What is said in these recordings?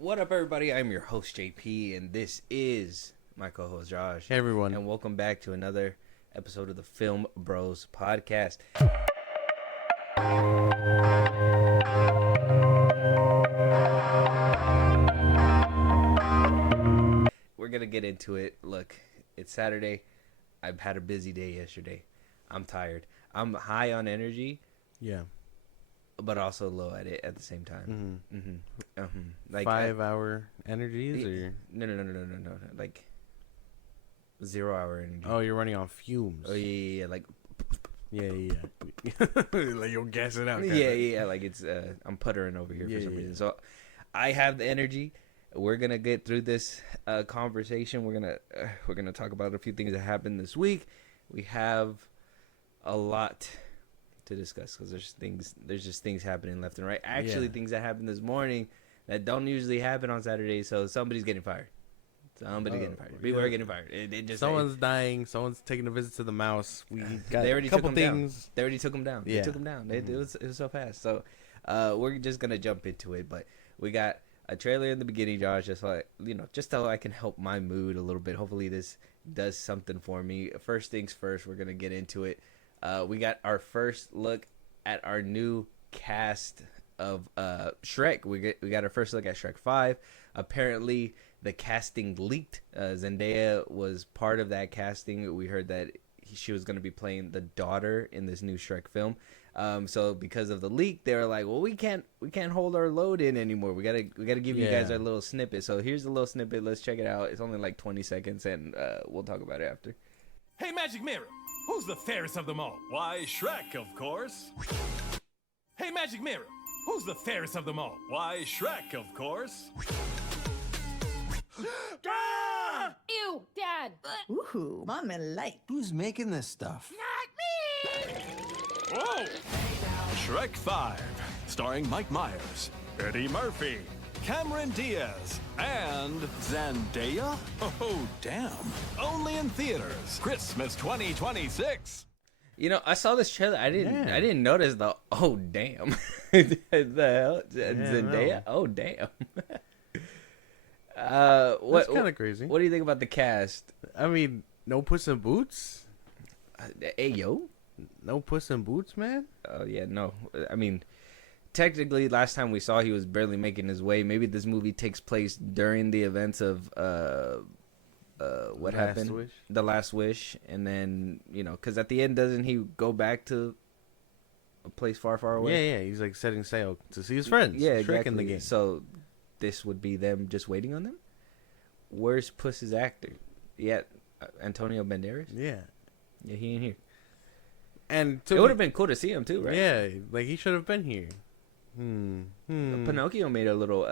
What up, everybody? I'm your host, JP, and this is my co-host, Josh. Hey, everyone. And welcome back to another episode of the FilmBros Podcast. We're going to get into it. Look, it's Saturday. I've had a busy day yesterday. I'm tired. I'm high on energy. Yeah. But also low at it at the same time. Like 5-hour energies, or no. Like 0 hour energy. Oh, you're running on fumes. Oh yeah. Like yeah. Like you're gassing out. Yeah. Like it's I'm puttering over here for some reason. So I have the energy. We're gonna get through this conversation. We're gonna talk about a few things that happened this week. We have a lot to discuss because there's just things happening left and right. Actually, things that happened this morning that don't usually happen on Saturdays. So somebody's getting fired. Getting fired. People are getting fired. Someone's dying. Someone's taking a visit to the mouse. We got they already a couple took him things. Down. They already took him down. Yeah. They took him down. It was so fast. So we're just gonna jump into it. But we got a trailer in the beginning, Josh. Just so I can help my mood a little bit. Hopefully this does something for me. First things first, we're gonna get into it. We got our first look at our new cast of Shrek. We got our first look at Shrek 5. Apparently, the casting leaked. Zendaya was part of that casting. We heard that she was going to be playing the daughter in this new Shrek film. So because of the leak, they were like, "Well, we can't hold our load in anymore. We gotta give you guys our little snippet." So here's a little snippet. Let's check it out. It's only like 20 seconds, and we'll talk about it after. Hey, Magic Mirror, who's the fairest of them all? Why, Shrek, of course. Hey, Magic Mirror, who's the fairest of them all? Why, Shrek, of course. Ah! Ew, Dad! Ooh, Mama like. Who's making this stuff? Not me! Whoa! Shrek 5, starring Mike Myers, Eddie Murphy, Cameron Diaz, and Zendaya? Oh, damn. Only in theaters. Christmas 2026. I saw this trailer. I didn't notice the oh damn. The hell? Zendaya? Oh damn. That's kind of crazy. What do you think about the cast? I mean, no Puss in Boots. Hey yo, no Puss in Boots, man. Oh yeah, no. I mean, technically, last time we saw he was barely making his way. Maybe this movie takes place during the events of what happened? Wish? The Last Wish, and then because at the end, doesn't he go back to a place far, far away? Yeah. He's like setting sail to see his friends. Yeah, Shrek exactly. in the game. So this would be them just waiting on them. Where's Puss's actor? Yeah, Antonio Banderas. Yeah, he ain't here. And it would have been cool to see him too, right? Yeah, like he should have been here. Pinocchio made a little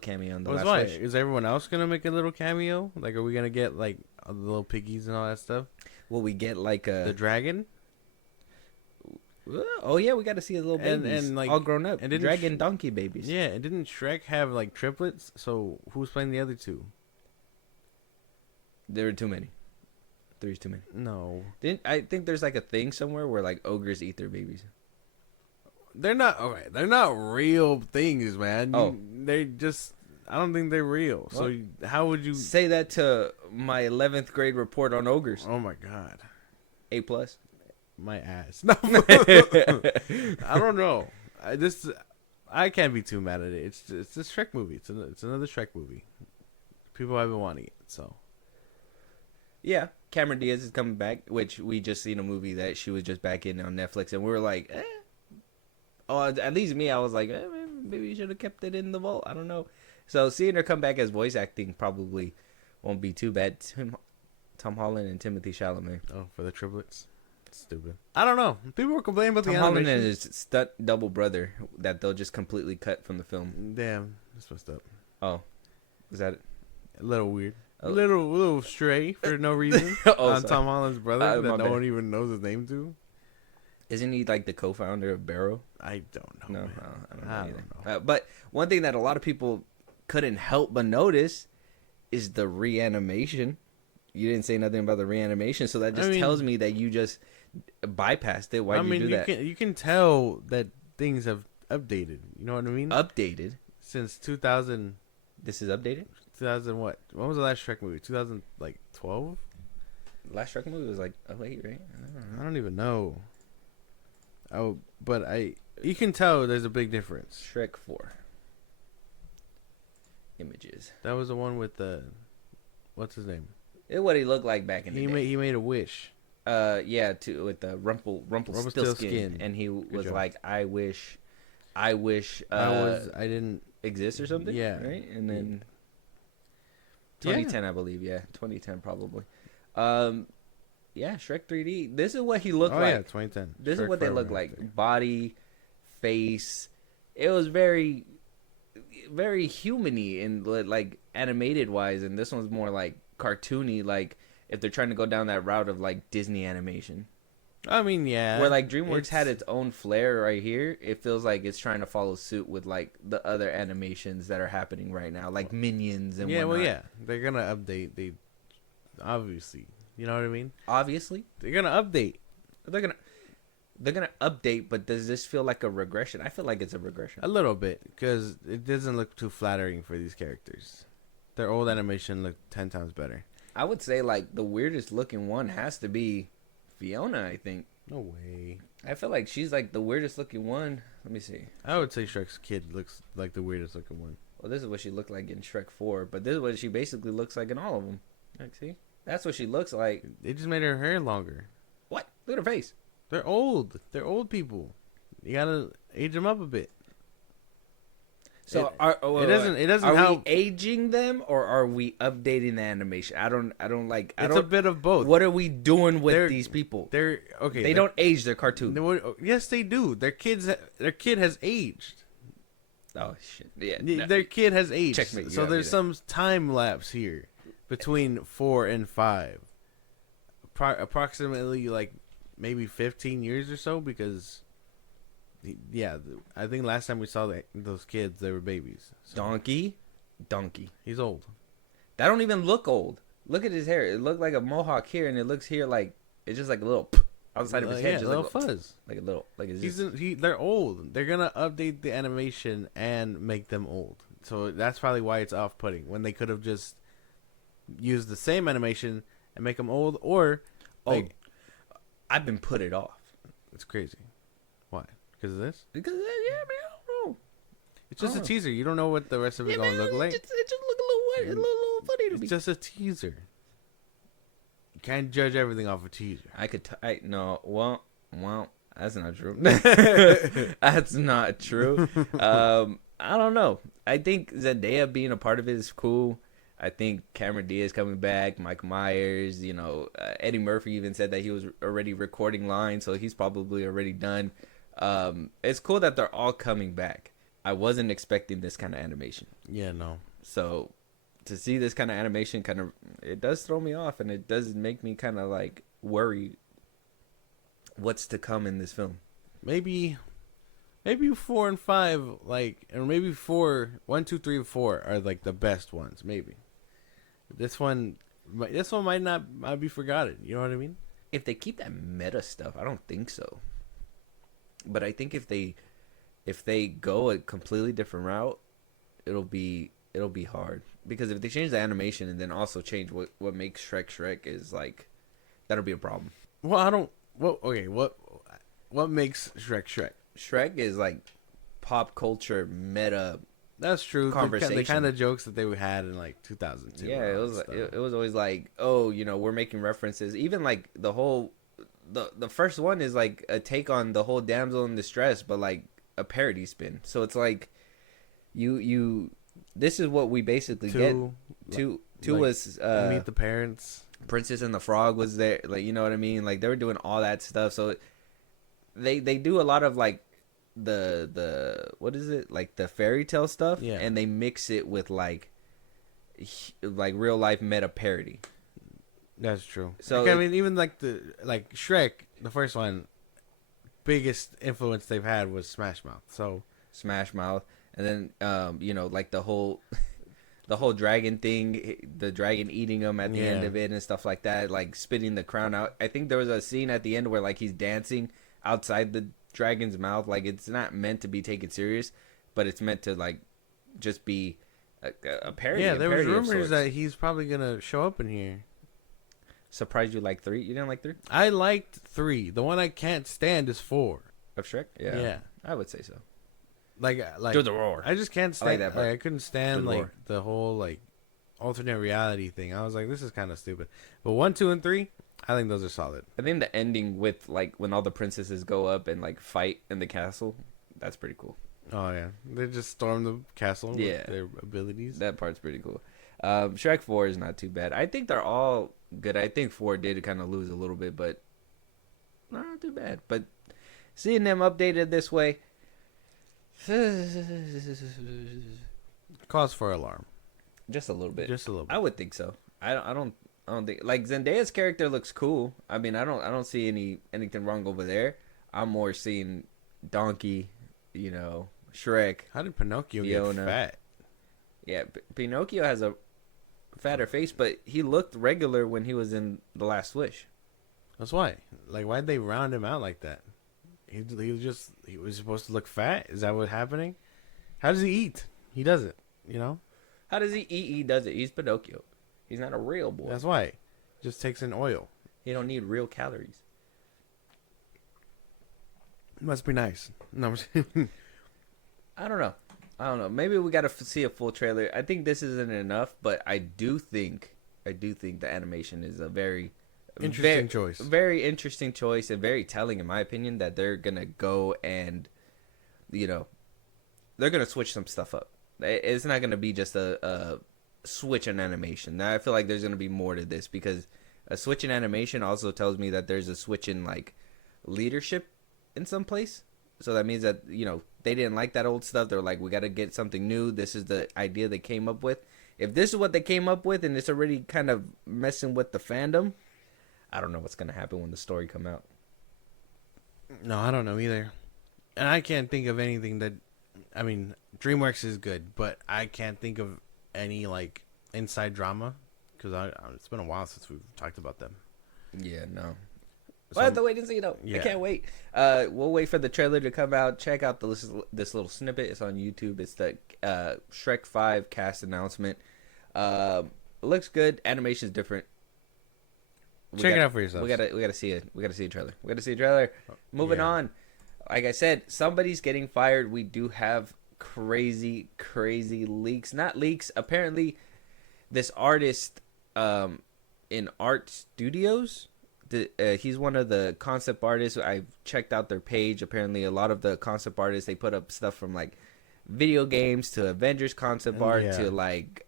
cameo in the Last Wish. Is everyone else gonna make a little cameo? Like, are we gonna get like the little piggies and all that stuff? Will we get like the dragon? Oh yeah, we got to see the little babies and like all grown up, and dragon donkey babies. Yeah, and didn't Shrek have like triplets? So who's playing the other two? There are too many. Three's too many. No, I think there's like a thing somewhere where like ogres eat their babies. They're not okay. They're not real things, man. They just. I don't think they're real. What? So how would you say that to my 11th grade report on ogres? Oh my god, A+. My ass. No, I don't know. I can't be too mad at it. It's a Shrek movie. It's another Shrek movie. People have been wanting it, so. Yeah, Cameron Diaz is coming back, which we just seen a movie that she was just back in on Netflix, and we were like, Oh, at least me, I was like, maybe you should have kept it in the vault. I don't know. So seeing her come back as voice acting probably won't be too bad. Tom Holland and Timothée Chalamet. Oh, for the triplets. Stupid. I don't know. People were complaining about Tom the Holland animation. and his stunt double brother that they'll just completely cut from the film. Damn, that's messed up. Oh, is that it? A little weird. A little stray for no reason on Tom Holland's brother that no one even knows his name to. Isn't he like the co-founder of Barrow? I don't know. No, I don't know. But one thing that a lot of people couldn't help but notice is the reanimation. You didn't say nothing about the reanimation, so that just tells me that you just bypassed it. Why did you do that? You can tell that things have updated. You know what I mean? Updated. since 2000. This is updated. 2000 what? When was the last Shrek movie? 2012? Last Shrek movie was like 08, right? I don't even know. Oh, but you can tell there's a big difference. Shrek 4. Images. That was the one with the, what's his name? It's what he looked like back in the day. He made a wish. Yeah, with the Rumpelstiltskin, and he was job. like, I wish, I didn't exist or something. Yeah. Right, and then Yeah. 2010, I believe. Yeah, 2010 probably. Yeah, Shrek 3D. This is what he looked Oh like. yeah, 2010. This is Shrek what they Forever, look I like. think. Body, face. It was very, very human-y and like animated wise, and this one's more like cartoony. Like if they're trying to go down that route of like Disney animation, I mean, yeah. where like DreamWorks had its own flair right here, it feels like it's trying to follow suit with like the other animations that are happening right now, like Minions and whatnot. well, yeah. They're gonna update. They obviously, you know what I mean. Obviously, They're gonna update. they're gonna update, but does this feel like a regression? I feel like it's a regression. A little bit, because it doesn't look too flattering for these characters. Their old animation looked 10 times better. I would say like the weirdest looking one has to be Fiona. I think. No way. I feel like she's like the weirdest looking one. Let me see. I would say Shrek's kid looks like the weirdest looking one. Well, this is what she looked like in Shrek 4, but this is what she basically looks like in all of them. Like, see? That's what she looks like. They just made her hair longer. What? Look at her face. They're old. They're old people. You gotta age them up a bit. So It doesn't are help. we aging them or are we updating the animation? I don't like. It's a bit of both. What are we doing with They're- these people? They're okay. They don't age their cartoon. Yes, they do. Their kid has aged. Oh shit! Yeah, no. Their kid has aged. Checkmate, you So got me there's there. some time lapse here between 4 and 5. Approximately like maybe 15 years or so, because I think last time we saw those kids, they were babies. So Donkey. he's old. That don't even look old. Look at his hair. It looked like a mohawk here, and it looks here like it's just like a little outside of his head, Yeah, just a little like fuzz. like a little like it's just, They're old. They're gonna update the animation and make them old. So that's probably why it's off-putting. When they could have just used the same animation and make them old, or like, I've been put it off it's crazy. Why? Because of this? because yeah, man, I don't know. It's just a Oh. teaser. You don't know what the rest of it's Yeah, gonna man, look like. it just look a little weird, a little funny to me. It's just a teaser. You can't judge everything off a teaser. I could no, well, that's not true. That's not true. I don't know. I think Zendaya being a part of it is cool. I think Cameron Diaz coming back, Mike Myers, Eddie Murphy even said that he was already recording lines, so he's probably already done. It's cool that they're all coming back. I wasn't expecting this kind of animation. Yeah, no. So to see this kind of animation it does throw me off, and it does make me kind of like worry what's to come in this film. Maybe 4 and 5, or maybe 1, 2, 3, and 4 are like the best ones. Maybe this one might be forgotten. You know what I mean? If they keep that meta stuff, I don't think so. But I think if they go a completely different route, it'll be hard. Because if they change the animation and then also change what makes Shrek is like, that'll be a problem. Well, what makes Shrek? Shrek is like pop culture meta. That's true. Conversation. The kind of jokes that they had in like 2002. Yeah, it was always like, oh, we're making references. Even like the first one is like a take on the whole damsel in distress, but like a parody spin. So it's like this is what we basically get. Two was Meet the Parents. Princess and the Frog was there, like, you know what I mean? Like they were doing all that stuff. So they do a lot of like the what is it, like the fairy tale stuff, yeah, and they mix it with like real life meta parody. That's true. So I mean, even like Shrek, the first one, biggest influence they've had was Smash Mouth. So Smash Mouth, and then like the whole dragon thing, the dragon eating him at the end of it and stuff like that, like spitting the crown out. I think there was a scene at the end where like he's dancing outside the dragon's mouth. Like it's not meant to be taken serious, but it's meant to like just be a parody. Yeah, a there was parody of rumors sorts. that he's probably gonna show up in here. Surprised you like 3? You didn't like 3 I liked 3. The one I can't stand is 4. of Shrek? Yeah, Yeah. I would say so. Like Do the roar. I just can't I like stand. that part. I couldn't stand Do the like roar. the whole like alternate reality thing. I was like, this is kind of stupid. But 1, 2, and 3, I think those are solid. I think the ending with like when all the princesses go up and like fight in the castle, that's pretty cool. Oh yeah, they just storm the castle Yeah. with their abilities. That part's pretty cool. Shrek 4 is not too bad. I think they're all good. I think 4 did kind of lose a little bit, but not too bad. But seeing them updated this way, Cause for alarm. just a little bit. Just a little bit. I would think so. I don't think like Zendaya's character looks cool. I mean, I don't see anything wrong over there. I'm more seeing Donkey, Shrek. How did Pinocchio Fiona. get fat? Yeah, Pinocchio has a fatter face, but he looked regular when he was in The Last Wish. That's why. Like, why'd they round him out like that? He was supposed to look fat. Is that what's happening? How does he eat? He doesn't. How does he eat? He does it. He's Pinocchio. He's not a real boy. That's why. Just takes in oil. He don't need real calories. Must be nice. No, I don't know. Maybe we got to see a full trailer. I think this isn't enough, but I do think the animation is a very Interesting choice. Very interesting choice and very telling, in my opinion, that they're gonna go and, they're gonna switch some stuff up. It's not gonna be just a switch in animation. Now I feel like there's gonna be more to this because a switch in animation also tells me that there's a switch in like leadership in some place. So that means that they didn't like that old stuff. They're like, we got to get something new. This is the idea they came up with. If this is what they came up with and it's already kind of messing with the fandom, I don't know what's gonna happen when the story come out. No, I don't know either. And I can't think of anything that. I mean, DreamWorks is good, but I can't think of any like inside drama because it's been a while since we've talked about them. Yeah, no. So We'll have to wait and see though. Yeah. I can't wait. We'll wait for the trailer to come out. Check out this little snippet. It's on YouTube. It's the Shrek 5 cast announcement. It looks good. Animation's different. Check it out for yourself. We gotta see it. We gotta see a trailer. We gotta see a trailer. Moving Yeah. on. Like I said, somebody's getting fired. We do have crazy leaks. Not leaks. Apparently, this artist in art studios. He's one of the concept artists. I checked out their page. Apparently, a lot of the concept artists, they put up stuff from like video games to Avengers concept art to like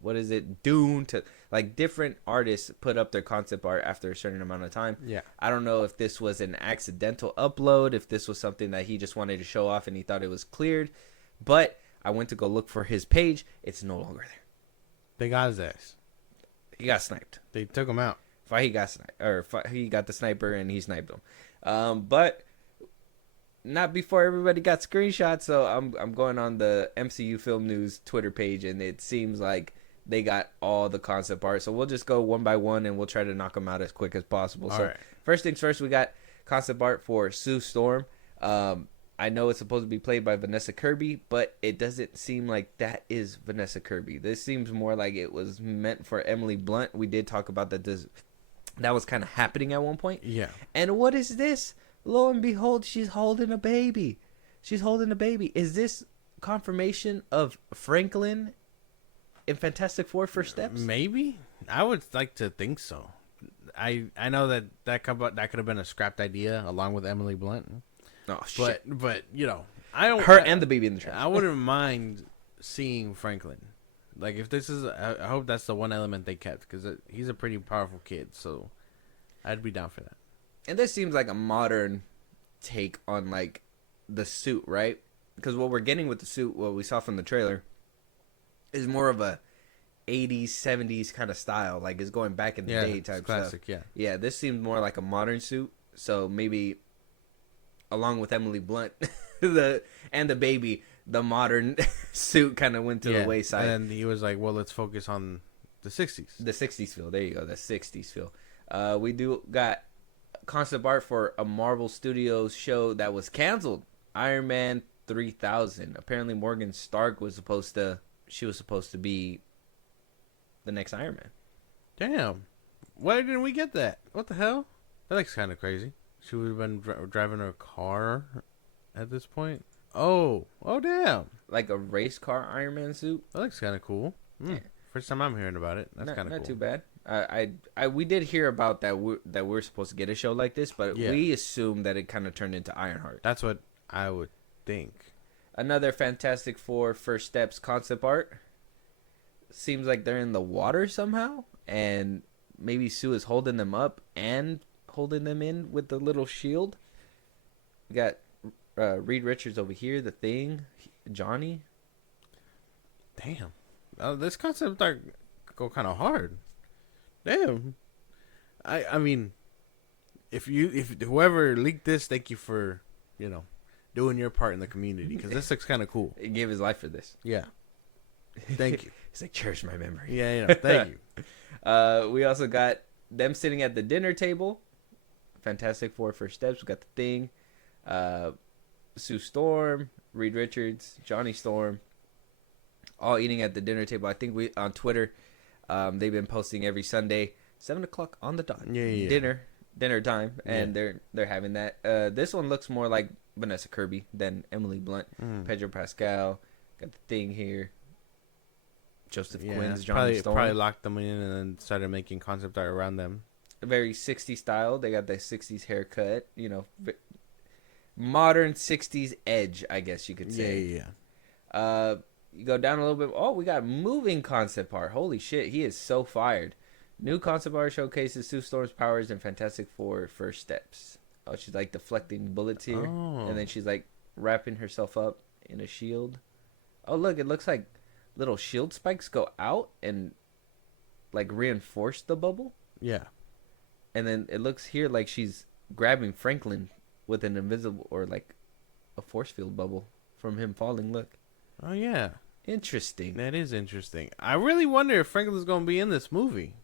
what is it, Dune, to like different artists put up their concept art after a certain amount of time. Yeah. I don't know if this was an accidental upload, if this was something that he just wanted to show off and he thought it was cleared, but I went to go look for his page. It's no longer there. They got his ass. He got sniped. They took him out. He got sniped, or he got the sniper and he sniped him. But not before everybody got screenshots. So I'm going on the MCU Film News Twitter page, and it seems like they got all the concept art. So we'll just go one by one, and we'll try to knock them out as quick as possible. So right. First things first, we got concept art for Sue Storm. I know it's supposed to be played by Vanessa Kirby, but it doesn't seem like that is Vanessa Kirby. This seems more like it was meant for Emily Blunt. We did talk about that. That was kind of happening at one point. Yeah. And what is this? Lo and behold, she's holding a baby. Is this confirmation of Franklin in Fantastic Four First Steps? Maybe. I would like to think so. I know that could have been a scrapped idea along with Emily Blunt. Oh shit! But I don't. Her and the baby in the trash. I wouldn't mind seeing Franklin. Like if this is, I hope that's the one element they kept because he's a pretty powerful kid. So I'd be down for that. And this seems like a modern take on like the suit, right? Because what we're getting with the suit, what we saw from the trailer, is more of a 80s, 70s kind of style. Like it's going back in the day type classic, stuff. yeah. Yeah, this seems more like a modern suit. So maybe along with Emily Blunt and the baby, the modern suit kind of went to the wayside. And he was like, well, let's focus on the 60s. The 60s feel. There you go. The 60s feel. We do got concept art for a Marvel Studios show that was canceled. Iron Man 3000. Apparently, Morgan Stark was supposed to be the next Iron Man. Damn. Why didn't we get that? What the hell? That looks kind of crazy. She would have been driving her car at this point. Oh damn. Like a race car Iron Man suit. That looks kind of cool. Yeah. First time I'm hearing about it. That's kind of cool. Not too bad. We did hear about that. We're supposed to get a show like this, but we assumed that it kind of turned into Ironheart. That's what I would think. Another Fantastic Four First Steps concept art. Seems like they're in the water somehow, and maybe Sue is holding them up and holding them in with the little shield. We got Reed Richards over here, the Thing, Johnny. Damn. This concept art go kind of hard. Damn. I mean, if whoever leaked this, thank you for, doing your part in the community, because this looks kind of cool. He gave his life for this. Yeah. Thank you. He's like, cherish my memory. Yeah, thank you. We also got them sitting at the dinner table. Fantastic Four First Steps. We got the Thing, Sue Storm, Reed Richards, Johnny Storm, all eating at the dinner table. I think we on Twitter, they've been posting every Sunday, 7:00 on the dot. Yeah. Dinner time, and they're having that. This one looks more like Vanessa Kirby than Emily Blunt. Pedro Pascal, got the Thing here. Joseph Quinn's Johnny Storm. Probably locked them in and then started making concept art around them. Very 60s style. They got the 60s haircut. Modern 60s edge, I guess you could say. Yeah. You go down a little bit. Oh, we got moving concept art. Holy shit, he is so fired. New concept art showcases Sue Storm's powers and Fantastic Four First Steps. Oh, she's like deflecting bullets here. Oh. And then she's like wrapping herself up in a shield. Oh, look, it looks like little shield spikes go out and like reinforce the bubble. Yeah. And then it looks here like she's grabbing Franklin with an invisible or like a force field bubble from him falling. Look. Oh, yeah. Interesting. That is interesting. I really wonder if Franklin's going to be in this movie.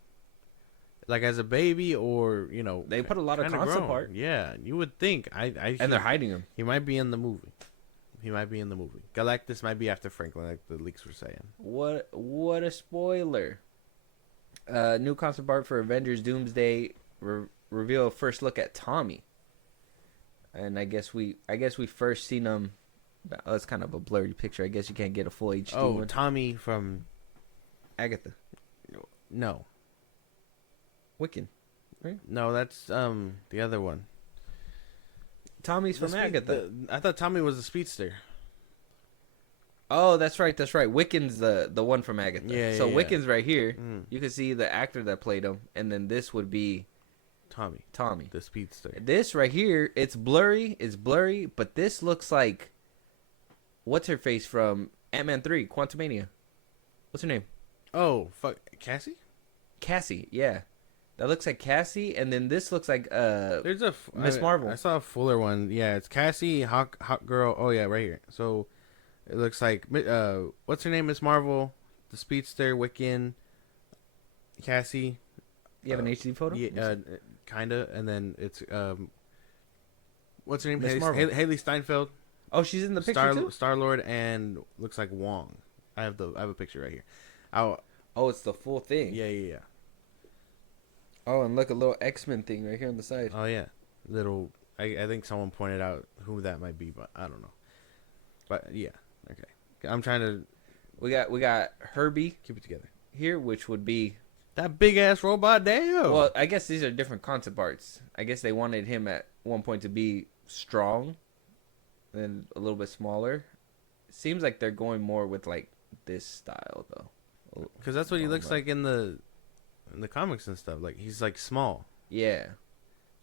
Like as a baby or, They put a lot of concept grown. art. Yeah, you would think. And they're hiding him. He might be in the movie. Galactus might be after Franklin, like the leaks were saying. What a spoiler. New concept art for Avengers Doomsday reveal a first look at Tommy. And I guess we first seen him. Oh, it's kind of a blurry picture. I guess you can't get a full HD one. Tommy from Agatha. No. Wiccan. Right? No, that's the other one. Tommy's from Agatha. I thought Tommy was a speedster. Oh, that's right. Wiccan's the one from Agatha. Yeah, so yeah. Wiccan's right here. You can see the actor that played him, and then this would be Tommy, the speedster. This right here, it's blurry, but this looks like what's her face from Ant-Man 3, Quantumania. What's her name? Oh, fuck, Cassie? Cassie, yeah. That looks like Cassie, and then this looks like there's a Miss Marvel. I saw a fuller one. Yeah, it's Cassie, Hawk Girl. Oh yeah, right here. So it looks like what's her name? Miss Marvel, the speedster, Wiccan, Cassie. You have an HD photo? Yeah, kinda. And then it's what's her name? Miss Marvel. Haley Steinfeld. Oh, she's in the picture too? Star-Lord, and looks like Wong. I have a picture right here. Oh, it's the full thing. Yeah. Oh, and look, a little X-Men thing right here on the side. Oh yeah, little. I think someone pointed out who that might be, but I don't know. But yeah, okay. I'm trying to. We got Herbie. Keep it together here, which would be that big ass robot. Damn. Well, I guess these are different concept arts. I guess they wanted him at one point to be strong, then a little bit smaller. Seems like they're going more with like this style though, because that's what he looks like in the comics and stuff. Like he's like small. Yeah.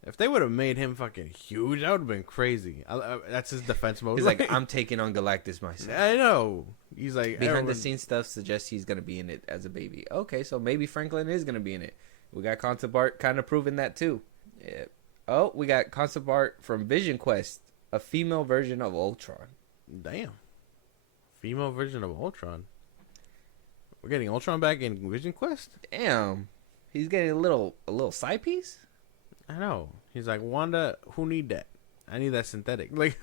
If they would have made him fucking huge, that would have been crazy. That's his defense mode. He's like, I'm taking on Galactus myself. I know. He's like, behind the scenes stuff suggests he's gonna be in it as a baby. Okay, so maybe Franklin is gonna be in it. We got concept art kind of proving that too. Yeah. Oh, we got concept art from Vision Quest, a female version of Ultron. Damn. Female version of Ultron. We're getting Ultron back in Vision Quest. Damn. He's getting a little side piece. I know. He's like, Wanda, who need that? I need that synthetic. Like,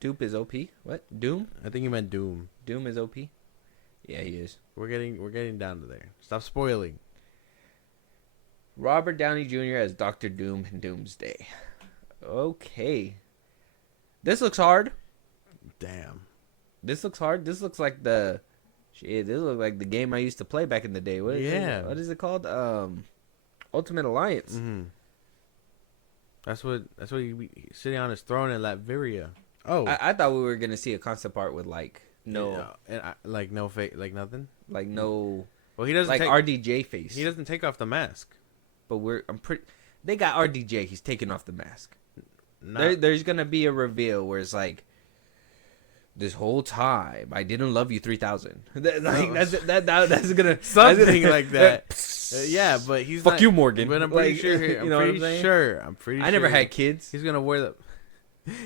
Dupe is OP. What? Doom? I think you meant Doom. Doom is OP. Yeah, he is. We're getting down to there. Stop spoiling. Robert Downey Jr. as Doctor Doom in Doomsday. Okay. This looks hard. Damn. This looks hard. This looks like the shit. This looks like the game I used to play back in the day. What is it called? Ultimate Alliance. Mm-hmm. That's what you be sitting on his throne in Latveria. Oh, I thought we were gonna see a concept art with like no, like no fake, like nothing, like no. Well, he doesn't like take, RDJ face. He doesn't take off the mask. But I'm pretty. They got RDJ. He's taking off the mask. Not, There's gonna be a reveal where it's like, this whole time I didn't love you 3000. That's gonna something like that. Yeah, but he's fuck not, you, Morgan. But I'm pretty like, sure. You know what I'm saying? I'm pretty sure. I never had kids. He's gonna wear the.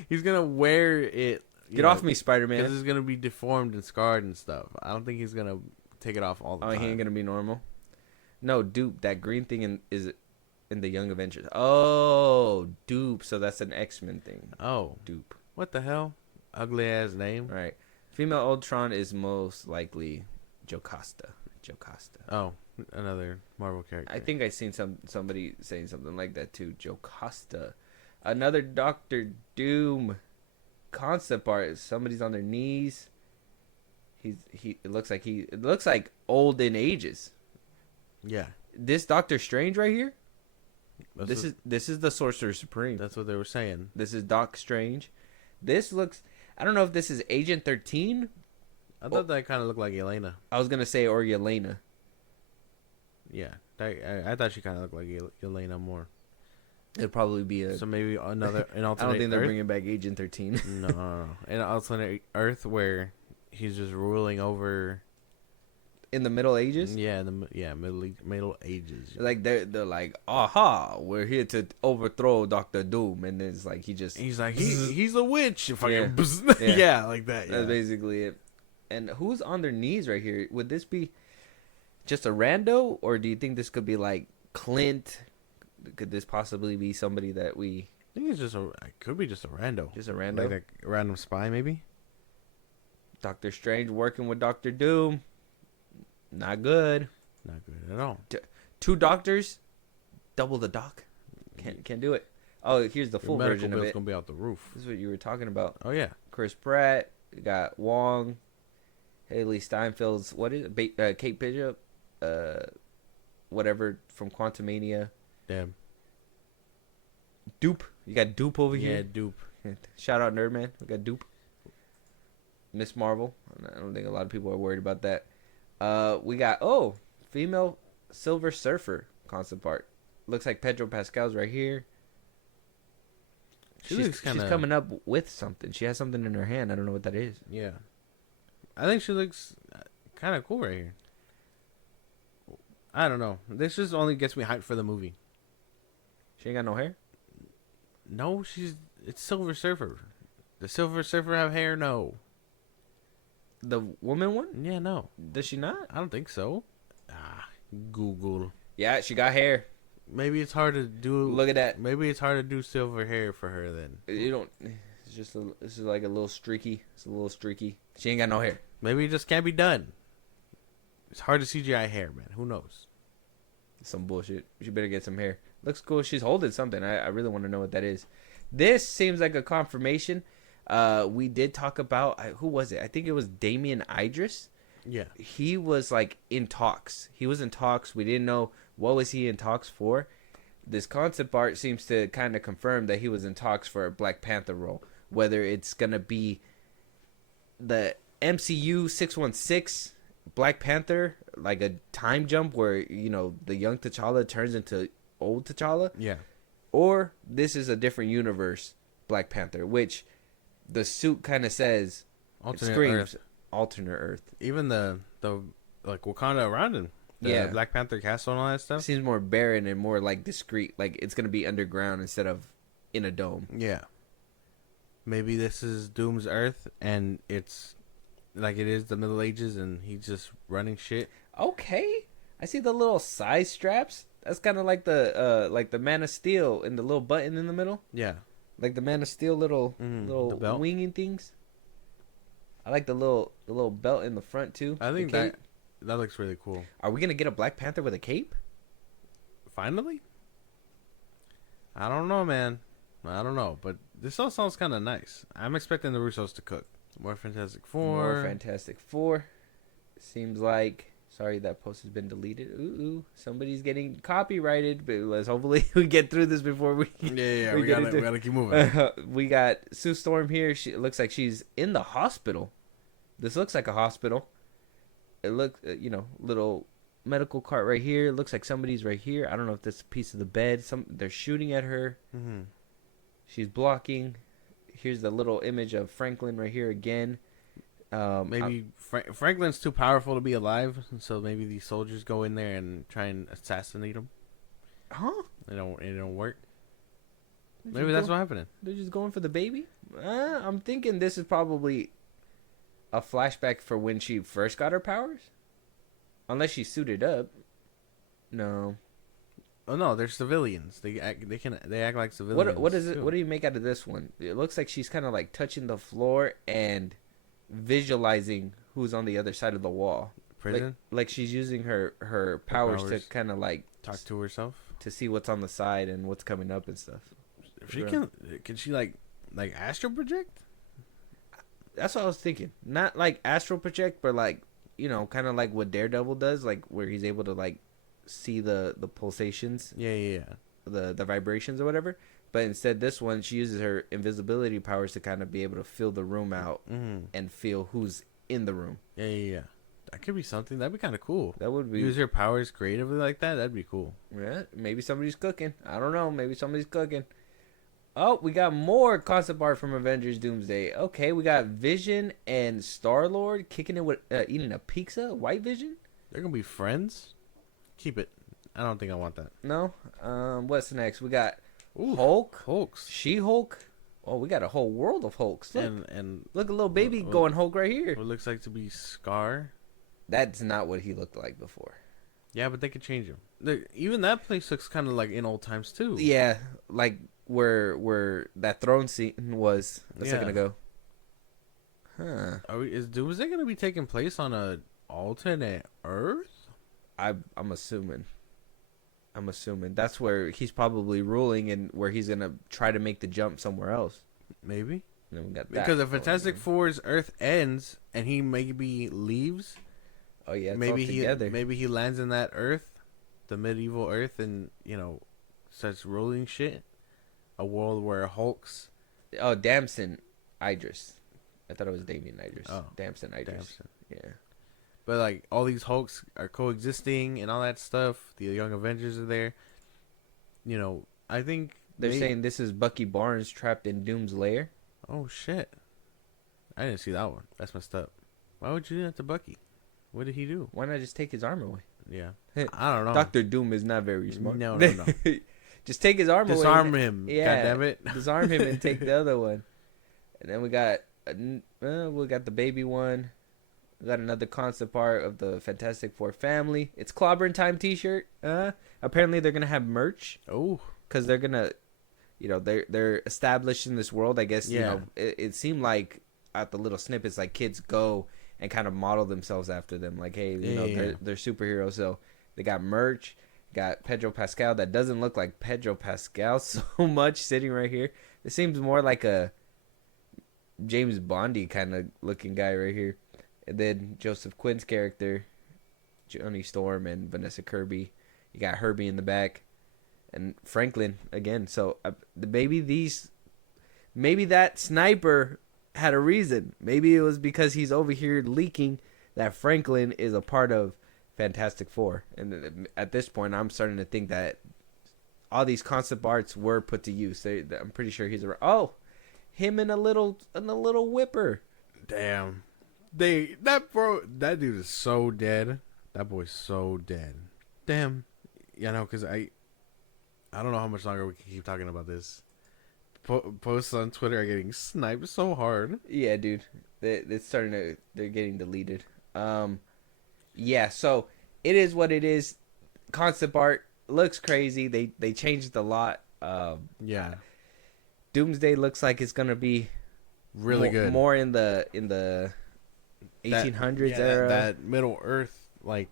He's gonna wear it. Get off me, Spider-Man. Because it's gonna be deformed and scarred and stuff. I don't think he's gonna take it off all the time. Oh, he ain't gonna be normal. No, Dupe. That green thing is in the Young Avengers. Oh, Dupe. So that's an X-Men thing. Oh, Dupe. What the hell? Ugly ass name. Right. Female Ultron is most likely Jocasta. Oh, another Marvel character. I think I seen somebody saying something like that too. Jocasta. Another Doctor Doom concept art. Somebody's on their knees. It looks like old in ages. Yeah. This Doctor Strange right here. This is the Sorcerer Supreme. That's what they were saying. This is Doc Strange. This looks. I don't know if this is Agent 13. I thought that kind of looked like Elena. I was gonna say or Yelena. Yeah, I thought she kind of looked like Elena more. It'd probably be So maybe an alternate. I don't think they're Earth? bringing back Agent 13. No. An alternate Earth where he's just ruling over. In the Middle Ages. Yeah, Middle Ages. Like they're like, aha, we're here to overthrow Doctor Doom, and it's like he's like he's a witch. Yeah. Yeah, like that. Yeah. That's basically it. And who's on their knees right here? Would this be just a rando, or do you think this could be like Clint? Could this possibly be somebody that we? I think it could be just a rando. Just a rando, like a random spy, maybe. Doctor Strange working with Doctor Doom. Not good. Not good at all. Two doctors, double the doc. Can't do it. Oh, here's the full version of it. Gonna be out the roof. This is what you were talking about. Oh yeah. Chris Pratt. We got Wong. Haley Steinfeld's Kate Bishop. Whatever from Quantumania. Damn. Dupe. You got Dupe over here. Yeah, Dupe. Shout out Nerdman. We got Dupe. Miss Marvel. I don't think a lot of people are worried about that. We got female Silver Surfer concept art. Looks like Pedro Pascal's right here. She's coming up with something. She has something in her hand. I don't know what that is. Yeah, I think she looks kind of cool right here. I don't know. This just only gets me hyped for the movie. She ain't got no hair. No, it's Silver Surfer. Does Silver Surfer have hair? No. The woman one? Yeah, no. Does she not? I don't think so. Google. Yeah, she got hair. Maybe it's hard to do. Look at that. Maybe it's hard to do silver hair for her then. You don't. It's just this is like a little streaky. It's a little streaky. She ain't got no hair. Maybe it just can't be done. It's hard to CGI hair, man. Who knows? Some bullshit. She better get some hair. Looks cool. She's holding something. I really want to know what that is. This seems like a confirmation. We did talk about who was it? I think it was Damian Idris. Yeah. He was like in talks. He was in talks. We didn't know what was he in talks for. This concept art seems to kind of confirm that he was in talks for a Black Panther role. Whether it's gonna be the MCU 616 Black Panther, like a time jump where the young T'Challa turns into old T'Challa. Yeah. Or this is a different universe Black Panther, which the suit kind of says Alternate screams Earth. Alternate Earth. Even the like Wakanda around him. The Black Panther castle and all that stuff. Seems more barren and more like discreet. Like it's gonna be underground instead of in a dome. Yeah. Maybe this is Doom's Earth and it's like it is the Middle Ages and he's just running shit. Okay. I see the little side straps. That's kind of like the Man of Steel and the little button in the middle. Yeah. Like the Man of Steel little the belt. winging things. I like the little belt in the front too. I think the cape. that looks really cool. Are we gonna get a Black Panther with a cape? Finally? I don't know, man. I don't know, but this all sounds kind of nice. I'm expecting the Russos to cook. More Fantastic Four. More Fantastic Four. Seems like. Sorry, that post has been deleted. Ooh, somebody's getting copyrighted. But let's hopefully we get through this before we. Yeah. We gotta keep moving. We got Sue Storm here. It looks like she's in the hospital. This looks like a hospital. It looks, little medical cart right here. It looks like somebody's right here. I don't know if that's a piece of the bed. They're shooting at her. Mm-hmm. She's blocking. Here's the little image of Franklin right here again. Maybe Franklin's too powerful to be alive, so maybe these soldiers go in there and try and assassinate him. Huh? It don't work. Maybe that's what's happening. They're just going for the baby? I'm thinking this is probably a flashback for when she first got her powers. Unless she suited up. No. Oh no, they're civilians. They act like civilians. What is it? too. What do you make out of this one? It looks like she's kind of like touching the floor and visualizing who's on the other side of the wall. Prison? Like she's using her powers to kind of like talk to herself to see what's on the side and what's coming up and stuff. If she can she like astral project? That's what I was thinking. Not like astral project, but like, kind of like what Daredevil does, like where he's able to like see the pulsations, Yeah. the vibrations or whatever. But instead, this one, she uses her invisibility powers to kind of be able to fill the room out and feel who's in the room. Yeah. That could be something. That'd be kind of cool. That would be. Use her powers creatively like that. That'd be cool. Yeah, maybe somebody's cooking. I don't know. Maybe somebody's cooking. Oh, we got more concept art from Avengers Doomsday. Okay, we got Vision and Star-Lord kicking it with eating a pizza. White Vision? They're gonna be friends. Keep it. I don't think I want that. No. What's next? We got Ooh, Hulks. She-Hulk. Oh, we got a whole world of Hulks. Look, and look, a little baby going Hulk right here. what looks like to be Scar. That's not what he looked like before. Yeah, but they could change him. Even that place looks kind of like in old times too. Yeah, like where that throne scene was a second ago. Huh. Is Doomsday gonna be taking place on a alternate Earth? I'm assuming. That's where he's probably ruling and where he's gonna try to make the jump somewhere else. Maybe. And then we got that Because if Fantastic Four's Earth ends and he maybe leaves, oh yeah, maybe together. maybe he lands in that Earth, the medieval Earth, and starts ruling shit. A world where Hulks. Oh, Damson Idris. I thought it was Damian Idris. Oh, Damson Idris. Damson. Yeah. But like all these Hulks are coexisting and all that stuff. The Young Avengers are there. I think They're saying this is Bucky Barnes trapped in Doom's lair. Oh shit! I didn't see that one. That's messed up. Why would you do that to Bucky? What did he do? Why not just take his arm away? Yeah, I don't know. Doctor Doom is not very smart. No. Just take his arm away. Disarm him. Yeah. God damn it. Disarm him and take the other one. And then we got the baby one. We got another concept art of the Fantastic Four family. It's Clobbering Time T-shirt. Apparently they're gonna have merch. Oh, because they're gonna, they're established in this world. I guess Yeah. It seemed like at the little snippets, like kids go and kind of model themselves after them. Like, hey, they're superheroes. So they got merch. Got Pedro Pascal that doesn't look like Pedro Pascal so much sitting right here. It seems more like a James Bondy kind of looking guy right here. And then Joseph Quinn's character, Johnny Storm and Vanessa Kirby. You got Herbie in the back. And Franklin again. So maybe that sniper had a reason. Maybe it was because he's over here leaking that Franklin is a part of Fantastic Four. And at this point, I'm starting to think that all these concept arts were put to use. I'm pretty sure he's him in a little whipper. damn. That dude is so dead. That boy's so dead. Damn. Because I don't know how much longer we can keep talking about this. Posts on Twitter are getting sniped so hard. Yeah, dude. They're getting deleted. Yeah, so it is what it is. Concept art looks crazy. They changed a lot. Yeah. Doomsday looks like it's gonna be Really good. more in the 1800s era. That Middle Earth like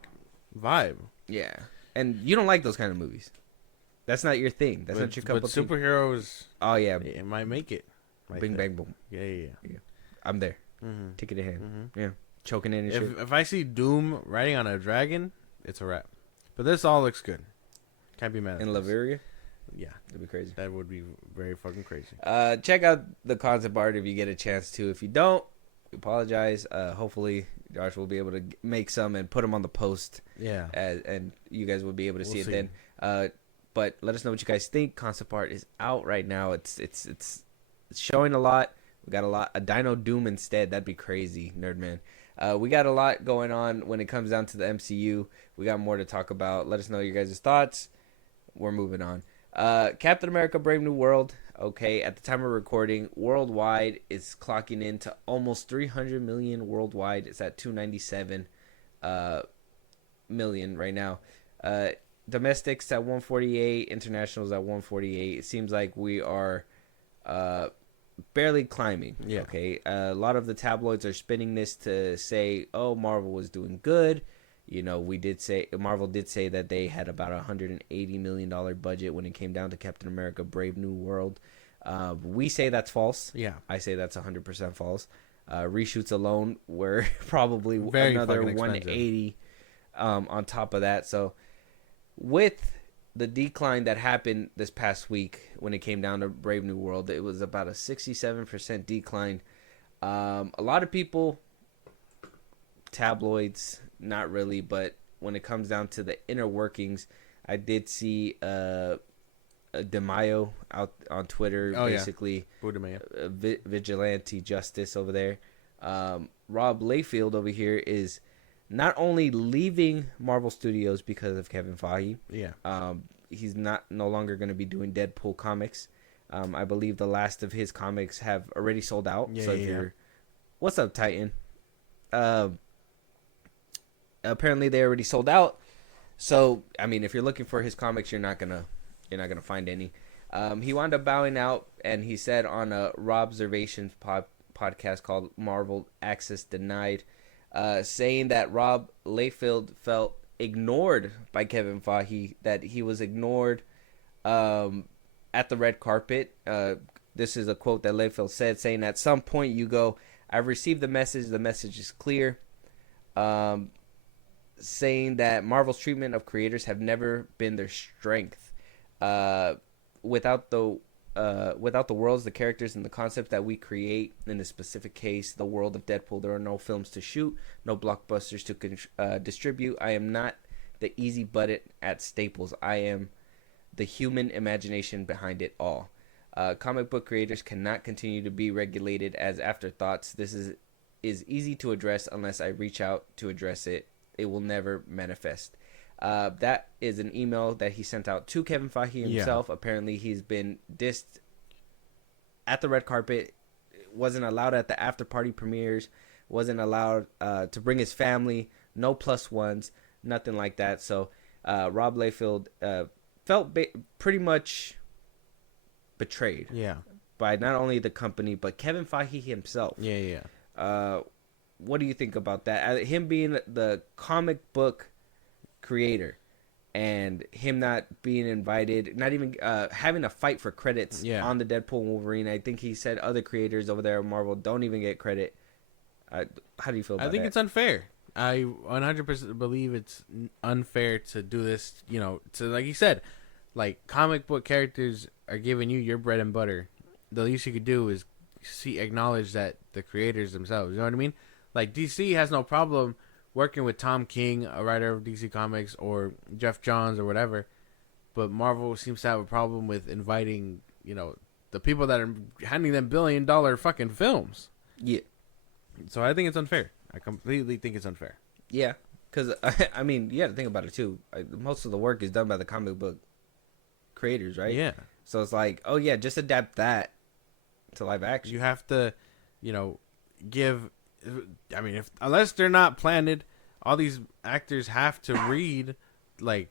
vibe. Yeah, and you don't like those kind of movies. That's not your thing. That's not your cup but of tea. superheroes. Oh yeah, It might make it. bing bang boom. Yeah. I'm there. Mm-hmm. Ticket in hand. Yeah, choking in and shit. If I see Doom riding on a dragon, it's a wrap. But this all looks good. Can't be mad at In this. Latveria, Yeah, that'd be crazy. that would be very fucking crazy. Check out the concept art if you get a chance to. If you don't, we apologize. Hopefully, Josh will be able to make some and put them on the post. Yeah. And you guys will be able to see We'll it then. But let us know what you guys think. Concept art is out right now. It's showing a lot. We got a Dino Doom instead. That'd be crazy, nerd man. We got a lot going on when it comes down to the MCU. We got more to talk about. Let us know your guys' thoughts. We're moving on. Captain America: Brave New World. Okay, at the time of recording, worldwide it's clocking into almost 300 million worldwide. It's at 297 million right now. Domestics at 148, internationals at 148. It seems like we are barely climbing. Yeah. Okay. A lot of the tabloids are spinning this to say, "Oh, Marvel was doing good." You know, Marvel did say that they had about $180 million budget when it came down to Captain America: Brave New World. We say that's false. Yeah. I say that's 100% false. Reshoots alone were probably Very another fucking expensive. 180 on top of that. So with the decline that happened this past week when it came down to Brave New World, it was about a 67% decline. A lot of people, tabloids, not really, but when it comes down to the inner workings, I did see DeMaio out on Twitter, basically vigilante justice over there. Rob Liefeld over here is not only leaving Marvel Studios because of Kevin Feige. Yeah. He's no longer going to be doing Deadpool comics. I believe the last of his comics have already sold out. What's up, Titan? Apparently they already sold out. So I mean, if you're looking for his comics, you're not gonna find any. He wound up bowing out, and he said on a Robservations podcast called Marvel Access Denied, saying that Rob Liefeld felt ignored by Kevin Feige, that he was ignored at the red carpet. This is a quote that Liefeld said, saying, "At some point you go, I've received the message is clear." Saying that Marvel's treatment of creators have never been their strength. Without the worlds, the characters, and the concept that we create, in this specific case, the world of Deadpool, there are no films to shoot, no blockbusters to distribute. I am not the easy button at Staples. I am the human imagination behind it all. Comic book creators cannot continue to be regulated as afterthoughts. This is easy to address unless I reach out to address it. It will never manifest. That is an email that he sent out to Kevin Feige himself. Yeah. Apparently, he's been dissed at the red carpet, wasn't allowed at the after party premieres, wasn't allowed to bring his family, no plus ones, nothing like that. So Rob Liefeld felt pretty much betrayed. Yeah. By not only the company but Kevin Feige himself. Yeah. What do you think about that? Him being the comic book creator and him not being invited, not even having a fight for credits on the Deadpool and Wolverine. I think he said other creators over there at Marvel don't even get credit. How do you feel about that? I think it's unfair. I 100% believe it's unfair to do this, to, like you said, like comic book characters are giving you your bread and butter. The least you could do is acknowledge that the creators themselves, you know what I mean? Like DC has no problem working with Tom King, a writer of DC Comics, or Jeff Johns or whatever, but Marvel seems to have a problem with inviting, the people that are handing them billion-dollar fucking films. Yeah. So I think it's unfair. I completely think it's unfair. Yeah, because I mean, you got to think about it too. Most of the work is done by the comic book creators, right? Yeah. So it's like, oh yeah, just adapt that to live action. You have to, give. I mean, unless they're not planted, all these actors have to read, the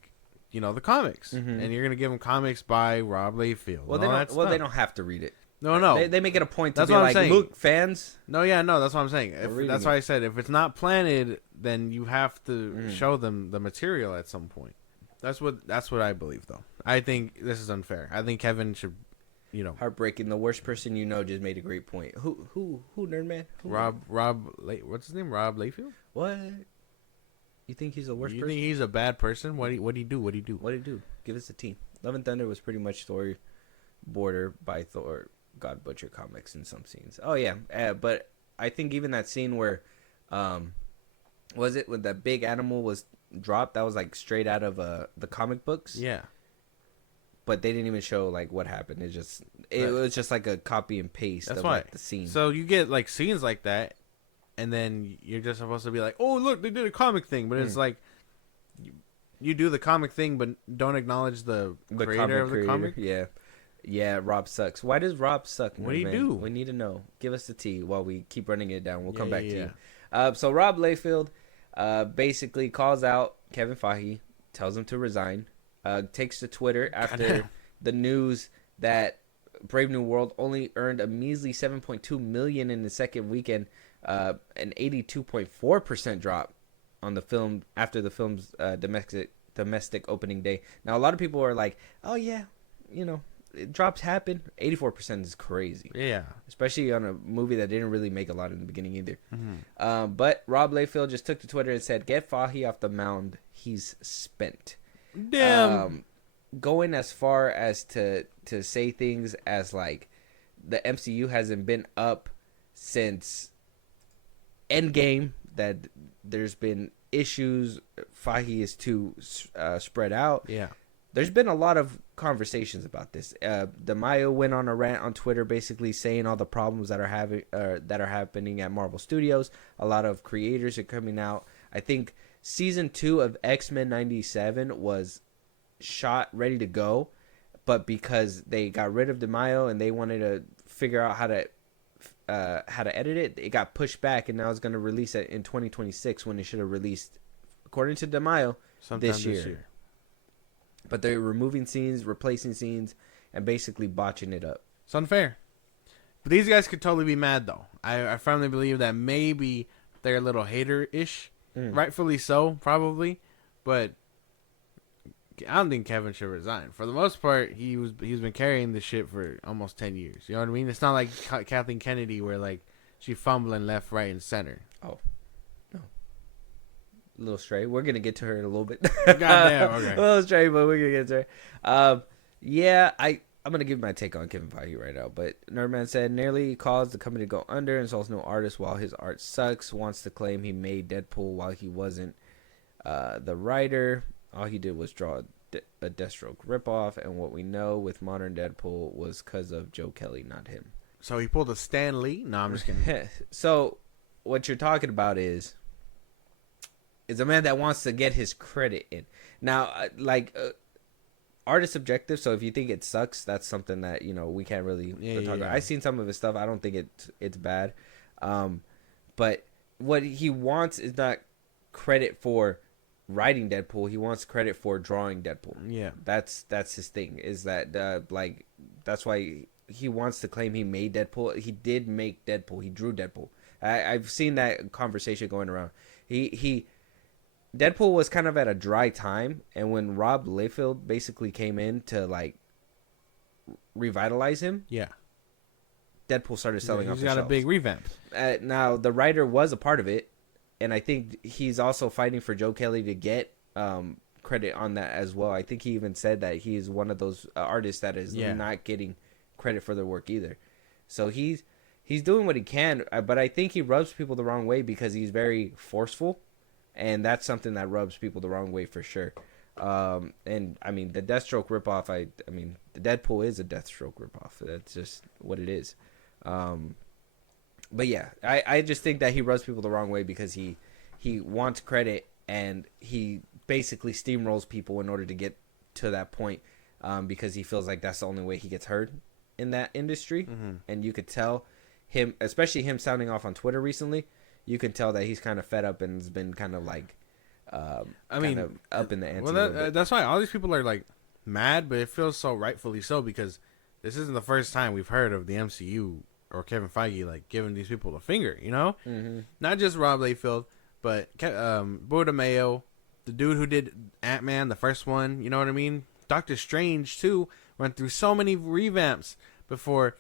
comics, and you're gonna give them comics by Rob Liefeld. Well, they don't have to read it. No. They make it a point to That's be what I'm like, saying. look, fans. No, yeah, no, that's what I'm saying. reading That's it. why I said if it's not planted, then you have to show them the material at some point. That's what I believe, though. I think this is unfair. I think Kevin should, Heartbreaking. The worst person you know just made a great point. Who, nerd man? Who? What's his name? Rob Layfield? What? You think he's the worst You person? think he's a bad person? What do he do? What did he do? Give us a team. Love and Thunder was pretty much storyboarder by Thor, God Butcher comics in some scenes. Oh yeah, but I think even that scene where, was it when that big animal was dropped? That was like straight out of the comic books. Yeah. But they didn't even show like what happened. It was just like a copy and paste That's of why. like, the scene. So you get like scenes like that, and then you're just supposed to be like, "Oh, look, they did a comic thing," but it's like you do the comic thing, but don't acknowledge the creator of the comic. Yeah. Rob sucks. Why does Rob suck? What do you man? do? We need to know. Give us the tea while we keep running it down. We'll come back to Yeah. you. So Rob Layfield basically calls out Kevin Feige, tells him to resign. Takes to Twitter after the news that Brave New World only earned a measly $7.2 million in the second weekend, an 82.4% drop on the film after the film's domestic opening day. Now a lot of people are like, "Oh yeah, drops happen." 84% is crazy. Yeah. Especially on a movie that didn't really make a lot in the beginning either. Mm-hmm. But Rob Layfield just took to Twitter and said, "Get Fahey off the mound. He's spent." Damn. Going as far as to say things as like the MCU hasn't been up since Endgame, that there's been issues. Fahey is too spread out. Yeah. There's been a lot of conversations about this. DeMaio went on a rant on Twitter, basically saying all the problems that are happening at Marvel Studios. A lot of creators are coming out. I think season 2 of X-Men 97 was shot ready to go, but because they got rid of DeMaio and they wanted to figure out how to edit it, it got pushed back, and now it's going to release it in 2026 when it should have released, according to DeMaio, this year. But they're removing scenes, replacing scenes, and basically botching it up. It's unfair. But these guys could totally be mad, though. I firmly believe that maybe they're a little hater-ish. Rightfully so, probably. But I don't think Kevin should resign. For the most part, he's been carrying this shit for almost 10 years. You know what I mean? It's not like Kathleen Kennedy where, like, she fumbling left, right, and center. Oh, no. A little stray. We're going to get to her in a little bit. Goddamn, okay. A little stray, but we're going to get to her. Yeah, I'm going to give my take on Kevin Feige right now. But Nerdman said, nearly caused the company to go under, insults no artist while his art sucks, wants to claim he made Deadpool while he wasn't the writer. All he did was draw a Deathstroke ripoff, and what we know with modern Deadpool was because of Joe Kelly, not him. So he pulled a Stan Lee? No, I'm just kidding. So what you're talking about is a man that wants to get his credit in. Now, art is subjective, so if you think it sucks, that's something that, we can't really talk about. I've seen some of his stuff. I don't think it's bad. But what he wants is not credit for writing Deadpool. He wants credit for drawing Deadpool. Yeah. That's his thing, is that that's why he wants to claim he made Deadpool. He did make Deadpool. He drew Deadpool. I've seen that conversation going around. Deadpool was kind of at a dry time, and when Rob Liefeld basically came in to like revitalize him, Deadpool started selling off the shelves. He's got a big revamp. Now the writer was a part of it, and I think he's also fighting for Joe Kelly to get credit on that as well. I think he even said that he is one of those artists that is not getting credit for their work either. So he's doing what he can, but I think he rubs people the wrong way because he's very forceful. And that's something that rubs people the wrong way for sure. And I mean, the Deathstroke ripoff, I mean, the Deadpool is a Deathstroke ripoff. That's just what it is. But yeah, I just think that he rubs people the wrong way because he wants credit, and he basically steamrolls people in order to get to that point, because he feels like that's the only way he gets heard in that industry. Mm-hmm. And you could tell him, especially him sounding off on Twitter recently, you can tell that he's kind of fed up and has been kind of like, up in the ante. Well, that's why all these people are like mad, but it feels so rightfully so because this isn't the first time we've heard of the MCU or Kevin Feige like giving these people the finger. You know, not just Rob Liefeld, but Buddha Mayo, the dude who did Ant-Man, the first one. You know what I mean? Doctor Strange too went through so many revamps before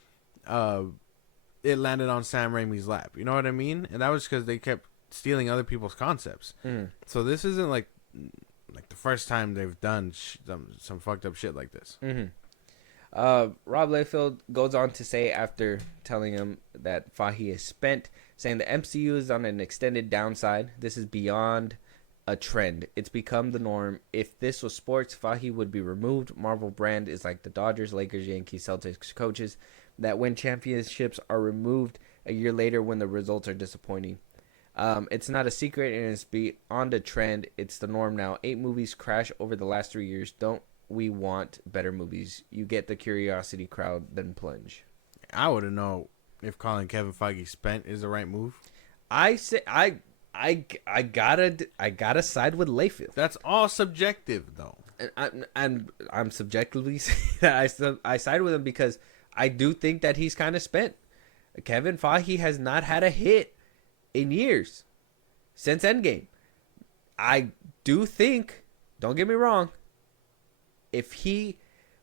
it landed on Sam Raimi's lap. You know what I mean? And that was because they kept stealing other people's concepts. So this isn't like the first time they've done some fucked up shit like this. Rob Liefeld goes on to say, after telling him that Feige is spent, saying the MCU is on an extended downside. This is beyond a trend. It's become the norm. If this was sports, Feige would be removed. Marvel brand is like the Dodgers, Lakers, Yankees, Celtics coaches that win championships are removed a year later when the results are disappointing. It's not a secret, and it's beyond a trend. It's the norm now. 8 movies crash over the last 3 years. Don't we want better movies? You get the curiosity crowd, then plunge. I wouldn't know if calling Kevin Feige spent is the right move. I say I gotta side with Layfield. That's all subjective, though. And I'm subjectively saying that I side with him because I do think that he's kind of spent. Kevin Feige has not had a hit in years since Endgame. I do think, don't get me wrong, if he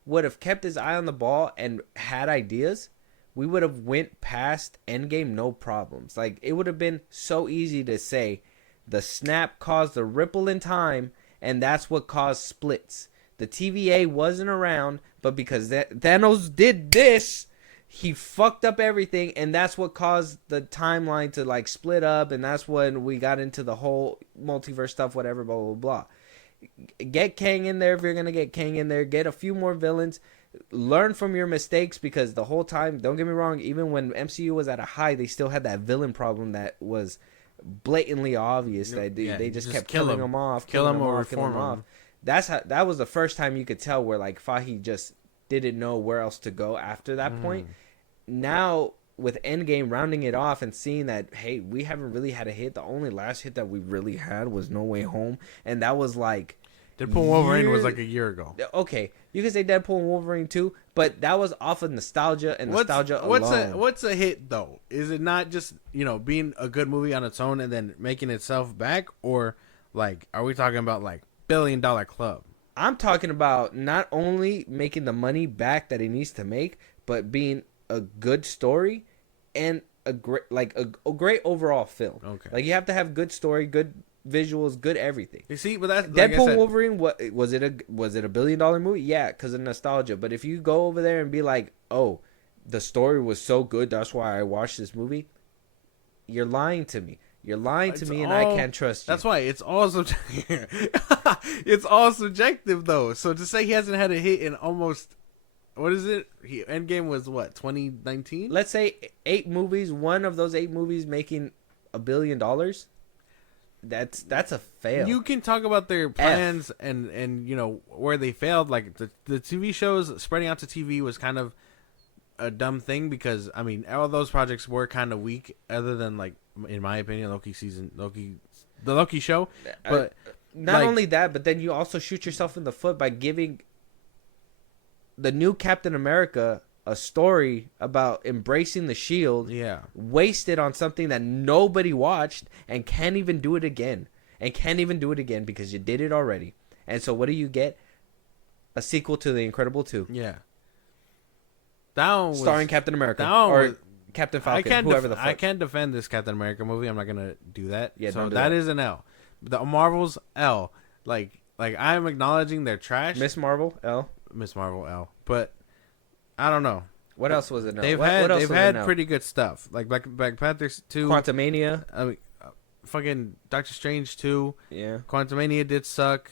would have kept his eye on the ball and had ideas, we would have went past Endgame no problems. Like, it would have been so easy to say the snap caused a ripple in time, and that's what caused splits. The TVA wasn't around, but because Thanos did this, he fucked up everything, and that's what caused the timeline to like split up, and that's when we got into the whole multiverse stuff, whatever, blah, blah, blah. Get Kang in there if you're going to get Kang in there. Get a few more villains. Learn from your mistakes, because the whole time, don't get me wrong, even when MCU was at a high, they still had that villain problem that was blatantly obvious. That they just kept killing them off. Kill them or reform them. That was the first time you could tell where like Feige just didn't know where else to go after that point. Now with Endgame rounding it off and seeing that, hey, we haven't really had a hit. The only last hit that we really had was No Way Home, and that was like Deadpool and Wolverine was like a year ago. Okay, you can say Deadpool and Wolverine too, but that was off of nostalgia and nostalgia alone. What's a hit though? Is it not just, being a good movie on its own and then making itself back, or like are we talking about like $1 billion club? I'm talking about not only making the money back that it needs to make, but being a good story and a great overall film. Okay. Like, you have to have good story, good visuals, good everything. You see, but that's Deadpool Wolverine. What was it? Was it $1 billion movie? Yeah, because of nostalgia. But if you go over there and be like, "Oh, the story was so good, that's why I watched this movie," you're lying to me. You're lying to me, and I can't trust you. That's why it's all subjective. It's all subjective, though. So to say he hasn't had a hit in almost, what is it? Endgame was what, 2019? Let's say 8 movies. One of those 8 movies making $1 billion. That's a fail. You can talk about their plans and where they failed. Like the TV shows spreading out to TV was kind of a dumb thing, because I mean all those projects were kind of weak, other than like, in my opinion, the Loki show. But not only that, but then you also shoot yourself in the foot by giving the new Captain America a story about embracing the shield, wasted on something that nobody watched, and can't even do it again. Because you did it already. And so what do you get? A sequel to The Incredible 2. Yeah. Starring Captain America. Captain Falcon, whoever the fuck. I can't defend this Captain America movie. I'm not going to do that. Yeah, so don't do that is an L. The Marvel's L. Like I'm acknowledging their trash. Miss Marvel, L. But I don't know. What else was it? They've had pretty good stuff, like Black Panther 2, Quantumania. I mean, fucking Doctor Strange 2. Yeah. Quantumania did suck.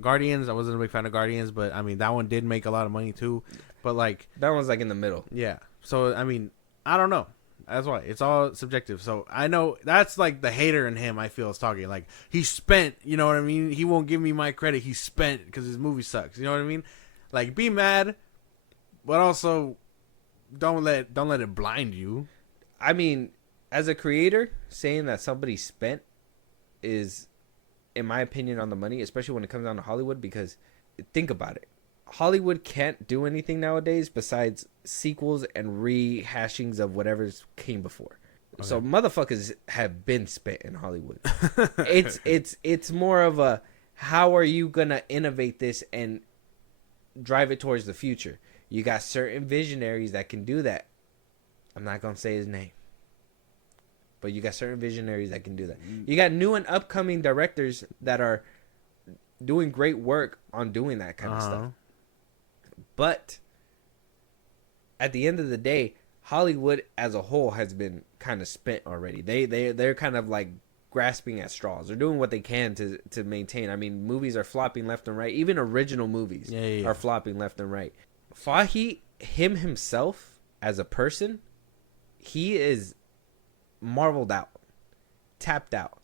Guardians, I wasn't a big fan of Guardians, but I mean that one did make a lot of money too. But like that one's like in the middle. Yeah. So I mean, I don't know. That's why it's all subjective. So I know that's like the hater in him. I feel is talking like he spent. You know what I mean? He won't give me my credit. He spent because his movie sucks. You know what I mean? Like, be mad, but also don't let it blind you. I mean, as a creator, saying that somebody spent is, in my opinion, on the money, especially when it comes down to Hollywood. Because think about it, Hollywood can't do anything nowadays besides sequels and rehashings of whatever's came before. Okay. So motherfuckers have been spent in Hollywood. it's more of a, how are you gonna innovate this and drive it towards the future? You got certain visionaries that can do that. I'm not gonna say his name, but you got certain visionaries that can do that. You got new and upcoming directors that are doing great work on doing that kind of stuff. But at the end of the day, Hollywood as a whole has been kind of spent already. They're kind of like grasping at straws. They're doing what they can to maintain. I mean, movies are flopping left and right. Even original movies are flopping left and right. Fiege, himself as a person, he is marveled out, tapped out.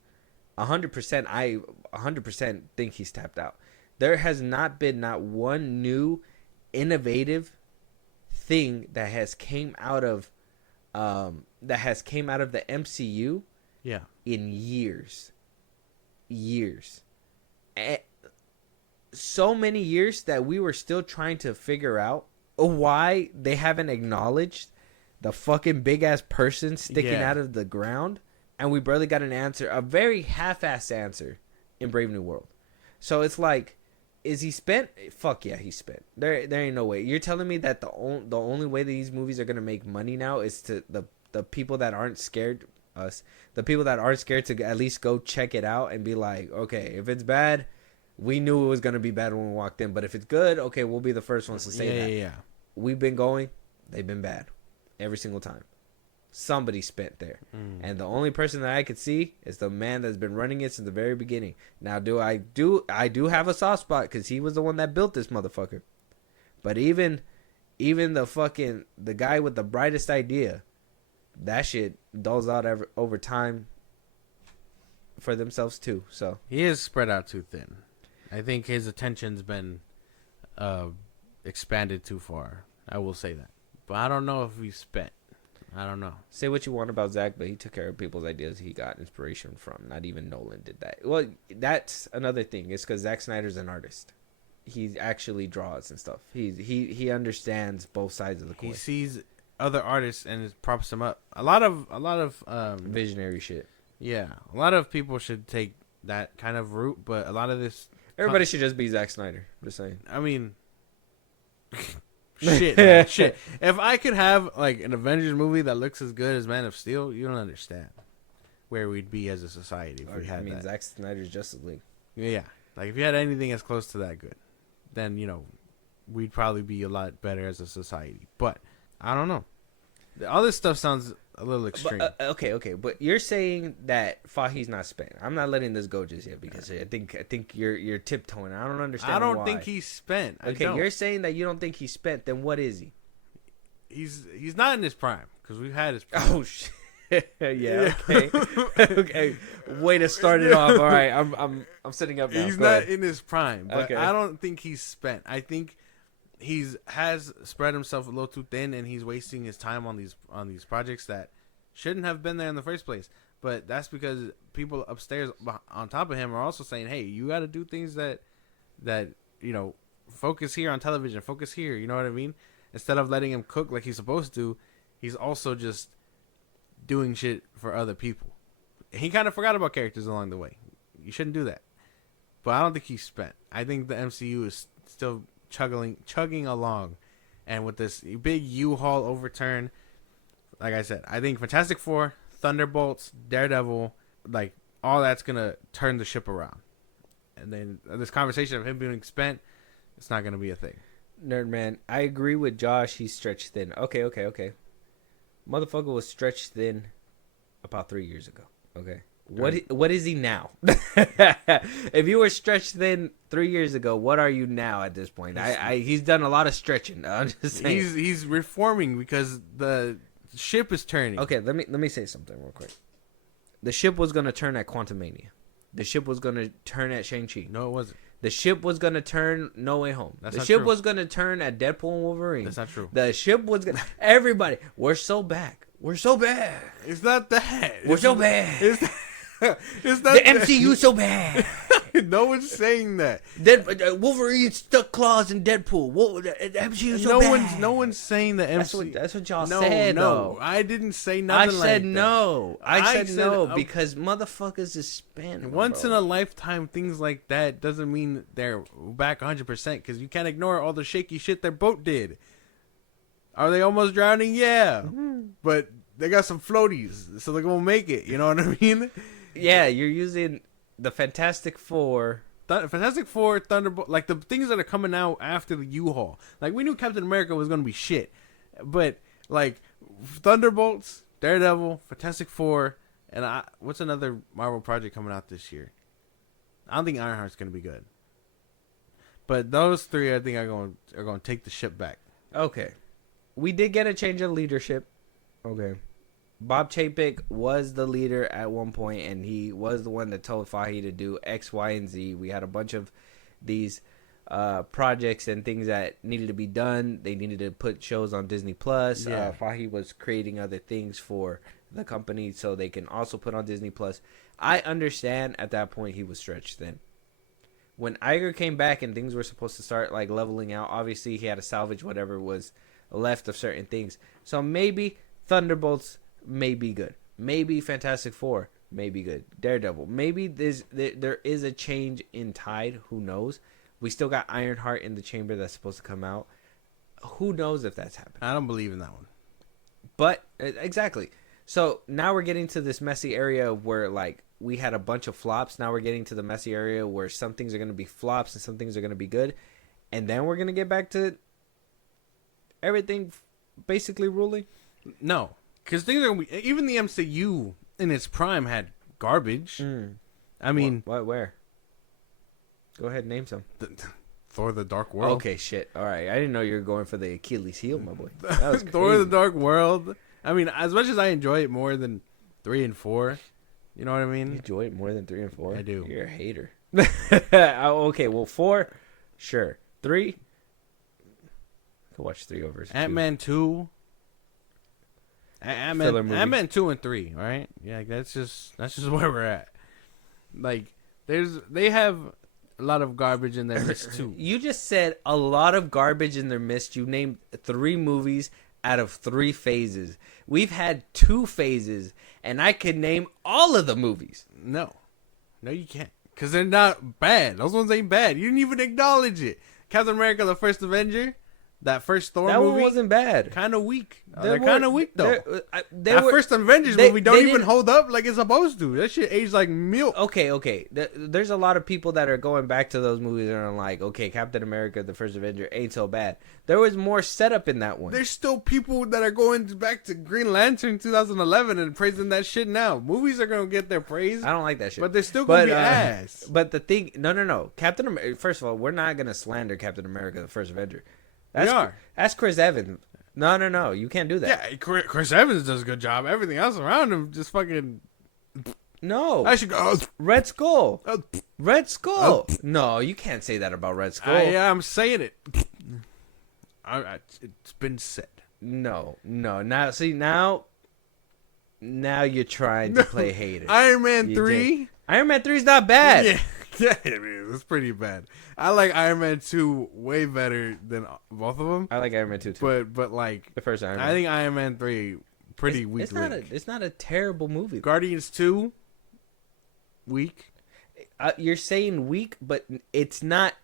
100%. I 100% think he's tapped out. There has not been not one new innovative thing that has came out of the MCU in years. So many years that we were still trying to figure out why they haven't acknowledged the fucking big ass person sticking out of the ground, and we barely got an answer, a very half-assed answer in Brave New World. So it's like, is he spent? Fuck yeah, he's spent. There ain't no way. You're telling me that the only way that these movies are gonna make money now is to the people that aren't scared, the people that aren't scared to at least go check it out and be like, okay, if it's bad, we knew it was gonna be bad when we walked in, but if it's good, okay, we'll be the first ones to say that. Yeah. We've been going, they've been bad, every single time. Somebody spent there, and the only person that I could see is the man that's been running it since the very beginning. Now, I do have a soft spot because he was the one that built this motherfucker. But even the guy with the brightest idea, that shit dulls out over time for themselves too. So he is spread out too thin. I think his attention's been expanded too far. I will say that, but I don't know if we spent. I don't know. Say what you want about Zach, but he took care of people's ideas he got inspiration from. Not even Nolan did that. Well, that's another thing. It's because Zack Snyder's an artist. He actually draws and stuff. He understands both sides of the coin. He sees other artists and props them up. A lot of visionary shit. Yeah, a lot of people should take that kind of route, but a lot of this, everybody should just be Zack Snyder. Just saying. I mean. Shit, man, shit. If I could have like an Avengers movie that looks as good as Man of Steel, you don't understand where we'd be as a society if we had that. Zack Snyder's Justice League. Yeah, like if you had anything as close to that good, then we'd probably be a lot better as a society. But I don't know. All this stuff sounds a little extreme. But, okay, but you're saying that Faige's not spent. I'm not letting this go just yet because I think you're tiptoeing. I don't understand. I don't think he's spent. You're saying that you don't think he's spent. Then what is he? He's not in his prime because we've had his prime. Oh shit. Yeah. Okay. Okay. Way to start it off. All right. I'm sitting up now. He's not in his prime, but I don't think he's spent. I think has spread himself a little too thin, and he's wasting his time on these projects that shouldn't have been there in the first place. But that's because people upstairs on top of him are also saying, "Hey, you got to do things that focus here on television, focus here." You know what I mean? Instead of letting him cook like he's supposed to, he's also just doing shit for other people. He kind of forgot about characters along the way. You shouldn't do that. But I don't think he's spent. I think the MCU is still chugging along, and with this big U-Haul overturn, like I said, I think Fantastic Four, Thunderbolts, Daredevil, like all that's gonna turn the ship around, and then this conversation of him being spent, it's not gonna be a thing. Nerd man, I agree with Josh. He's stretched thin. Okay. Motherfucker was stretched thin about 3 years ago. Okay. What is he now? If you were stretched thin 3 years ago, what are you now at this point? He's done a lot of stretching. I'm just saying. He's reforming because the ship is turning. Okay, let me say something real quick. The ship was gonna turn at Quantumania. The ship was gonna turn at Shang-Chi. No, it wasn't. The ship was gonna turn No Way Home. The ship was gonna turn at Deadpool and Wolverine. That's not true. The ship was gonna. Everybody, we're so back. We're so bad. It's not that. We're so bad. It's not the MCU so bad. No one's saying that. Wolverine stuck claws in Deadpool. MCU so No bad. no one's saying that MCU. That's what y'all no, said. no, though. I didn't say I nothing like said that. no. I said no said, because motherfuckers is spin. Once in a lifetime, things like that doesn't mean they're back 100%, because you can't ignore all the shaky shit their boat did. Are they almost drowning? Yeah. But they got some floaties, so they're going to make it. You know what I mean? Yeah, you're using the Fantastic Four. Fantastic Four, Thunderbolt, like the things that are coming out after the U-Haul. Like, we knew Captain America was going to be shit. But, like, Thunderbolts, Daredevil, Fantastic Four, and what's another Marvel project coming out this year? I don't think Ironheart's going to be good. But those three, I think, are going to take the ship back. Okay. We did get a change of leadership. Okay. Bob Chapek was the leader at one point, and he was the one that told Fahey to do X, Y, and Z. We had a bunch of these projects and things that needed to be done. They needed to put shows on Disney Plus. Yeah. Fahey was creating other things for the company so they can also put on Disney Plus. I understand at that point he was stretched thin. When Iger came back and things were supposed to start like leveling out, obviously he had to salvage whatever was left of certain things. So maybe Thunderbolts may be good. Maybe Fantastic Four may be good. Daredevil. Maybe there is a change in tide. Who knows? We still got Ironheart in the chamber that's supposed to come out. Who knows if that's happening? I don't believe in that one. But exactly. So now we're getting to this messy area where like we had a bunch of flops. Now we're getting to the messy area where some things are going to be flops and some things are going to be good. And then we're going to get back to everything basically ruling. No, because things are gonna be, even the MCU in its prime had garbage. I mean, what where? Go ahead and name some. Thor: The Dark World. Okay, shit. All right, I didn't know you were going for the Achilles heel, my boy. That was Thor: crazy. The Dark World. I mean, as much as I enjoy it more than 3 and 4, you know what I You mean? enjoy it more than 3 and 4? I do. You're a hater. Okay, well 4, sure. 3, I could watch 3 over. Ant-Man 2. Filler movie. Ant-Man 2 and 3, right? Yeah, that's just where we're at. Like, they have a lot of garbage in their list too. You just said a lot of garbage in their midst. You named 3 movies out of 3 phases. We've had 2 phases, and I could name all of the movies. No, you can't, because they're not bad. Those ones ain't bad. You didn't even acknowledge it. Captain America: The First Avenger, that first Thor That movie, one wasn't bad. kind of weak. They They're kind of weak though. That first Avengers movie don't even hold up like it's supposed to. That shit aged like milk. Okay. There's a lot of people that are going back to those movies and are like, okay, Captain America: The First Avenger ain't so bad. There was more setup in that one. There's still people that are going back to Green Lantern 2011 and praising that shit now. Movies are gonna get their praise, I don't like that shit. but they're still gonna be ass. But the thing, no. Captain America. First of all, we're not gonna slander Captain America: The First Avenger. That's Chris Evans. No. You can't do that. Yeah, Chris Evans does a good job. Everything else around him just fucking. No. I should go. Red Skull. Oh. Red Skull. No, you can't say that about Red Skull. I'm saying it. It's been said. No. Now you're trying to play hater. Iron Man You 3. did. Iron Man 3 is not bad. Yeah, it is. It's pretty bad. I like Iron Man 2 way better than both of them. I like Iron Man 2 too. But like The first Iron Man. I think Iron Man 3 pretty weak. It's not a terrible movie. Guardians 2 weak. You're saying weak, but it's not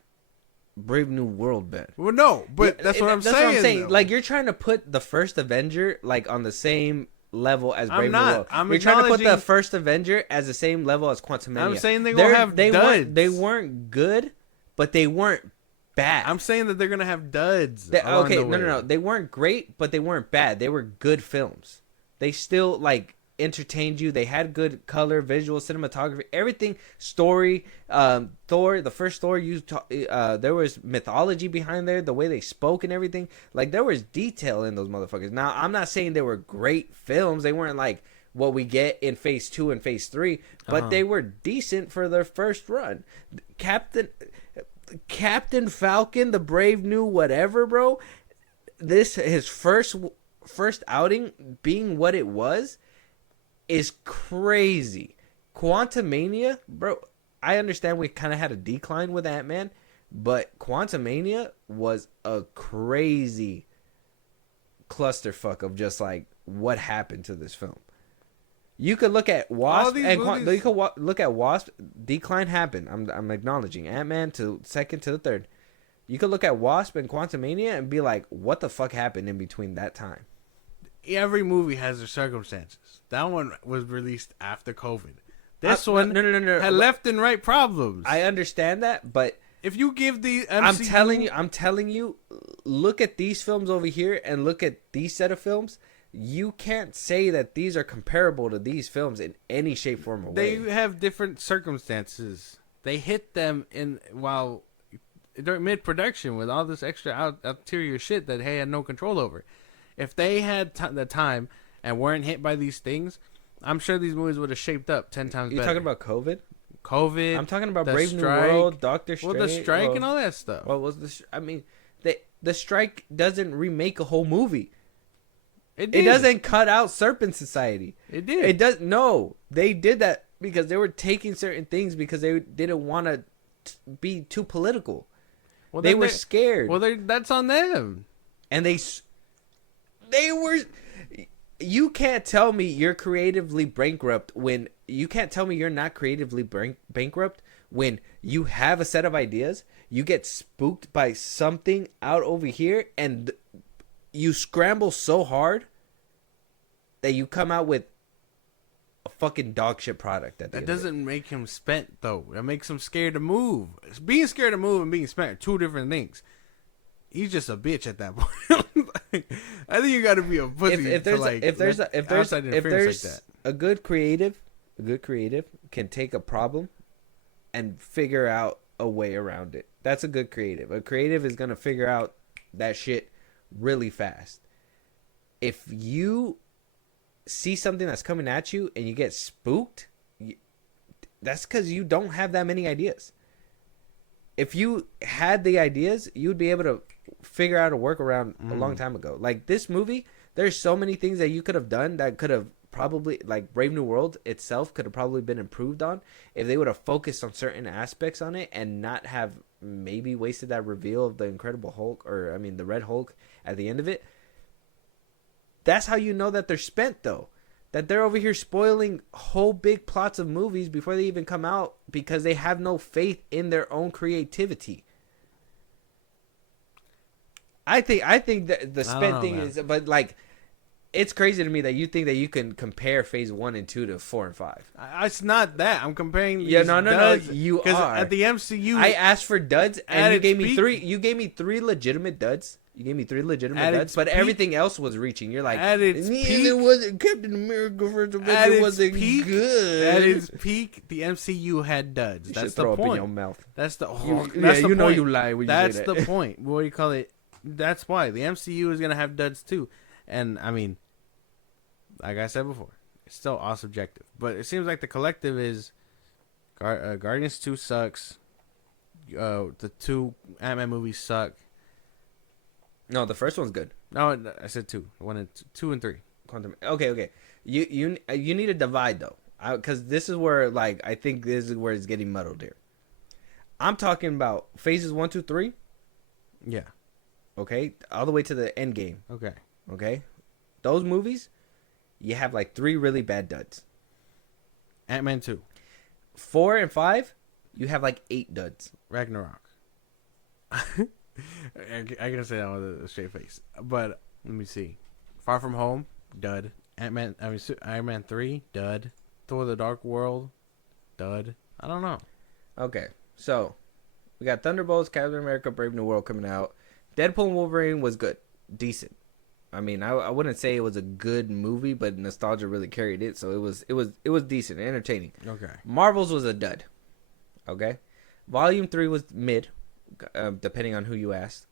Brave New World bad. Well, no, but that's what I'm saying. Though. Like you're trying to put the first Avenger like on the same level as Brave New World. You're trying to put the first Avenger as the same level as Quantumania. I'm saying they're gonna have duds. They weren't good, but they weren't bad. I'm saying that they're gonna have duds. No. They weren't great, but they weren't bad. They were good films. They still like entertained you. They had good color, visual, cinematography, everything. Story. Thor, the first Thor, there was mythology behind there. The way they spoke and everything. Like there was detail in those motherfuckers. Now I'm not saying they were great films. They weren't like what we get in Phase 2 and Phase 3, but they were decent for their first run. Captain Falcon, the Brave New whatever, bro. His first outing being what it was is crazy. Quantumania, bro. I understand we kind of had a decline with Ant-Man, but Quantumania was a crazy clusterfuck of just like what happened to this film. You could look at Wasp and you could look at Wasp. Decline happened. I'm acknowledging Ant-Man to second to the third. You could look at Wasp and Quantumania and be like, what the fuck happened in between that time? Every movie has their circumstances. That one was released after COVID. This one no. had left and right problems. I understand that, but if you give the MCU... I'm telling you, look at these films over here and look at these set of films. You can't say that these are comparable to these films in any shape, form, or way. They have different circumstances. They hit them while during mid-production with all this extra ulterior shit that they had no control over. If they had the time and weren't hit by these things, I'm sure these movies would have shaped up 10 times better. You're talking about COVID? COVID. I'm talking about Brave New World, Doctor Strange. Well, the strike and all that stuff. What was the? I mean, the strike doesn't remake a whole movie. It doesn't cut out Serpent Society. It did. It does. No, they did that because they were taking certain things because they didn't want to be too political. Well, they were scared. Well, that's on them. And they were. You can't tell me you're creatively bankrupt when you can't tell me you're not creatively bankrupt when you have a set of ideas, you get spooked by something out over here, and you scramble so hard that you come out with a fucking dog shit product. That doesn't make him spent, though. That makes him scared to move. Being scared to move and being spent are two different things. He's just a bitch at that point. I think you got to be a pussy if there's like a good creative can take a problem and figure out a way around it. That's a good creative. A creative is gonna figure out that shit really fast. If you see something that's coming at you and you get spooked, that's because you don't have that many ideas. If you had the ideas, you'd be able to figure out a workaround a long time ago. Like this movie, there's so many things that you could have done that could have probably, like Brave New World itself could have probably been improved on if they would have focused on certain aspects on it and not have maybe wasted that reveal of the Incredible Hulk, or I mean the Red Hulk at the end of it. That's how you know that they're spent, though. That they're over here spoiling whole big plots of movies before they even come out because they have no faith in their own creativity. I think that the spent thing is, but like, it's crazy to me that you think that you can compare Phase 1 and 2 to 4 and 5. It's not that. I'm comparing. No. You are. At the MCU, I asked for duds, and you gave me three. You gave me three legitimate duds. But everything else was reaching. You're like, at its peak, it wasn't Captain America first Avenger wasn't good. At its peak, the MCU had duds. You that's throw the up point. in your mouth. That's the you know you lie when you that's say that. the point. What do you call it? That's why the MCU is gonna have duds too. And I mean, like I said before, it's still all subjective. But it seems like the collective is Guardians 2 sucks. The two Ant-Man movies suck. No, the first one's good. No, I said 2. 1 and 2 and 3. Quantum. Okay. You need to divide though, because this is where I think this is where it's getting muddled here. I'm talking about phases 1, 2, 3. Yeah. Okay, all the way to the end game. Okay. Those movies, you have 3 really bad duds. Ant-Man 2. 4 and 5, you have 8 duds. Ragnarok. I can say that with a straight face. But let me see. Far From Home, dud. Iron Man 3, dud. Thor: The Dark World, dud. I don't know. Okay, so we got Thunderbolts, Captain America, Brave New World coming out. Deadpool and Wolverine was good, decent. I mean, I wouldn't say it was a good movie, but nostalgia really carried it, so it was decent, entertaining. Okay. Marvel's was a dud. Okay, Volume 3 was mid, depending on who you asked.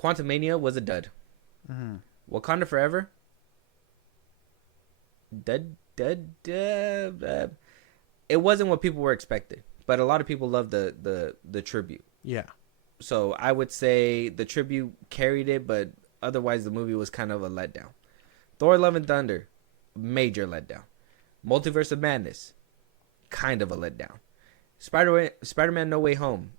Quantumania was a dud. Mm-hmm. Wakanda Forever, dud. It wasn't what people were expecting, but a lot of people loved the tribute. Yeah. So I would say the tribute carried it, but otherwise the movie was kind of a letdown. Thor: Love and Thunder, major letdown. Multiverse of Madness, kind of a letdown. Spider-Man No Way Home.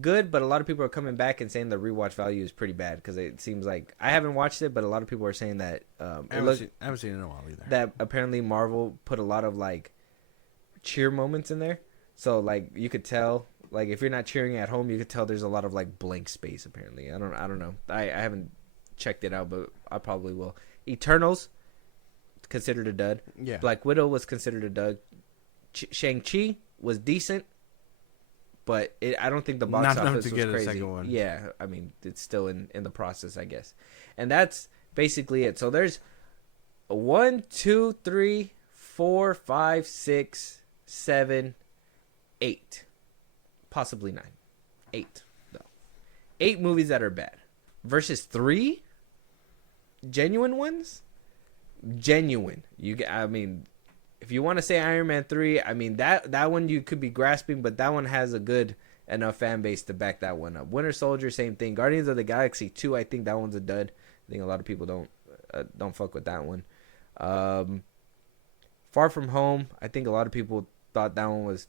Good, but a lot of people are coming back and saying the rewatch value is pretty bad because it seems like I haven't watched it, but a lot of people are saying that I haven't seen it in a while either. That apparently Marvel put a lot of like cheer moments in there, so like you could tell, like if you're not cheering at home, you could tell there's a lot of like blank space. Apparently, I don't know. I haven't checked it out, but I probably will. Eternals considered a dud. Yeah. Black Widow was considered a dud. Shang-Chi was decent. But I don't think the box Not enough office to was get crazy. a second one. Yeah, I mean, it's still in the process, I guess. And that's basically it. So there's 1, 2, 3, 4, 5, 6, 7, 8. Possibly 9. 8, though. 8 movies that are bad. Versus 3 genuine ones? Genuine. I mean... If you want to say Iron Man 3, I mean, that one you could be grasping, but that one has a good enough fan base to back that one up. Winter Soldier, same thing. Guardians of the Galaxy 2, I think that one's a dud. I think a lot of people don't fuck with that one. Far From Home, I think a lot of people thought that one was...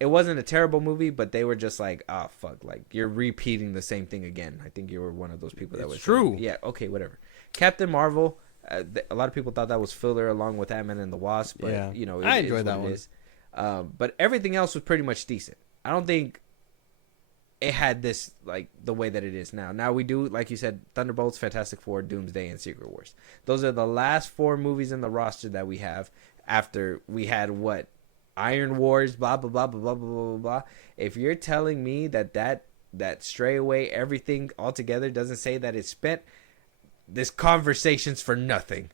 It wasn't a terrible movie, but they were just like, oh, fuck, like, you're repeating the same thing again. I think you were one of those people that was... true. Saying, yeah, okay, whatever. Captain Marvel... a lot of people thought that was filler along with Ant-Man and the Wasp, but yeah. you know, I enjoyed that one. But everything else was pretty much decent. I don't think it had this like the way that it is now. Now we do, like you said, Thunderbolts, Fantastic Four, Doomsday, and Secret Wars. Those are the last 4 movies in the roster that we have after we had what Iron Wars, blah blah blah blah blah blah blah blah. If you're telling me that stray away everything altogether doesn't say that it's spent. This conversation's for nothing.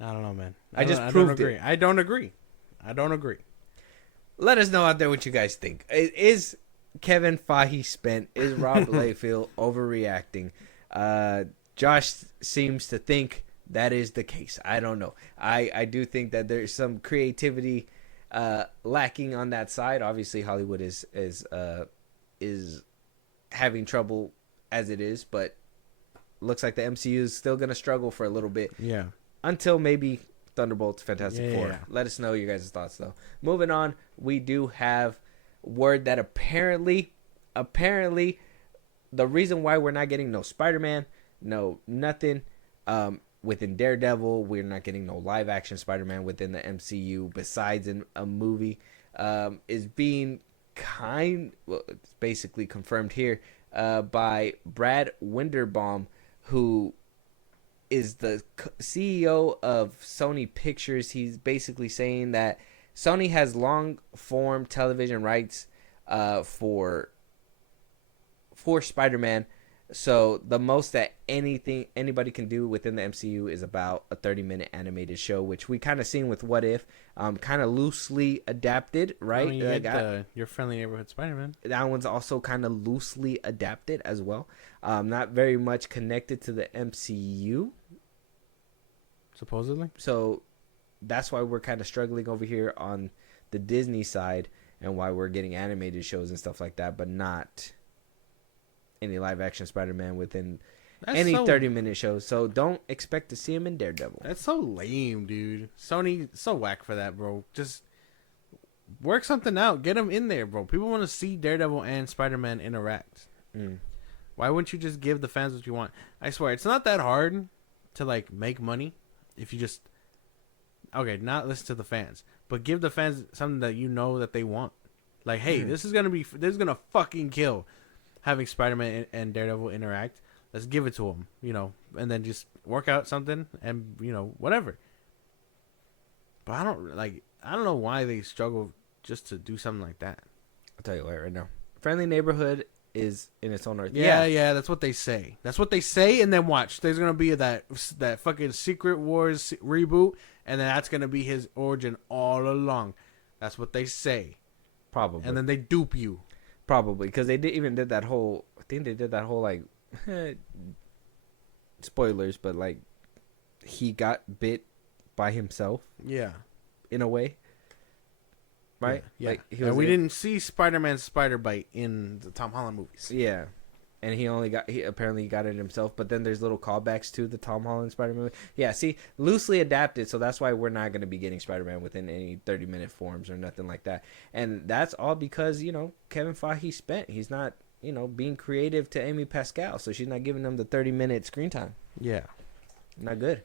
I don't know, man. I don't agree. I don't agree. Let us know out there what you guys think. Is Kevin Feige spent? Is Rob Liefeld overreacting? Josh seems to think that is the case. I don't know. I do think that there's some creativity lacking on that side. Obviously, Hollywood is having trouble as it is, but looks like the MCU is still going to struggle for a little bit. Yeah. Until maybe Thunderbolts, Fantastic Four. Yeah. Let us know your guys' thoughts, though. Moving on, we do have word that apparently, the reason why we're not getting no Spider-Man, no nothing, within Daredevil, we're not getting no live-action Spider-Man within the MCU besides in a movie, is being it's basically confirmed here by Brad Winderbaum, who is the CEO of Sony Pictures. He's basically saying that Sony has long-form television rights for Spider-Man. So the most that anybody can do within the MCU is about a 30-minute animated show, which we kind of seen with What If, kind of loosely adapted, right? Your Friendly Neighborhood Spider-Man. That one's also kind of loosely adapted as well. Not very much connected to the MCU. Supposedly. So that's why we're kind of struggling over here on the Disney side and why we're getting animated shows and stuff like that, but not any live action Spider-Man within any 30-minute show. So don't expect to see him in Daredevil. That's so lame, dude. Sony so whack for that, bro. Just work something out. Get them in there, bro. People want to see Daredevil and Spider-Man interact. Why wouldn't you just give the fans what you want? I swear, it's not that hard to like make money if you just not listen to the fans, but give the fans something that you know that they want. Like, hey, this is gonna fucking kill having Spider-Man and Daredevil interact. Let's give it to them, and then just work out something and whatever. But I don't know why they struggle just to do something like that. I'll tell you what, right now, Friendly Neighborhood is in its own right. Yeah, that's what they say. And then watch. There's gonna be that fucking Secret Wars reboot, and then that's gonna be his origin all along. That's what they say. Probably. And then they dupe you. Probably, because they did that whole. I think they did that whole like spoilers, but like he got bit by himself. Yeah, in a way. Right. Yeah. Like, we didn't see Spider-Man's spider bite in the Tom Holland movies. Yeah. and he apparently got it himself. But then there's little callbacks to the Tom Holland Spider-Man movie. Yeah, see, loosely adapted, so that's why we're not going to be getting Spider-Man within any 30-minute forms or nothing like that. And that's all because, you know, Kevin Feige spent. He's not, you know, being creative to Amy Pascal, so she's not giving him the 30-minute screen time. Yeah. Not good.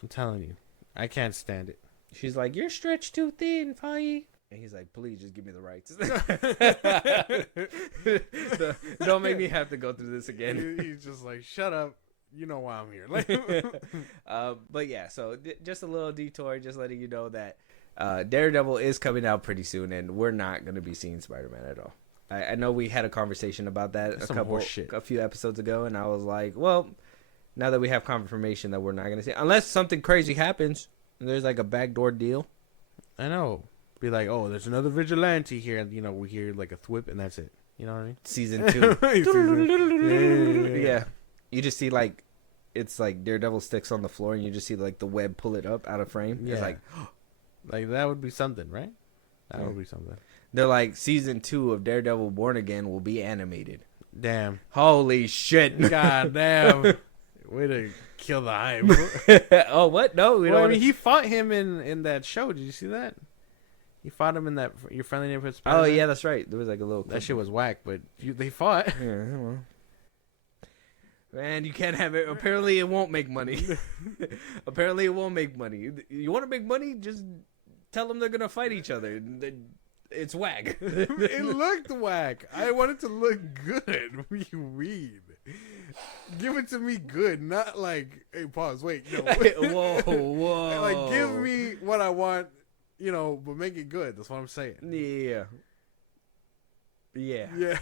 I'm telling you. I can't stand it. She's like, you're stretched too thin, Feige. And he's like, please just give me the rights. Don't make me have to go through this again. He's just like, shut up. You know why I'm here. Like, but yeah, so just a little detour, just letting you know that Daredevil is coming out pretty soon, and we're not going to be seeing Spider-Man at all. I know we had a conversation about that a few episodes ago, and I was like, well, now that we have confirmation that we're not going to see, unless something crazy happens, and there's like a backdoor deal. I know. Be like, oh, there's another vigilante here, and, you know, we hear like a thwip, and that's it. You know what I mean? Season 2. Yeah. You just see, like, it's like Daredevil sticks on the floor, and you just see, like, the web pull it up out of frame. Yeah. It's like, like, that would be something, right? That would be something. They're like, Season 2 of Daredevil Born Again will be animated. Damn. Holy shit. God damn. Way to kill the hype. Oh, what? No. Well, I mean, he fought him in that show. Did you see that? He fought him in that Your Friendly Neighborhood Spider-Man. Oh, yeah, that's right. There was like a little... That shit was whack, but they fought. Yeah, well. Man, you can't have it. Apparently, it won't make money. Apparently, it won't make money. You want to make money? Just tell them they're going to fight each other. It's whack. It looked whack. I want it to look good. What do you mean? Give it to me good, not like, hey, pause, wait, no. Whoa. Like, give me what I want, you know, but make it good. That's what I'm saying. Yeah.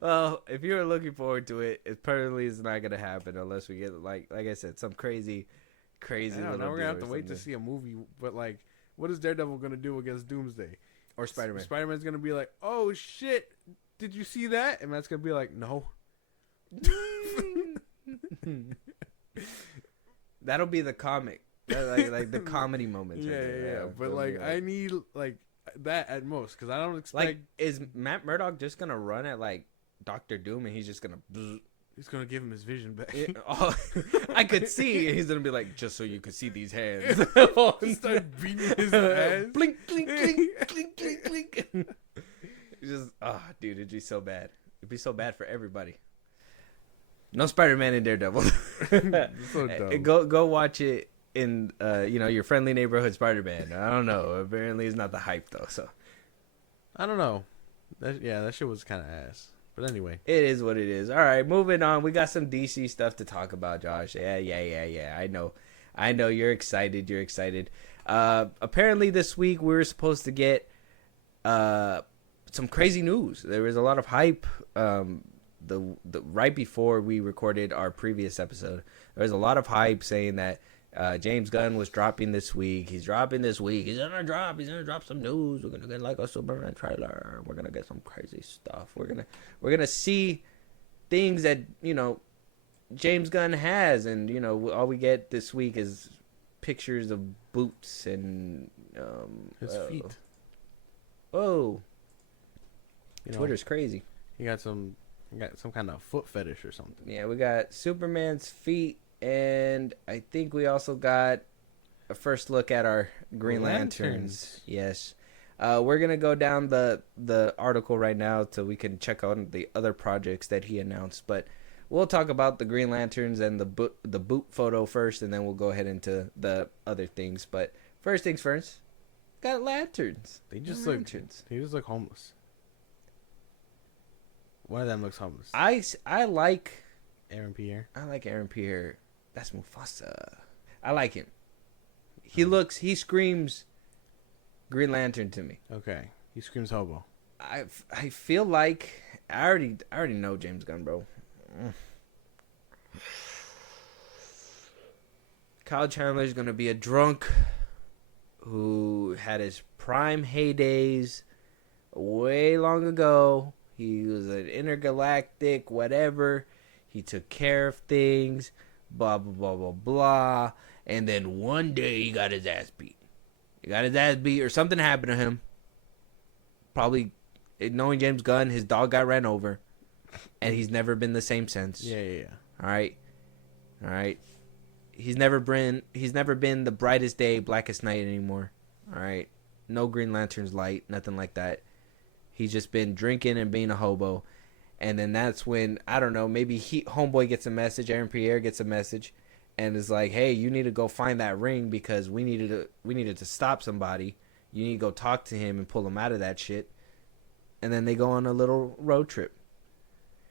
Well, if you're looking forward to it, it probably is not gonna happen unless we get like I said, some crazy. Now we're gonna have to wait to see a movie. But like, what is Daredevil gonna do against Doomsday or Spider-Man? Spider-Man's gonna be like, oh shit, did you see that? And Matt's gonna be like, no. That'll be the comic, like the comedy moments. Yeah. But like, I need like that at most, because I don't expect. Like, is Matt Murdock just gonna run at like Doctor Doom and he's just gonna? He's gonna give him his vision back. I could see. He's gonna be like, just so you could see these hands. Start beating his ass. Blink, blink, blink, blink, blink, blink. It's just, dude, it'd be so bad. It'd be so bad for everybody. No Spider-Man in Daredevil. So dumb. Go watch it in Your Friendly Neighborhood Spider-Man. I don't know. Apparently, it's not the hype though. So I don't know. That shit was kind of ass. But anyway, it is what it is. All right, moving on. We got some DC stuff to talk about, Josh. Yeah. I know. You're excited. Apparently, this week we were supposed to get some crazy news. There was a lot of hype. The right before we recorded our previous episode, there was a lot of hype saying that James Gunn was dropping this week. He's dropping this week. He's gonna drop some news. We're gonna get like a Superman trailer. We're gonna get some crazy stuff. We're gonna see things that, you know, James Gunn has, and, you know, all we get this week is pictures of boots and his feet. Oh, you know, Twitter's crazy. You got some kind of foot fetish or something. Yeah, we got Superman's feet, and I think we also got a first look at our Green Lanterns. Yes. We're going to go down the article right now so we can check out the other projects that he announced. But we'll talk about the Green Lanterns and the boot photo first, and then we'll go ahead into the other things. But first things first, got lanterns. They just look homeless. One of them looks homeless. I like Aaron Pierre. I like Aaron Pierre. That's Mufasa. I like him. He screams Green Lantern to me. Okay. He screams hobo. I feel like I already know James Gunn, bro. Kyle Chandler's gonna be a drunk who had his prime heydays way long ago. He was an intergalactic whatever. He took care of things, blah, blah, blah, blah, blah. And then one day he got his ass beat. Or something happened to him. Probably knowing James Gunn, his dog got ran over, and he's never been the same since. Yeah. All right. He's never been the brightest day, blackest night anymore. All right. No Green Lantern's light, nothing like that. He's just been drinking and being a hobo. And then that's when, I don't know, maybe Homeboy gets a message, Aaron Pierre gets a message, and is like, hey, you need to go find that ring because we needed to stop somebody. You need to go talk to him and pull him out of that shit. And then they go on a little road trip.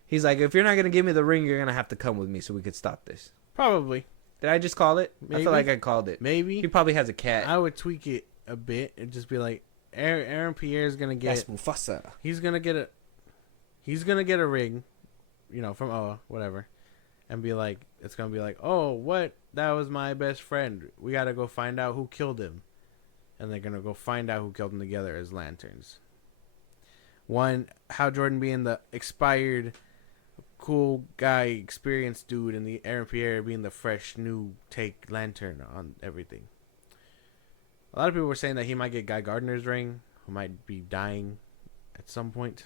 He's like, if you're not going to give me the ring, you're going to have to come with me so we could stop this. Probably. Did I just call it? Maybe. I feel like I called it. Maybe. He probably has a cat. I would tweak it a bit and just be like, Aaron Pierre's going to get... That's Mufasa. He's going to get a ring, from Oa, whatever. And be like, it's going to be like, oh, what? That was my best friend. We got to go find out who killed him. And they're going to go find out who killed him together as lanterns. One, Hal Jordan being the expired, cool guy, experienced dude, and the Aaron Pierre being the fresh, new take lantern on everything. A lot of people were saying that he might get Guy Gardner's ring, who might be dying at some point.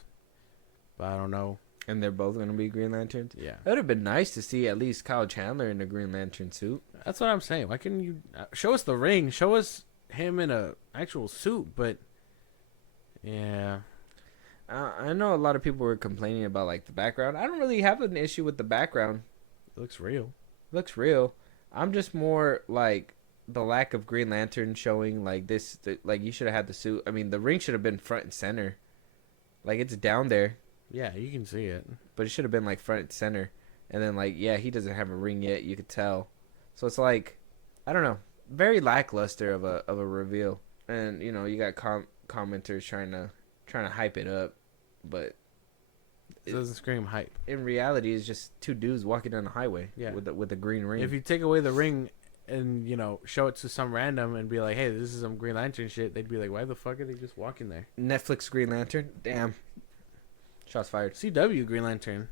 But I don't know. And they're both going to be Green Lanterns? Yeah. It would have been nice to see at least Kyle Chandler in a Green Lantern suit. That's what I'm saying. Why couldn't you show us the ring? Show us him in a actual suit, but yeah. I know a lot of people were complaining about like the background. I don't really have an issue with the background. It looks real. It looks real. I'm just more like the lack of Green Lantern showing like this. Like you should have had the suit. I mean, the ring should have been front and center. Like it's down there. Yeah, you can see it. But it should have been like front and center. And then like, yeah, he doesn't have a ring yet. You could tell. So it's like, I don't know, very lackluster of a reveal. And you got commenters trying to hype it up, but It doesn't scream hype. in reality, it's just two dudes walking down the highway. Yeah. with a green ring. If you take away the ring and show it to some random and be like, hey, this is some Green Lantern shit, they'd be like, why the fuck are they just walking there? Netflix Green Lantern, damn. Shots fired. CW Green Lantern.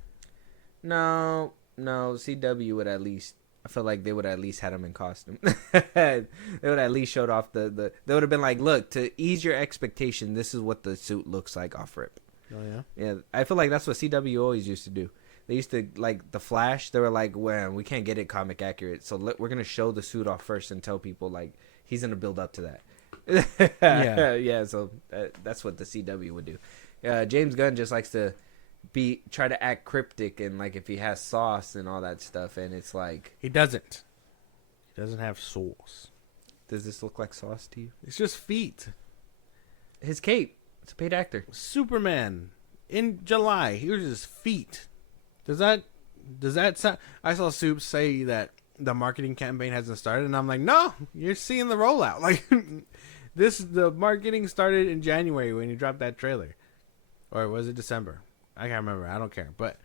No, CW would at least. I feel like they would at least had him in costume. They would at least showed off the. They would have been like, look, to ease your expectation, this is what the suit looks like off rip. Oh yeah. Yeah, I feel like that's what CW always used to do. They used to like the Flash. They were like, well, we can't get it comic accurate, so we're gonna show the suit off first and tell people like he's gonna build up to that. Yeah. So that's what the CW would do. James Gunn just likes to try to act cryptic and like if he has sauce and all that stuff, and it's like He doesn't. He doesn't have sauce. does this look like sauce to you? It's just feet. His cape. It's a paid actor. Superman in July. Here's his feet. Does that sound? I saw Soup say that the marketing campaign hasn't started, and I'm like, no, you're seeing the rollout. Like the marketing started in January when you dropped that trailer, or was it December? I can't remember. I don't care. But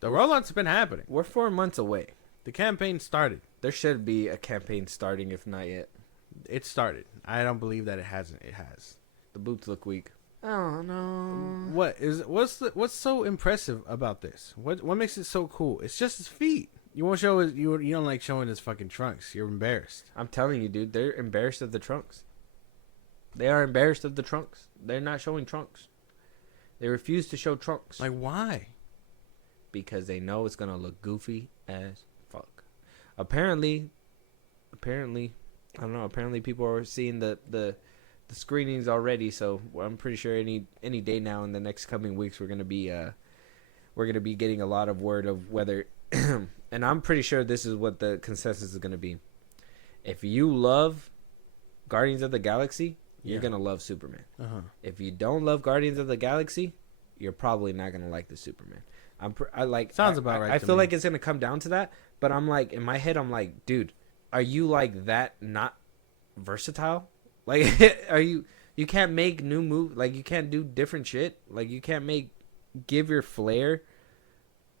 the rollout's been happening. We're 4 months away. The campaign started. There should be a campaign starting, if not yet. It started. I don't believe that it hasn't. It has. The boots look weak. Oh no. What's so impressive about this? What makes it so cool? It's just his feet. You won't show his, you don't like showing his fucking trunks. You're embarrassed. I'm telling you, dude, they're embarrassed of the trunks. They are embarrassed of the trunks. They're not showing trunks. They refuse to show trunks. Like why? Because they know it's gonna look goofy as fuck. Apparently, I don't know. Apparently, people are seeing the screenings already. So I'm pretty sure any day now in the next coming weeks we're gonna be getting a lot of word of whether. And I'm pretty sure this is what the consensus is gonna be. If you love Guardians of the Galaxy, you're gonna love Superman. If you don't love Guardians of the Galaxy, you're probably not gonna like the Superman. Sounds about right. I to feel me. like it's gonna come down to that, but I'm like in my head, I'm like, dude, are you like that not versatile? Like, are you? You can't make new move. Like you can't do different shit. Like you can't give your flair,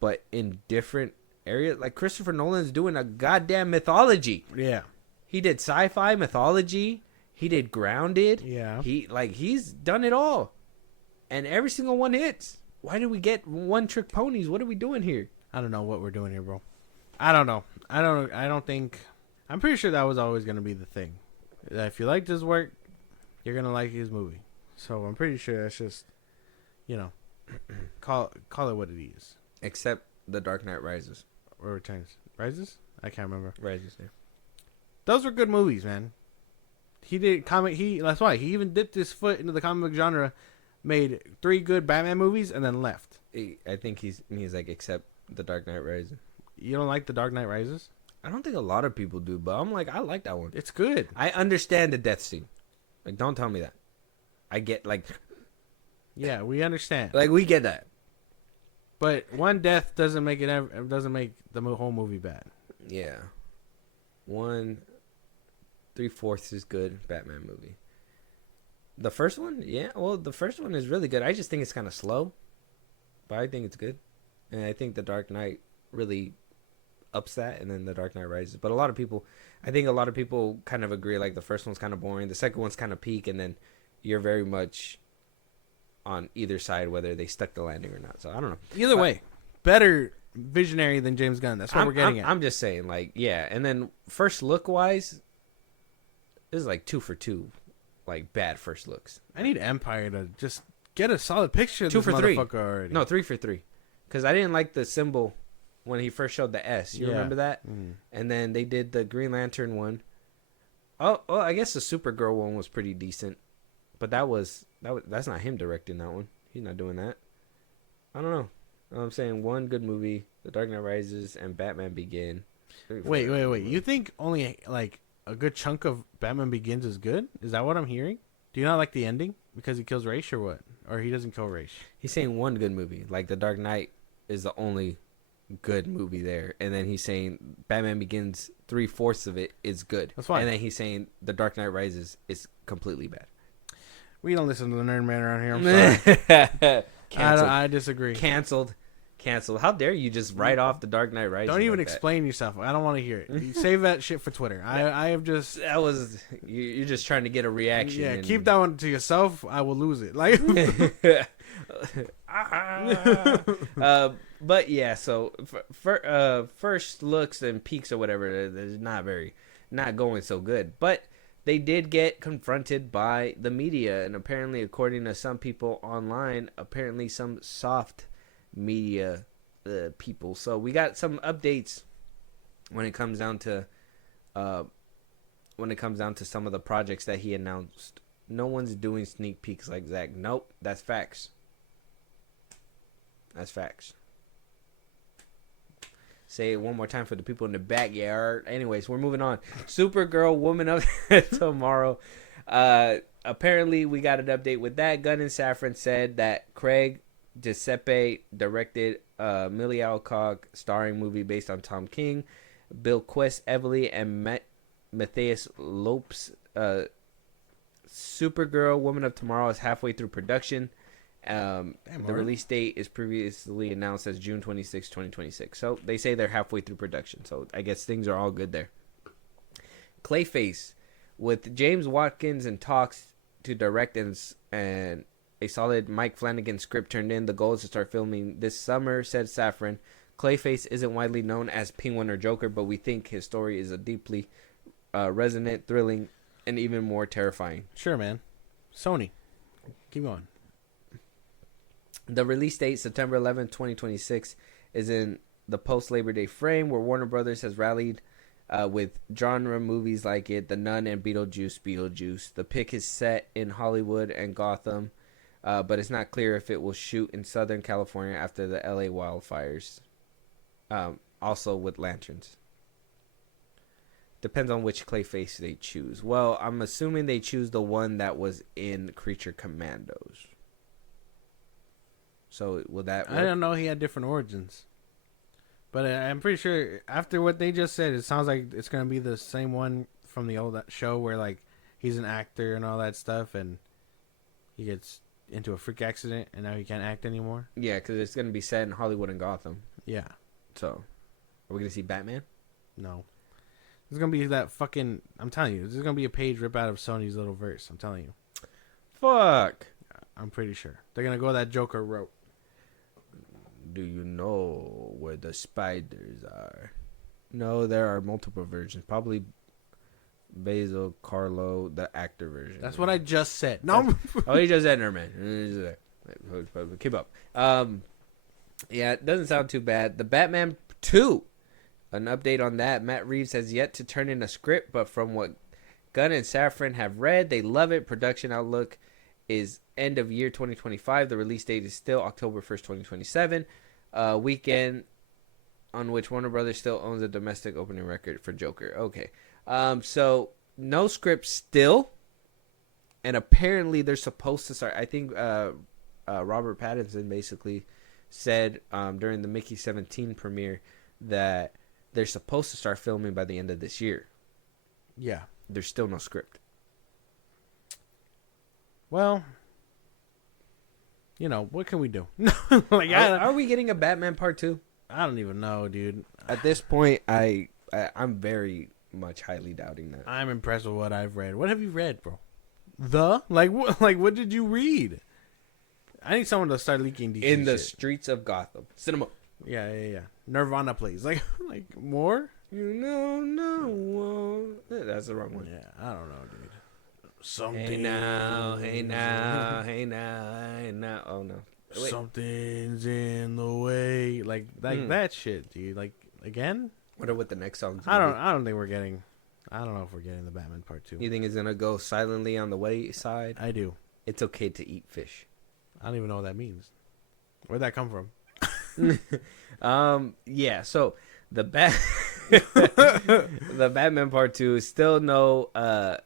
but in different areas. Like Christopher Nolan's doing a goddamn mythology. Yeah. He did sci-fi mythology. He did grounded. Yeah. He's done it all, and every single one hits. Why did we get one trick ponies? What are we doing here? I don't know what we're doing here, bro. I don't know. I don't think. I'm pretty sure that was always gonna be the thing. That if you liked his work, you're gonna like his movie. So I'm pretty sure that's just you know, call it what it is. Except The Dark Knight Rises. Or Returns. Rises? I can't remember. Rises, yeah. Those were good movies, man. He did comic. That's why he even dipped his foot into the comic book genre, made 3 good Batman movies, and then left. I think he's like, except The Dark Knight Rises. You don't like The Dark Knight Rises? I don't think a lot of people do, but I'm like, I like that one. It's good. I understand the death scene. Like, don't tell me that. I get, like... Yeah, we understand. Like, we get that. But one death doesn't make the whole movie bad. Yeah. 3/4 is good Batman movie. The first one? Yeah, well, the first one is really good. I just think it's kind of slow. But I think it's good. And I think The Dark Knight really ups that, and then The Dark Knight Rises. But I think a lot of people kind of agree, like, the first one's kind of boring, the second one's kind of peak, and then you're very much on either side whether they stuck the landing or not. So I don't know. Either way, better visionary than James Gunn. That's what we're getting at. I'm just saying, like, yeah. And then first look wise, this is like 2 for 2, like, bad first looks. I need Empire to just get a solid picture of 2 this for 3 motherfucker already. No, 3 for 3, because I didn't like the symbol when he first showed the S. You remember that? And then they did the Green Lantern one. Oh, I guess the Supergirl one was pretty decent, but that's not him directing that one. He's not doing that. I don't know. I'm saying one good movie, The Dark Knight Rises and Batman Begin. Wait. You think only like a good chunk of Batman Begins is good? Is that what I'm hearing? Do you not like the ending because he kills Ra's or what? Or he doesn't kill Ra's? He's saying one good movie, like The Dark Knight is the only good movie there, and then he's saying Batman Begins 3/4 of it is good. That's fine. And then he's saying The Dark Knight Rises is completely bad. We don't listen to the Nerd Man around here. I'm sorry. Canceled. I disagree. Canceled. How dare you just write off The Dark Knight Rises? Don't even like explain yourself. I don't want to hear it. You save that shit for Twitter. I have just... That was... You're just trying to get a reaction. Yeah, keep that one to yourself. I will lose it. Like... But yeah, so first looks and peaks or whatever, they're not going so good. But they did get confronted by the media, and apparently, according to some people online, apparently some soft media people. So we got some updates when it comes down to some of the projects that he announced. No one's doing sneak peeks like Zach. Nope, that's facts. That's facts. Say it one more time for the people in the backyard. Anyways, we're moving on. Supergirl, Woman of Tomorrow. Apparently, we got an update with that. Gunn and Safran said that Craig Giuseppe directed a Millie Alcock starring movie based on Tom King. Bill Quest, Evely, and Matthias Lopes. Supergirl, Woman of Tomorrow is halfway through production. The release date is previously announced as June 26, 2026. So they say they're halfway through production. So I guess things are all good there. Clayface, with James Watkins in talks to direct and a solid Mike Flanagan script turned in, the goal is to start filming this summer, said Safran. Clayface isn't widely known as Penguin or Joker, but we think his story is a deeply resonant, thrilling, and even more terrifying. Sure, man. Sony. Keep going. The release date, September 11, 2026, is in the post-Labor Day frame, where Warner Brothers has rallied with genre movies like it, The Nun and Beetlejuice. The pick is set in Hollywood and Gotham, but it's not clear if it will shoot in Southern California after the LA wildfires. Also with lanterns. Depends on which Clayface they choose. Well, I'm assuming they choose the one that was in Creature Commandos. So will that work? I don't know. He had different origins. But I'm pretty sure after what they just said, it sounds like it's going to be the same one from the old show where, like, he's an actor and all that stuff, and he gets into a freak accident, and now he can't act anymore. Yeah, because it's going to be set in Hollywood and Gotham. Yeah. So, are we going to see Batman? No. There's going to be that fucking... I'm telling you, there's going to be a page rip out of Sony's little verse. I'm telling you. Fuck. I'm pretty sure. They're going to go that Joker route. Do you know where the spiders are? No, there are multiple versions. Probably Basil, Carlo, the actor version. That's what I just said. No. Oh, he just said Nerman. Keep up. Yeah, it doesn't sound too bad. The Batman 2, an update on that. Matt Reeves has yet to turn in a script, but from what Gunn and Safran have read, they love it. Production outlook is end of year 2025. The release date is still October 1st, 2027. Weekend on which Warner Brothers still owns a domestic opening record for Joker. Okay. So no script still. And apparently they're supposed to start. I think Robert Pattinson basically said during the Mickey 17 premiere that they're supposed to start filming by the end of this year. Yeah. There's still no script. Well, you know, what can we do? Are we getting a Batman Part 2? I don't even know, dude. At this point, I'm very much highly doubting that. I'm impressed with what I've read. What have you read, bro? What did you read? I need someone to start leaking DC In the shit. streets of Gotham. Cinema. Yeah. Nirvana plays. Like more? You know, no one. That's the wrong one. Yeah, I don't know, dude. Something. Hey now, hey now, hey now, hey now. Oh no. Wait. Something's in the way. Like that shit, dude. Like again? Wonder what the next song's I gonna don't think we're getting. I don't know if we're getting the Batman Part 2. be. You think it's gonna go silently on the wayside? I do. It's okay to eat fish. I don't even know what that means. Where'd that come from? Yeah. So the the Batman Part 2 is still no.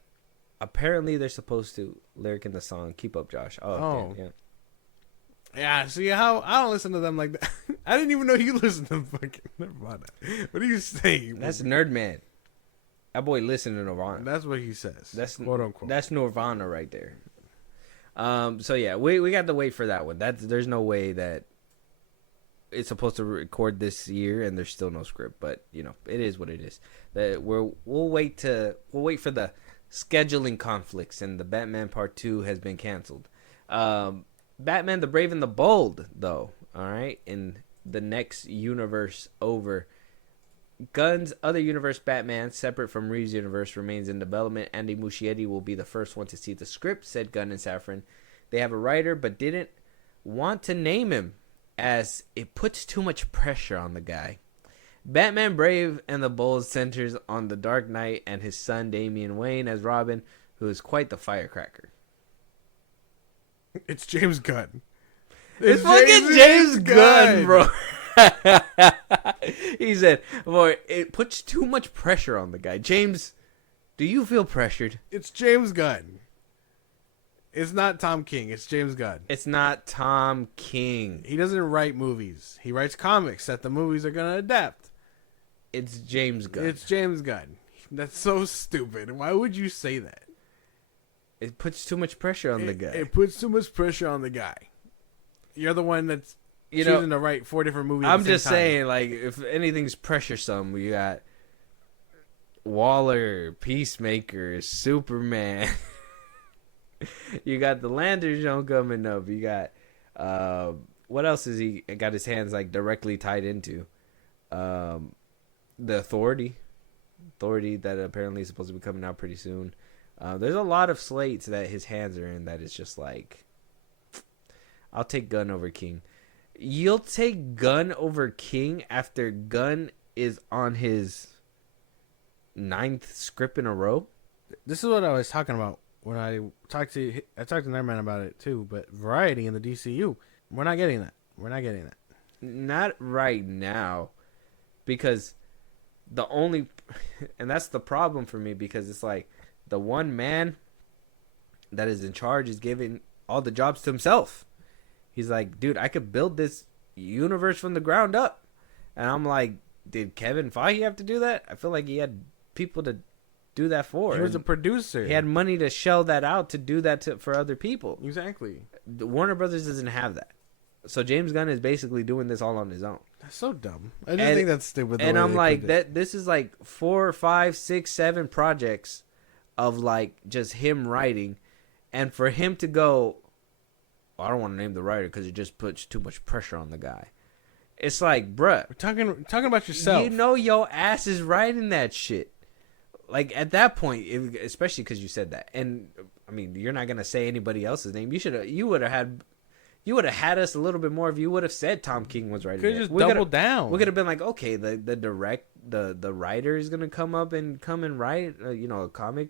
Apparently they're supposed to lyric in the song. Keep up, Josh. Oh. Damn, yeah. Yeah, see how I don't listen to them like that. I didn't even know you listened to fucking Nirvana. What are you saying? That's Nerd Man. That boy listen to Nirvana. That's what he says. That's quote unquote. That's Nirvana right there. So yeah, we got to wait for that one. There's no way that it's supposed to record this year and there's still no script. But you know, it is what it is. That we'll wait for the scheduling conflicts, and the Batman Part 2 has been canceled. Batman the Brave and the Bold, though, all right, in the next universe over. Gunn's other universe, Batman, separate from Reeves' universe, remains in development. Andy Muschietti will be the first one to see the script, said Gunn and Safran. They have a writer, but didn't want to name him, as it puts too much pressure on the guy. Batman Brave and the Bold centers on the Dark Knight and his son Damian Wayne as Robin, who is quite the firecracker. It's James Gunn. It's fucking James Gunn, bro. He said, boy, it puts too much pressure on the guy. James, do you feel pressured? It's James Gunn. It's not Tom King. It's James Gunn. It's not Tom King. He doesn't write movies. He writes comics that the movies are going to adapt. It's James Gunn. It's James Gunn. That's so stupid. Why would you say that? It puts too much pressure on the guy. It puts too much pressure on the guy. You're the one that's choosing to write 4 different movies. I'm just saying, like, if anything's pressuresome, we got Waller, Peacemaker, Superman. You got the Lantern show coming up. You got what else is he got his hands like directly tied into? The Authority that apparently is supposed to be coming out pretty soon. There's a lot of slates that his hands are in that is just like, I'll take Gunn over King. You'll take Gunn over King after Gunn is on his 9th script in a row? This is what I was talking about when I talked to Nerdman about it too. But Variety in the DCU, we're not getting that. Not right now, because and that's the problem for me, because it's like the one man that is in charge is giving all the jobs to himself. He's like, dude, I could build this universe from the ground up. And I'm like, did Kevin Feige have to do that? I feel like he had people to do that for. He was a producer. He had money to shell that out to do that for other people. Exactly. Warner Brothers doesn't have that. So James Gunn is basically doing this all on his own. That's so dumb. I just think that's stupid. And I'm like, this is like 4, 5, 6, 7 projects of like just him writing. And for him to go, I don't want to name the writer because it just puts too much pressure on the guy. It's like, bruh. We're talking about yourself. You know your ass is writing that shit. Like, at that point, especially because you said that. And, I mean, you're not going to say anybody else's name. You would have You would have had us a little bit more if you would have said Tom King was writing Could it. just We double could've- down. We could have been like, okay, the writer is gonna come and write. A comic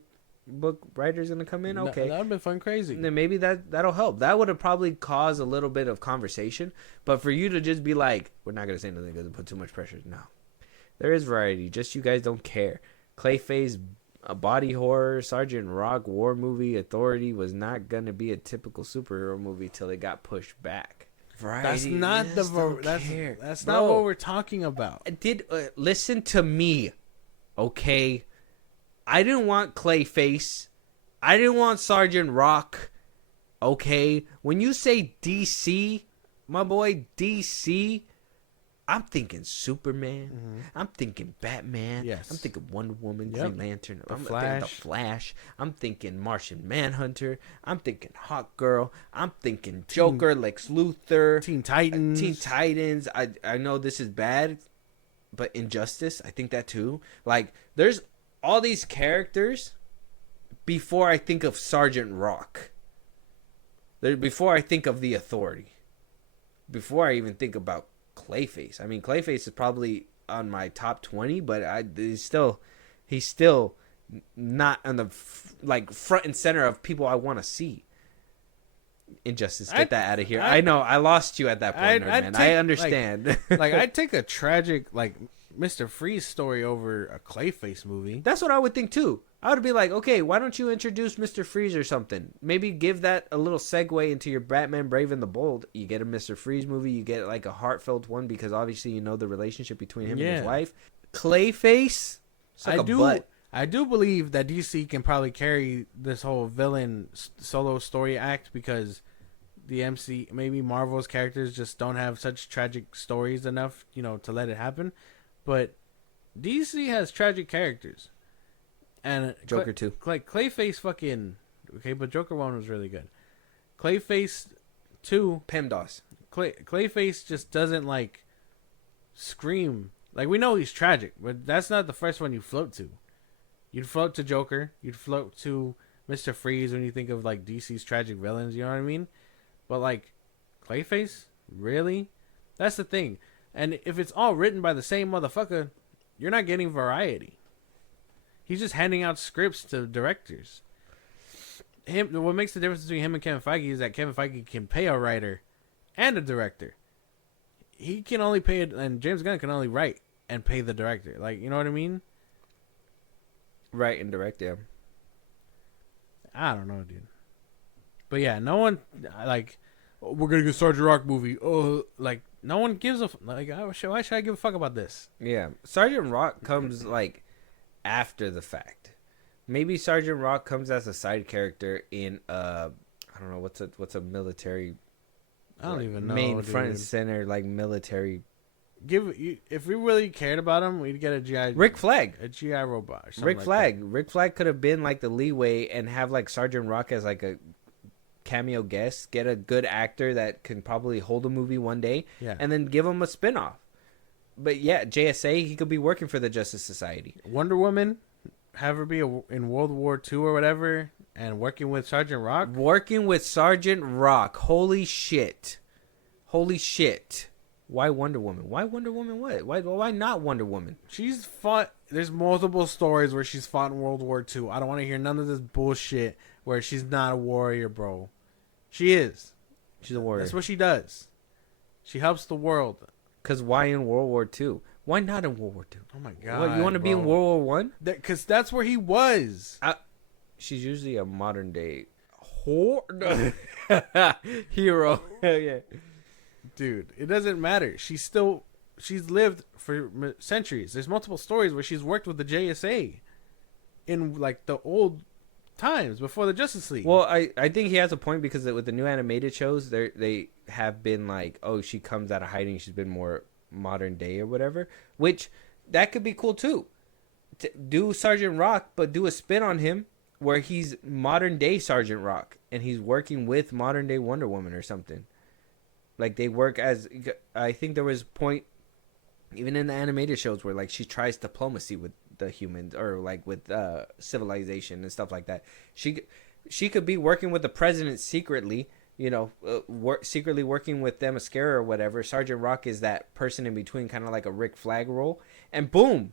book writer is gonna come in. Okay, that would have been fun crazy. then maybe that'll help. That would have probably caused a little bit of conversation. But for you to just be like, we're not gonna say nothing because it put too much pressure. No, there is variety. Just you guys don't care. Clayface, a body horror, Sergeant Rock war movie. Authority was not gonna be a typical superhero movie till it got pushed back. Variety. That's not just don't care. that's Bro, not what we're talking about. listen to me, okay? I didn't want Clayface. I didn't want Sergeant Rock. Okay? When you say DC, my boy, DC, I'm thinking Superman. I'm thinking Batman. Yes. I'm thinking Wonder Woman, Yep. Green Lantern. I'm thinking Flash. The Flash. I'm thinking Martian Manhunter. I'm thinking Hawk Girl. I'm thinking Joker, Lex Luthor. Teen Titans. Teen Titans. I know this is bad, but Injustice, I think that too. Like, there's all these characters before I think of Sergeant Rock. Before I think of the Authority. Before I even think about Clayface. I mean, Clayface is probably on my top 20, but he's still not on the front and center of people I want to see. Injustice, get that out of here. I know I lost you at that point, man. I understand. I'd take a tragic Mr. Freeze story over a Clayface movie. That's what I would think too. I would be like, okay, why don't you introduce Mr. Freeze or something? Maybe give that a little segue into your Batman Brave and the Bold. You get a Mr. Freeze movie, you get like a heartfelt one because obviously you know the relationship between him and his wife. Clayface, I do believe that DC can probably carry this whole villain solo story act because maybe Marvel's characters just don't have such tragic stories enough, to let it happen. But DC has tragic characters. And Joker too. Clayface fucking... Okay, but Joker 1 was really good. Clayface 2... PEMDAS. Clayface just doesn't, scream. We know he's tragic, but that's not the first one you float to. You'd float to Joker. You'd float to Mr. Freeze when you think of, DC's tragic villains, you know what I mean? But, Clayface? Really? That's the thing. And if it's all written by the same motherfucker, you're not getting variety. He's just handing out scripts to directors. What makes the difference between him and Kevin Feige is that Kevin Feige can pay a writer and a director. He can only pay it, and James Gunn can only write and pay the director. You know what I mean? Right and direct, yeah. I don't know, dude. But yeah, no one we're gonna get Sergeant Rock movie. Oh, no one gives a why should I give a fuck about this? Yeah, Sergeant Rock comes after the fact. Maybe Sergeant Rock comes as a side character in I don't know what's a military. I don't even know. Main dude. front and center military. If we really cared about him, we'd get a GI Rick Flag. a GI robot. Or something Rick like Flag. Rick Flag could have been the leeway and have Sergeant Rock as a cameo guest. Get a good actor that can probably hold a movie one day. Yeah. And then give him a spinoff. But yeah, JSA, he could be working for the Justice Society. Wonder Woman, have her be in World War II or whatever, and working with Sergeant Rock. Working with Sergeant Rock. Holy shit. Why Wonder Woman? Why Wonder Woman what? Why not Wonder Woman? She's fought. There's multiple stories where she's fought in World War II. I don't want to hear none of this bullshit where she's not a warrior, bro. She is. She's a warrior. That's what she does. She helps the world. Because why in World War II? Why not in World War II? Oh my god. What, you want to be in World War One? Because that's where he was. She's usually a modern day hero. Yeah. Dude, it doesn't matter. She's lived for centuries. There's multiple stories where she's worked with the JSA in the old times before the Justice League. Well, I think he has a point because with the new animated shows, they have been she comes out of hiding. She's been more modern day or whatever, which that could be cool too. Do Sergeant Rock, but do a spin on him where he's modern day Sergeant Rock and he's working with modern day Wonder Woman or something. They work as, I think there was a point even in the animated shows where she tries diplomacy with the humans or with civilization and stuff like that. She could be working with the president secretly secretly working with Themyscira or whatever. Sergeant Rock is that person in between, kind of like a Rick Flag role. And boom,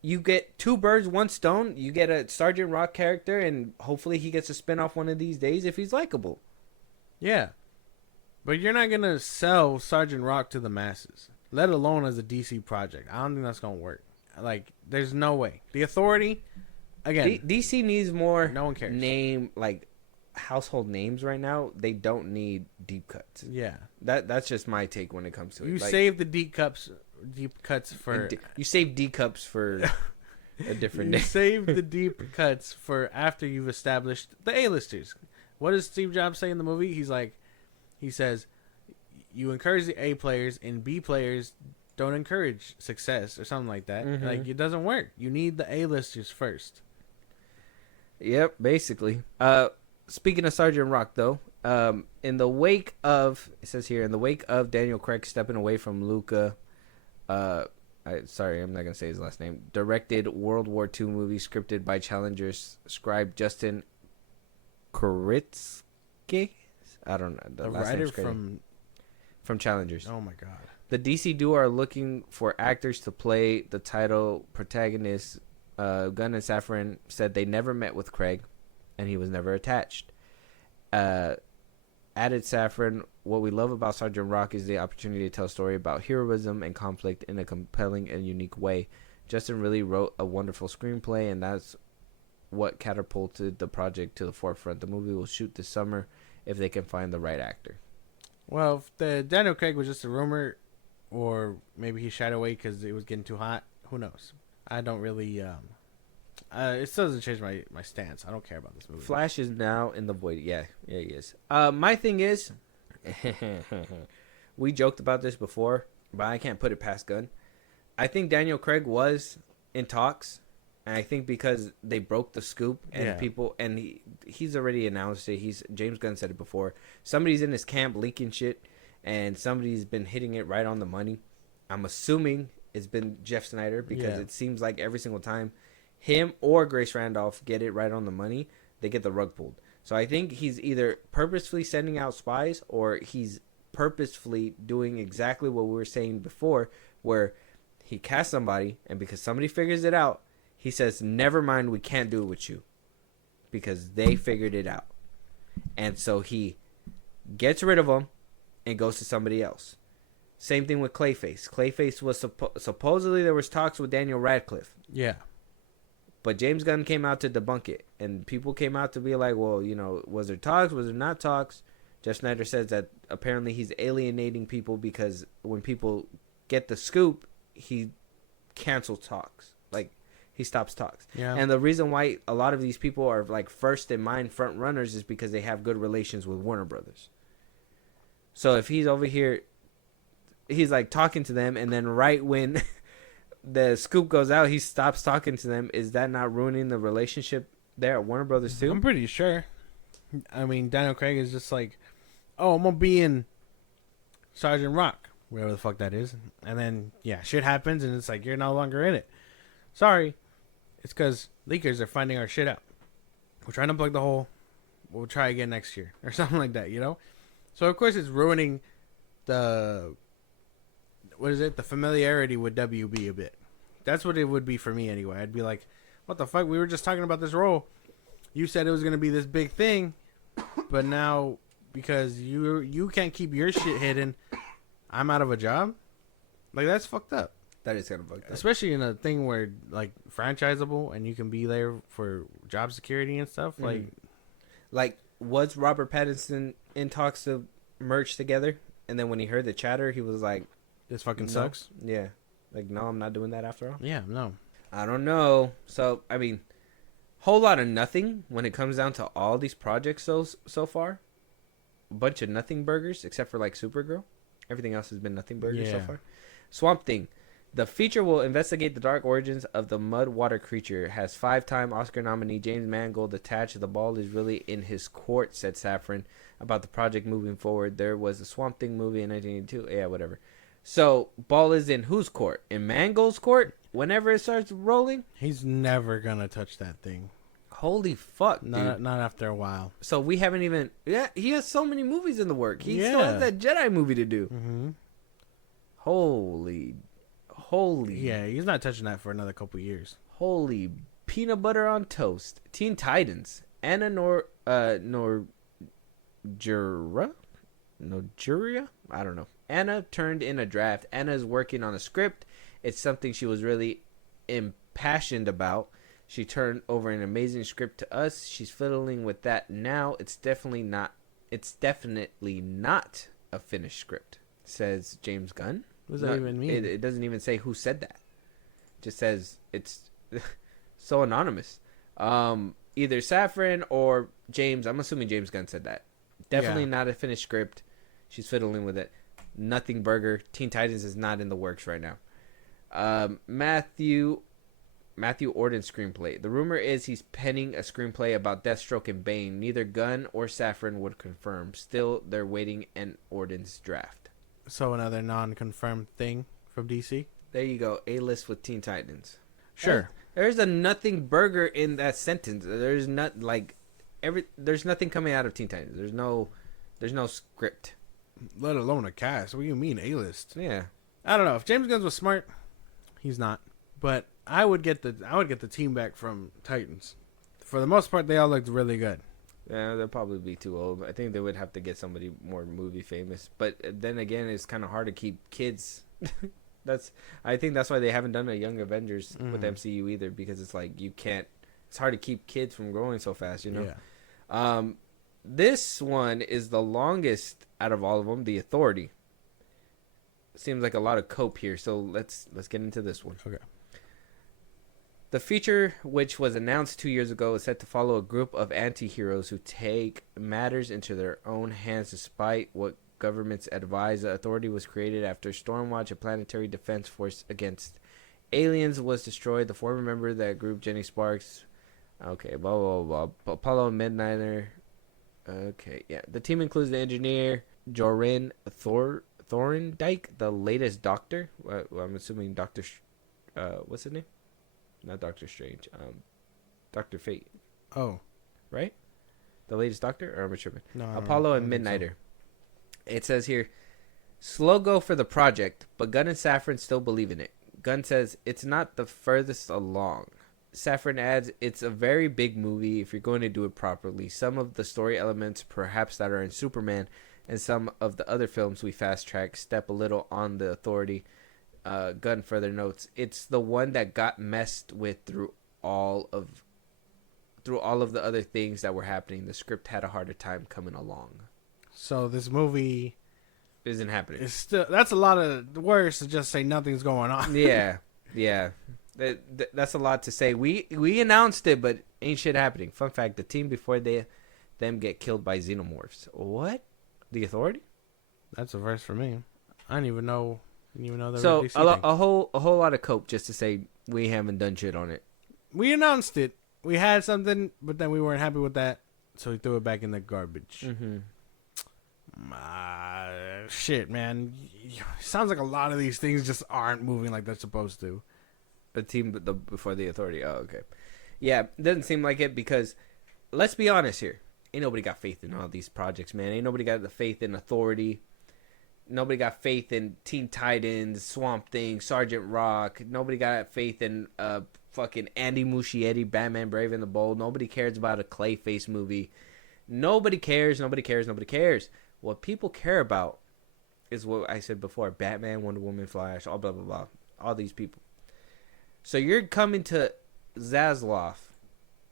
you get two birds, one stone. You get a Sergeant Rock character, and hopefully he gets a spinoff one of these days if he's likable. Yeah. But you're not going to sell Sergeant Rock to the masses, let alone as a DC project. I don't think that's going to work. Like, there's no way. The Authority, again. DC needs more no one cares. Household names right now. They don't need deep cuts. Yeah. That's just my take when it comes to it. You save the deep cuts for... You save D cups for a different day. You save the deep cuts for after you've established the A-listers. What does Steve Jobs say in the movie? He says, you encourage the A players and B players don't encourage success or something like that. Mm-hmm. Like, it doesn't work. You need the A-listers first. Yep, basically. Speaking of Sergeant Rock, though, in the wake of Daniel Craig stepping away from Luca, I'm not gonna say his last name. Directed World War II movie scripted by Challenger's scribe Justin Kuritsky. I don't know The writer from Challengers. Oh my god. The DC duo are looking for actors to play the title protagonists. Gunn and Safran said they never met with Craig, and he was never attached. Added Safran, what we love about Sergeant Rock is the opportunity to tell a story about heroism and conflict in a compelling and unique way. Justin really wrote a wonderful screenplay, and that's what catapulted the project to the forefront. The movie will shoot this summer if they can find the right actor. Well, if the Daniel Craig was just a rumor, or maybe he shied away because it was getting too hot, who knows? I don't really... it still doesn't change my stance. I don't care about this movie. Flash is now in the void. Yeah, he is. My thing is... we joked about this before, but I can't put it past Gunn. I think Daniel Craig was in talks, and I think because they broke the scoop and he's already announced it. James Gunn said it before. Somebody's in his camp leaking shit, and somebody's been hitting it right on the money. I'm assuming it's been Jeff Snyder because it seems like every single time him or Grace Randolph get it right on the money, they get the rug pulled. So I think he's either purposefully sending out spies or he's purposefully doing exactly what we were saying before, where he casts somebody, and because somebody figures it out, he says, never mind, we can't do it with you. Because they figured it out. And so he gets rid of them and goes to somebody else. Same thing with Clayface. Clayface was supposedly there was talks with Daniel Radcliffe. Yeah. But James Gunn came out to debunk it. And people came out to be like, well, was there talks? Was there not talks? Jeff Snyder says that apparently he's alienating people because when people get the scoop, he cancels talks. Like, he stops talks. Yeah. And the reason why a lot of these people are like first in mind front runners is because they have good relations with Warner Brothers. So if he's over here, he's like talking to them, and then right when the scoop goes out, he stops talking to them. Is that not ruining the relationship there at Warner Brothers too? I'm pretty sure. I mean, Daniel Craig is just like, oh, I'm gonna be in Sergeant Rock, wherever the fuck that is, and then shit happens, and it's like you're no longer in it. Sorry, it's because leakers are finding our shit out. We're trying to plug the hole. We'll try again next year or something like that, So of course it's ruining the familiarity with WB a bit. That's what it would be for me anyway. I'd be like, what the fuck? We were just talking about this role. You said it was gonna be this big thing, but now because you can't keep your shit hidden, I'm out of a job. Like, that's fucked up. That is kind of fucked up. Especially in a thing where, like, franchisable and you can be there for job security and stuff. Mm-hmm. Like, was Robert Pattinson in talks to merge together? And then when he heard the chatter, he was like, this fucking no. sucks. Yeah. Like, no, I'm not doing that after all. Yeah, no. I don't know. So, I mean, whole lot of nothing when it comes down to all these projects so far. A bunch of nothing burgers, except for, like, Supergirl. Everything else has been nothing burgers so far. Swamp Thing. The feature will investigate the dark origins of the mud water creature. Has 5-time Oscar nominee James Mangold attached. The ball is really in his court, said Safran about the project moving forward. There was a Swamp Thing movie in 1982. Yeah, whatever. So, ball is in whose court? In Mangold's court? Whenever it starts rolling? He's never going to touch that thing. Holy fuck, dude. Not after a while. So we haven't even... Yeah, he has so many movies in the work. He still Yeah. has that Jedi movie to do. Mm-hmm. Holy... Yeah, he's not touching that for another couple years. Holy peanut butter on toast. Teen Titans. Anna Norjuria? I don't know. Anna turned in a draft. Anna is working on a script. It's something she was really impassioned about. She turned over an amazing script to us. She's fiddling with that now. It's definitely not a finished script, says James Gunn. What does that even mean? It doesn't even say who said that. It just says it's so anonymous. Either Safran or James. I'm assuming James Gunn said that. Definitely not a finished script. She's fiddling with it. Nothing burger. Teen Titans is not in the works right now. Matthew Orden's screenplay. The rumor is he's penning a screenplay about Deathstroke and Bane. Neither Gunn or Safran would confirm. Still, they're waiting in Orden's draft. So another non-confirmed thing from DC? There you go. A-list with Teen Titans. Sure. There's a nothing burger in that sentence. There's there's nothing coming out of Teen Titans. There's no script. Let alone a cast. What do you mean A-list? Yeah. I don't know. If James Gunn was smart, he's not. But I would get the team back from Titans. For the most part, they all looked really good. Yeah, they'll probably be too old. I think they would have to get somebody more movie famous. But then again, it's kind of hard to keep kids. I think that's why they haven't done a Young Avengers with MCU either, because it's like you can't. It's hard to keep kids from growing so fast, you know. Yeah. This one is the longest out of all of them. The Authority. Seems like a lot of cope here, so let's get into this one. Okay. The feature, which was announced 2 years ago, is set to follow a group of anti-heroes who take matters into their own hands despite what governments advise. The Authority was created after Stormwatch, a planetary defense force against aliens, was destroyed. The former member of that group, Jenny Sparks, okay, blah, blah, blah, Apollo and Midnighter. Okay, yeah. The team includes the engineer, Jorin Thorndike, the latest Doctor. Well, I'm assuming Doctor... what's his name? Not Doctor Strange. Dr. Fate. Oh. Right? The latest Doctor? Or am I tripping? No. Apollo and Midnighter. It says here, slow go for the project, but Gunn and Safran still believe in it. Gunn says, it's not the furthest along. Safran adds, it's a very big movie if you're going to do it properly. Some of the story elements, perhaps that are in Superman, and some of the other films we fast-track step a little on the Authority. Gunn further notes, it's the one that got messed with through all of the other things that were happening. The script had a harder time coming along. So this movie Isn't happening. it's still, that's a lot of words to just say nothing's going on. Yeah. That's a lot to say. We announced it, but ain't shit happening. Fun fact: the team before them get killed by xenomorphs. What? The Authority? That's a verse for me. I didn't even know. So a whole lot of cope just to say we haven't done shit on it. We announced it. We had something, but then we weren't happy with that, so we threw it back in the garbage. Mm-hmm. Shit, man. Sounds like a lot of these things just aren't moving like they're supposed to. The team before the Authority. Oh, okay. Yeah, it doesn't seem like it because, let's be honest here. Ain't nobody got faith in all these projects, man. Ain't nobody got the faith in Authority. Nobody got faith in Teen Titans, Swamp Thing, Sergeant Rock. Nobody got faith in fucking Andy Muschietti, Batman Brave and the Bold. Nobody cares about a Clayface movie. Nobody cares. What people care about is what I said before. Batman, Wonder Woman, Flash, all blah, blah, blah. All these people. So you're coming to Zaslav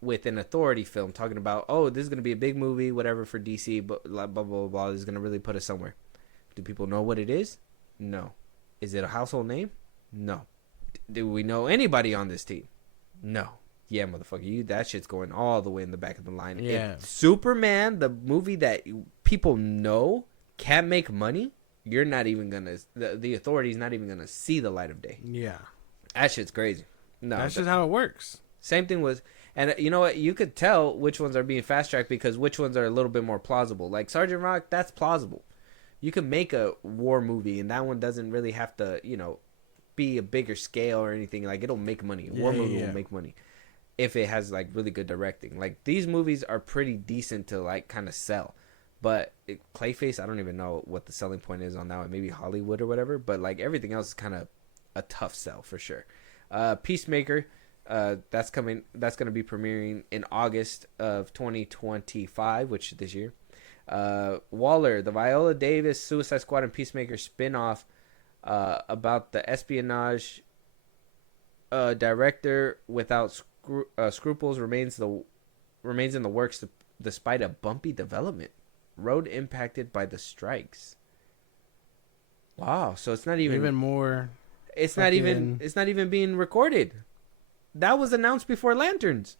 with an Authority film talking about, oh, this is going to be a big movie, whatever, for DC, but blah, blah, blah, blah. This is going to really put us somewhere. Do people know what it is? No. Is it a household name? No. Do we know anybody on this team? No. Yeah, motherfucker, that shit's going all the way in the back of the line. Yeah. If Superman, the movie that people know, can't make money, you're not even going to... The Authority's not even going to see the light of day. Yeah. That shit's crazy. No, that's just how it works. Same thing was... And you know what? You could tell which ones are being fast-tracked because which ones are a little bit more plausible. Like Sergeant Rock, that's plausible. You can make a war movie, and that one doesn't really have to, be a bigger scale or anything. Like, it'll make money. A war movie will make money. if it has like really good directing. Like these movies are pretty decent to like kind of sell, but Clayface, I don't even know what the selling point is on that one. Maybe Hollywood or whatever, but like everything else is kind of a tough sell for sure. Peacemaker, that's going to be premiering in August of 2025, which is this year. Waller, the Viola Davis Suicide Squad and Peacemaker spin-off about the espionage director without scruples remains in the works despite a bumpy development. Road impacted by the strikes. Wow, so it's not even more. It's not even being recorded. That was announced before Lanterns.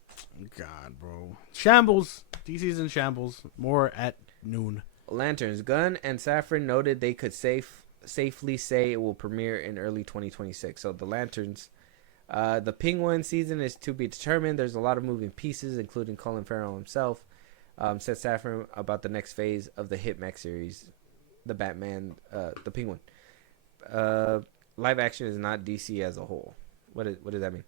God, bro. Shambles. DC's in shambles. More at noon. Lanterns. Gunn and Safran noted they could safely say it will premiere in early 2026. So the Lanterns. The Penguin season is to be determined. There's a lot of moving pieces, including Colin Farrell himself. Said Safran about the next phase of the hit mech series, the Batman, the Penguin. Live action is not DC as a whole. What does that mean?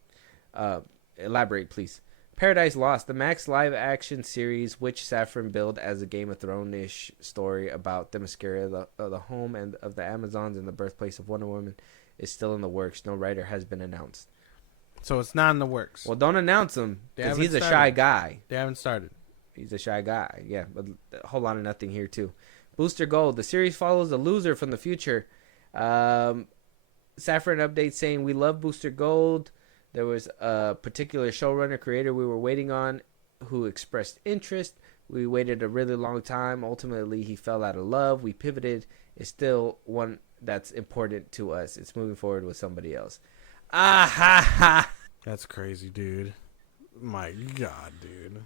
Elaborate, please. Paradise Lost, the Max live action series, which Safran billed as a Game of Thrones-ish story about Themyscira, the home and of the Amazons and the birthplace of Wonder Woman, is still in the works. No writer has been announced. So it's not in the works. Well, don't announce him because he's a shy guy. They haven't started. He's a shy guy. Yeah, but a whole lot of nothing here too. Booster Gold, the series follows a loser from the future. Safran update saying, we love Booster Gold. There was a particular showrunner creator we were waiting on who expressed interest. We waited a really long time. Ultimately, he fell out of love. We pivoted. It's still one that's important to us. It's moving forward with somebody else. Ah ha ha. That's crazy, dude. My God, dude.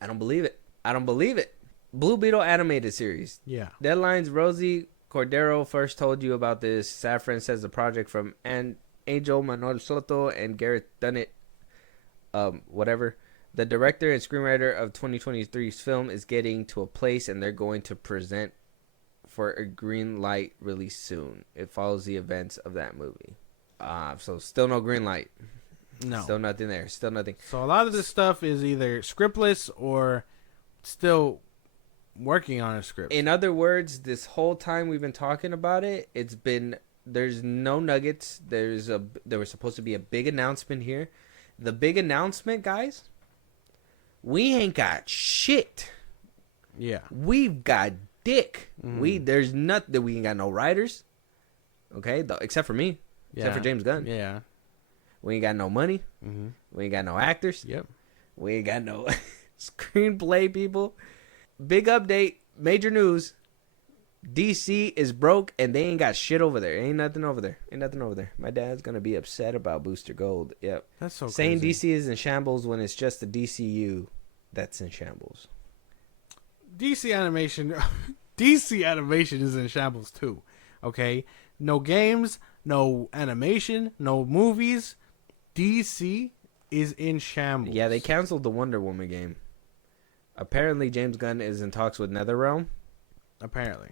I don't believe it. Blue Beetle animated series. Yeah. Deadline's Rosie Cordero first told you about this. Safran says the project from Angel Manuel Soto and Gareth Dunnett, whatever. The director and screenwriter of 2023's film is getting to a place and they're going to present for a green light release soon. It follows the events of that movie. So still no green light. No. Still nothing there. Still nothing. So a lot of this stuff is either scriptless or still working on a script. In other words, this whole time we've been talking about it, there's no nuggets. There was supposed to be a big announcement here. The big announcement, guys, we ain't got shit. Yeah. We've got dick. There's nothing. We ain't got no writers. Okay, except for me. Except for James Gunn. Yeah. We ain't got no money. We ain't got no actors. Yep. We ain't got no screenplay people. Big update. Major news. DC is broke and they ain't got shit over there. Ain't nothing over there. My dad's gonna be upset about Booster Gold. Yep. That's so saying crazy. DC is in shambles when it's just the DCU that's in shambles. DC animation is in shambles too. Okay? No games, no animation, no movies. DC is in shambles. Yeah, they canceled the Wonder Woman game. Apparently James Gunn is in talks with NetherRealm. Apparently.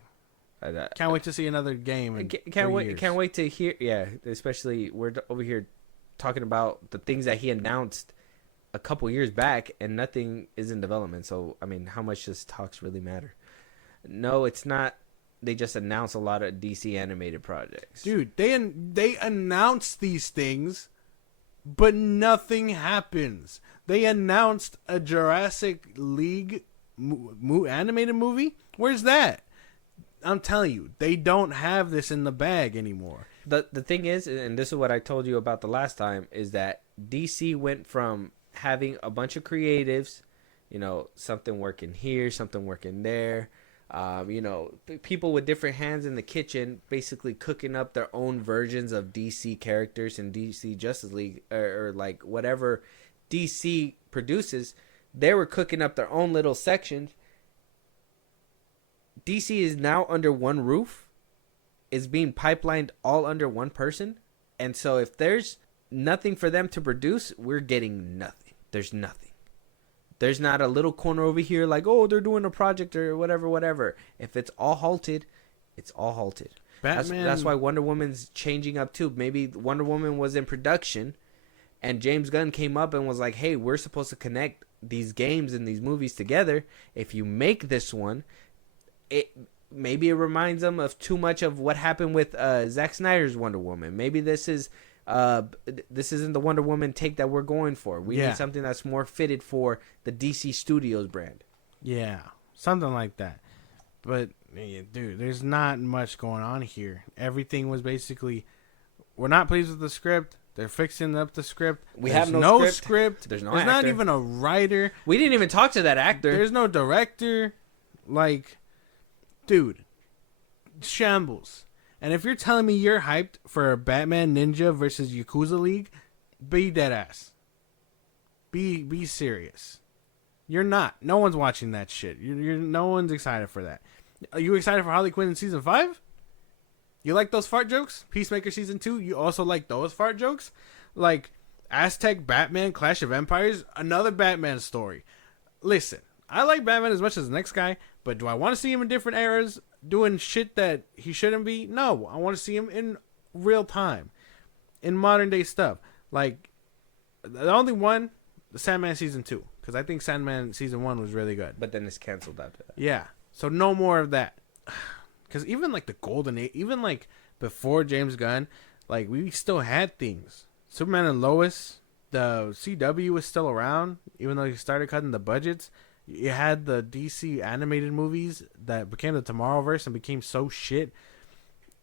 Can't wait to see another game in can't wait years. Can't wait to hear. Yeah, especially we're over here talking about the things that he announced a couple years back and nothing is in development. So I mean, how much does talks really matter? No, it's not. They just announced a lot of DC animated projects. Dude, they announce these things, but nothing happens. They announced a Jurassic League animated movie. Where's that? I'm telling you, they don't have this in the bag anymore. The thing is, and this is what I told you about the last time, is that DC went from having a bunch of creatives, something working here, something working there, people with different hands in the kitchen, basically cooking up their own versions of DC characters and DC Justice League or like whatever DC produces. They were cooking up their own little sections. DC is now under one roof, is being pipelined all under one person. And so if there's nothing for them to produce, we're getting nothing. There's nothing. There's not a little corner over here like, oh, they're doing a project or whatever. If it's all halted, it's all halted. Batman. That's why Wonder Woman's changing up too. Maybe Wonder Woman was in production. And James Gunn came up and was like, hey, we're supposed to connect these games and these movies together. If you make this one, maybe it reminds them of too much of what happened with Zack Snyder's Wonder Woman. Maybe this isn't the Wonder Woman take that we're going for. We need something that's more fitted for the DC Studios brand. Yeah, something like that. But, dude, there's not much going on here. Everything was basically, we're not pleased with the script. They're fixing up the script. We have no script. There's not even a writer. We didn't even talk to that actor. There's no director. Like, dude, shambles. And if you're telling me you're hyped for a Batman Ninja versus Yakuza League, be dead ass. Be serious. You're not. No one's watching that shit. No one's excited for that. Are you excited for Harley Quinn in season 5? You like those fart jokes? Peacemaker season 2, you also like those fart jokes? Like Aztec Batman Clash of Empires, another Batman story. Listen, I like Batman as much as the next guy, but do I want to see him in different eras doing shit that he shouldn't be? No, I want to see him in real time, in modern day stuff. Like, the only one, the Sandman season 2, because I think Sandman season 1 was really good. But then it's canceled after that. Yeah, so no more of that. Because even like the Golden Age, even like before James Gunn, like we still had things. Superman and Lois, the CW was still around, even though he started cutting the budgets. You had the DC animated movies that became the Tomorrowverse and became so shit.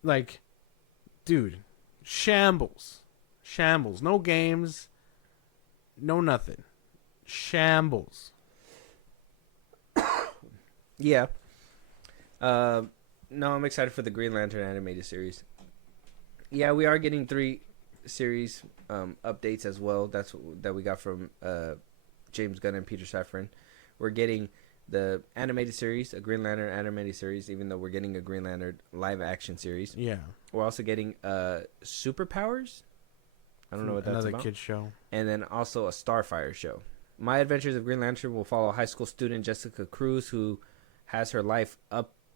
Like, dude, shambles. No games, no nothing. Shambles. Yeah. No, I'm excited for the Green Lantern animated series. Yeah, we are getting 3 series updates as well. That we got from James Gunn and Peter Safran. We're getting the animated series, a Green Lantern animated series, even though we're getting a Green Lantern live action series. Yeah. We're also getting Superpowers. I don't know what that's another about. kid's show. And then also a Starfire show. My Adventures of Green Lantern will follow high school student Jessica Cruz, who has her life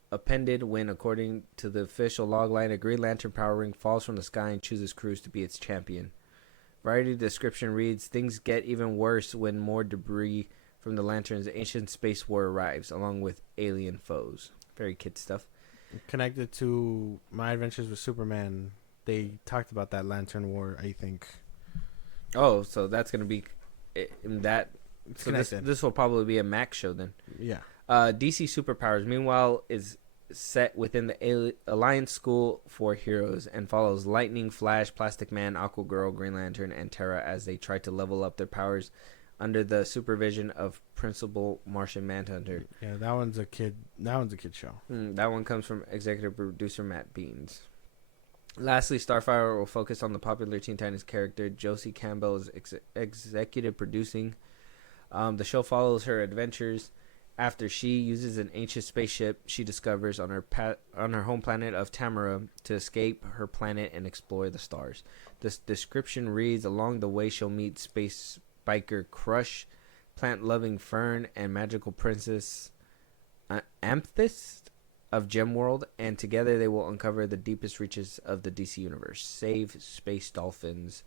appended when, according to the official logline, a Green Lantern power ring falls from the sky and chooses Cruz to be its champion. Variety description reads, things get even worse when more debris from the Lantern's ancient space war arrives, along with alien foes. Very kid stuff. Connected to My Adventures with Superman, they talked about that Lantern War, I think. Oh, so that's going to be in that. So this will probably be a Max show then. Yeah. DC Superpowers, meanwhile, is set within the Alliance School for Heroes and follows Lightning, Flash, Plastic Man, Aquagirl, Green Lantern, and Terra as they try to level up their powers under the supervision of Principal Martian Manhunter. Yeah, that one's a kid show. That one comes from executive producer Matt Beans. Lastly, Starfire will focus on the popular Teen Titans character Josie Campbell is executive producing. The show follows her adventures after she uses an ancient spaceship she discovers on her home planet of Tamara to escape her planet and explore the stars. This description reads, along the way she'll meet space biker Crush, plant-loving Fern, and magical princess Amethyst of Gemworld, and together they will uncover the deepest reaches of the DC universe, save space dolphins,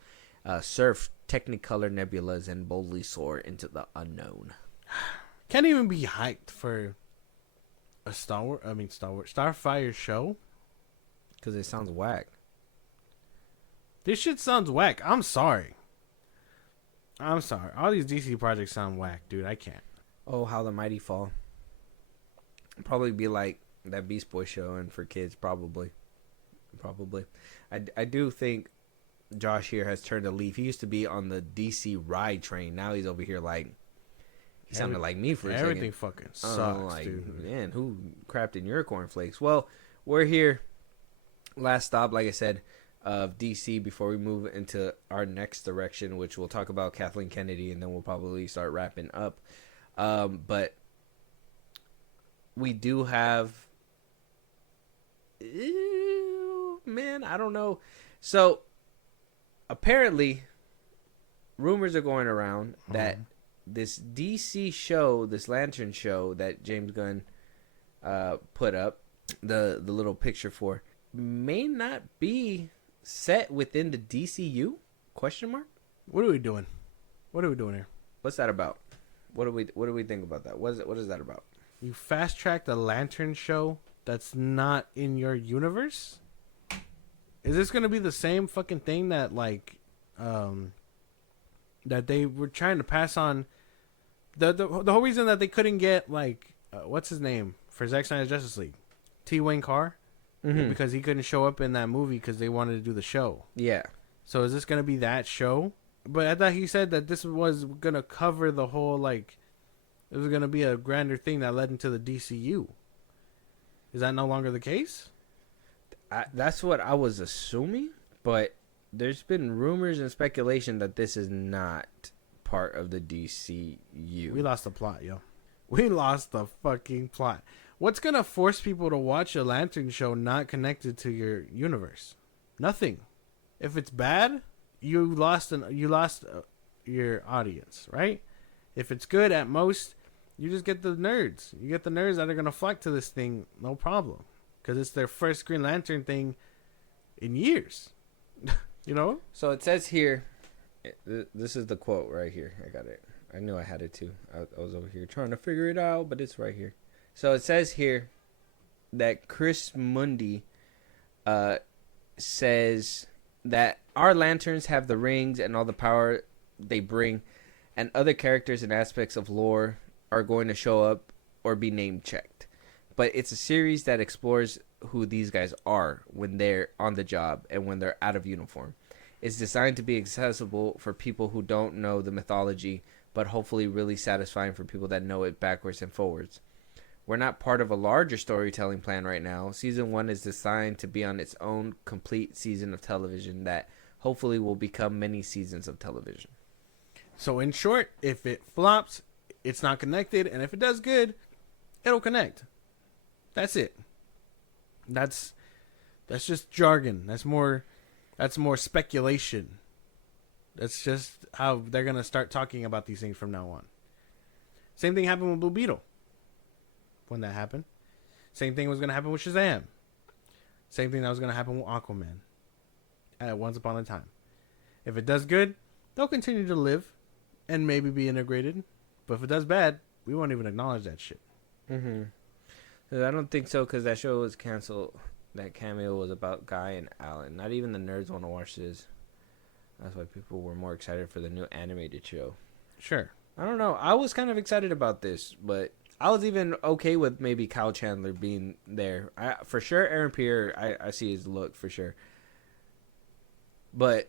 surf technicolor nebulas, and boldly soar into the unknown. Can't even be hyped for a Starfire show. Because it sounds whack. This shit sounds whack. I'm sorry. All these DC projects sound whack, dude. I can't. Oh, How the Mighty Fall. Probably be like that Beast Boy show, and for kids, probably. I do think Josh here has turned a leaf. He used to be on the DC ride train. Now he's over here like... He sounded like me for a second. Everything fucking sucks, dude. Man, who crapped in your cornflakes? Well, we're here. Last stop, like I said, of DC before we move into our next direction, which we'll talk about Kathleen Kennedy, and then we'll probably start wrapping up. But we do have... man, I don't know. So, apparently, rumors are going around that this DC show, this Lantern show that James Gunn put up, the little picture for, may not be set within the DCU? Question mark? What are we doing? What are we doing here? What's that about? What do we think about that? What is that about? You fast tracked a Lantern show that's not in your universe? Is this gonna be the same fucking thing that like that they were trying to pass on the whole reason that they couldn't get like what's his name for Zack Snyder's Justice League? T. Wayne Carr? Because he couldn't show up in that movie because they wanted to do the show. Yeah. So is this gonna be that show? But I thought he said that this was gonna cover the whole like it was gonna be a grander thing that led into the DCU. Is that no longer the case? That's what I was assuming, but there's been rumors and speculation that this is not part of the DCU. We lost the plot, yo. We lost the fucking plot. What's gonna force people to watch a Lantern show not connected to your universe? Nothing. If it's bad, you lost your audience, right? If it's good, at most, you just get the nerds. You get the nerds that are gonna flock to this thing, no problem, because it's their first Green Lantern thing in years. You know. So it says here, this is the quote right here. I got it. I knew I had it too. I was over here trying to figure it out, but it's right here. So it says here that Chris Mundy says that our lanterns have the rings and all the power they bring, and other characters and aspects of lore are going to show up or be name checked. But it's a series that explores who these guys are when they're on the job and when they're out of uniform. It's designed to be accessible for people who don't know the mythology, but hopefully really satisfying for people that know it backwards and forwards. We're not part of a larger storytelling plan right now. Season 1 is designed to be on its own complete season of television that hopefully will become many seasons of television. So in short, if it flops, it's not connected, and if it does good, it'll connect. That's it. That's just jargon. That's more speculation. That's just how they're gonna start talking about these things from now on. Same thing happened with Blue Beetle. When that happened, same thing was gonna happen with Shazam. Same thing that was gonna happen with Aquaman. At once upon a time, if it does good, they'll continue to live, and maybe be integrated. But if it does bad, we won't even acknowledge that shit. I don't think so, because that show was canceled. That cameo was about Guy and Alan. Not even the nerds want to watch this. That's why people were more excited for the new animated show. Sure. I don't know. I was kind of excited about this, but I was even okay with maybe Kyle Chandler being there. For sure, Aaron Pierre, I see his look for sure. But,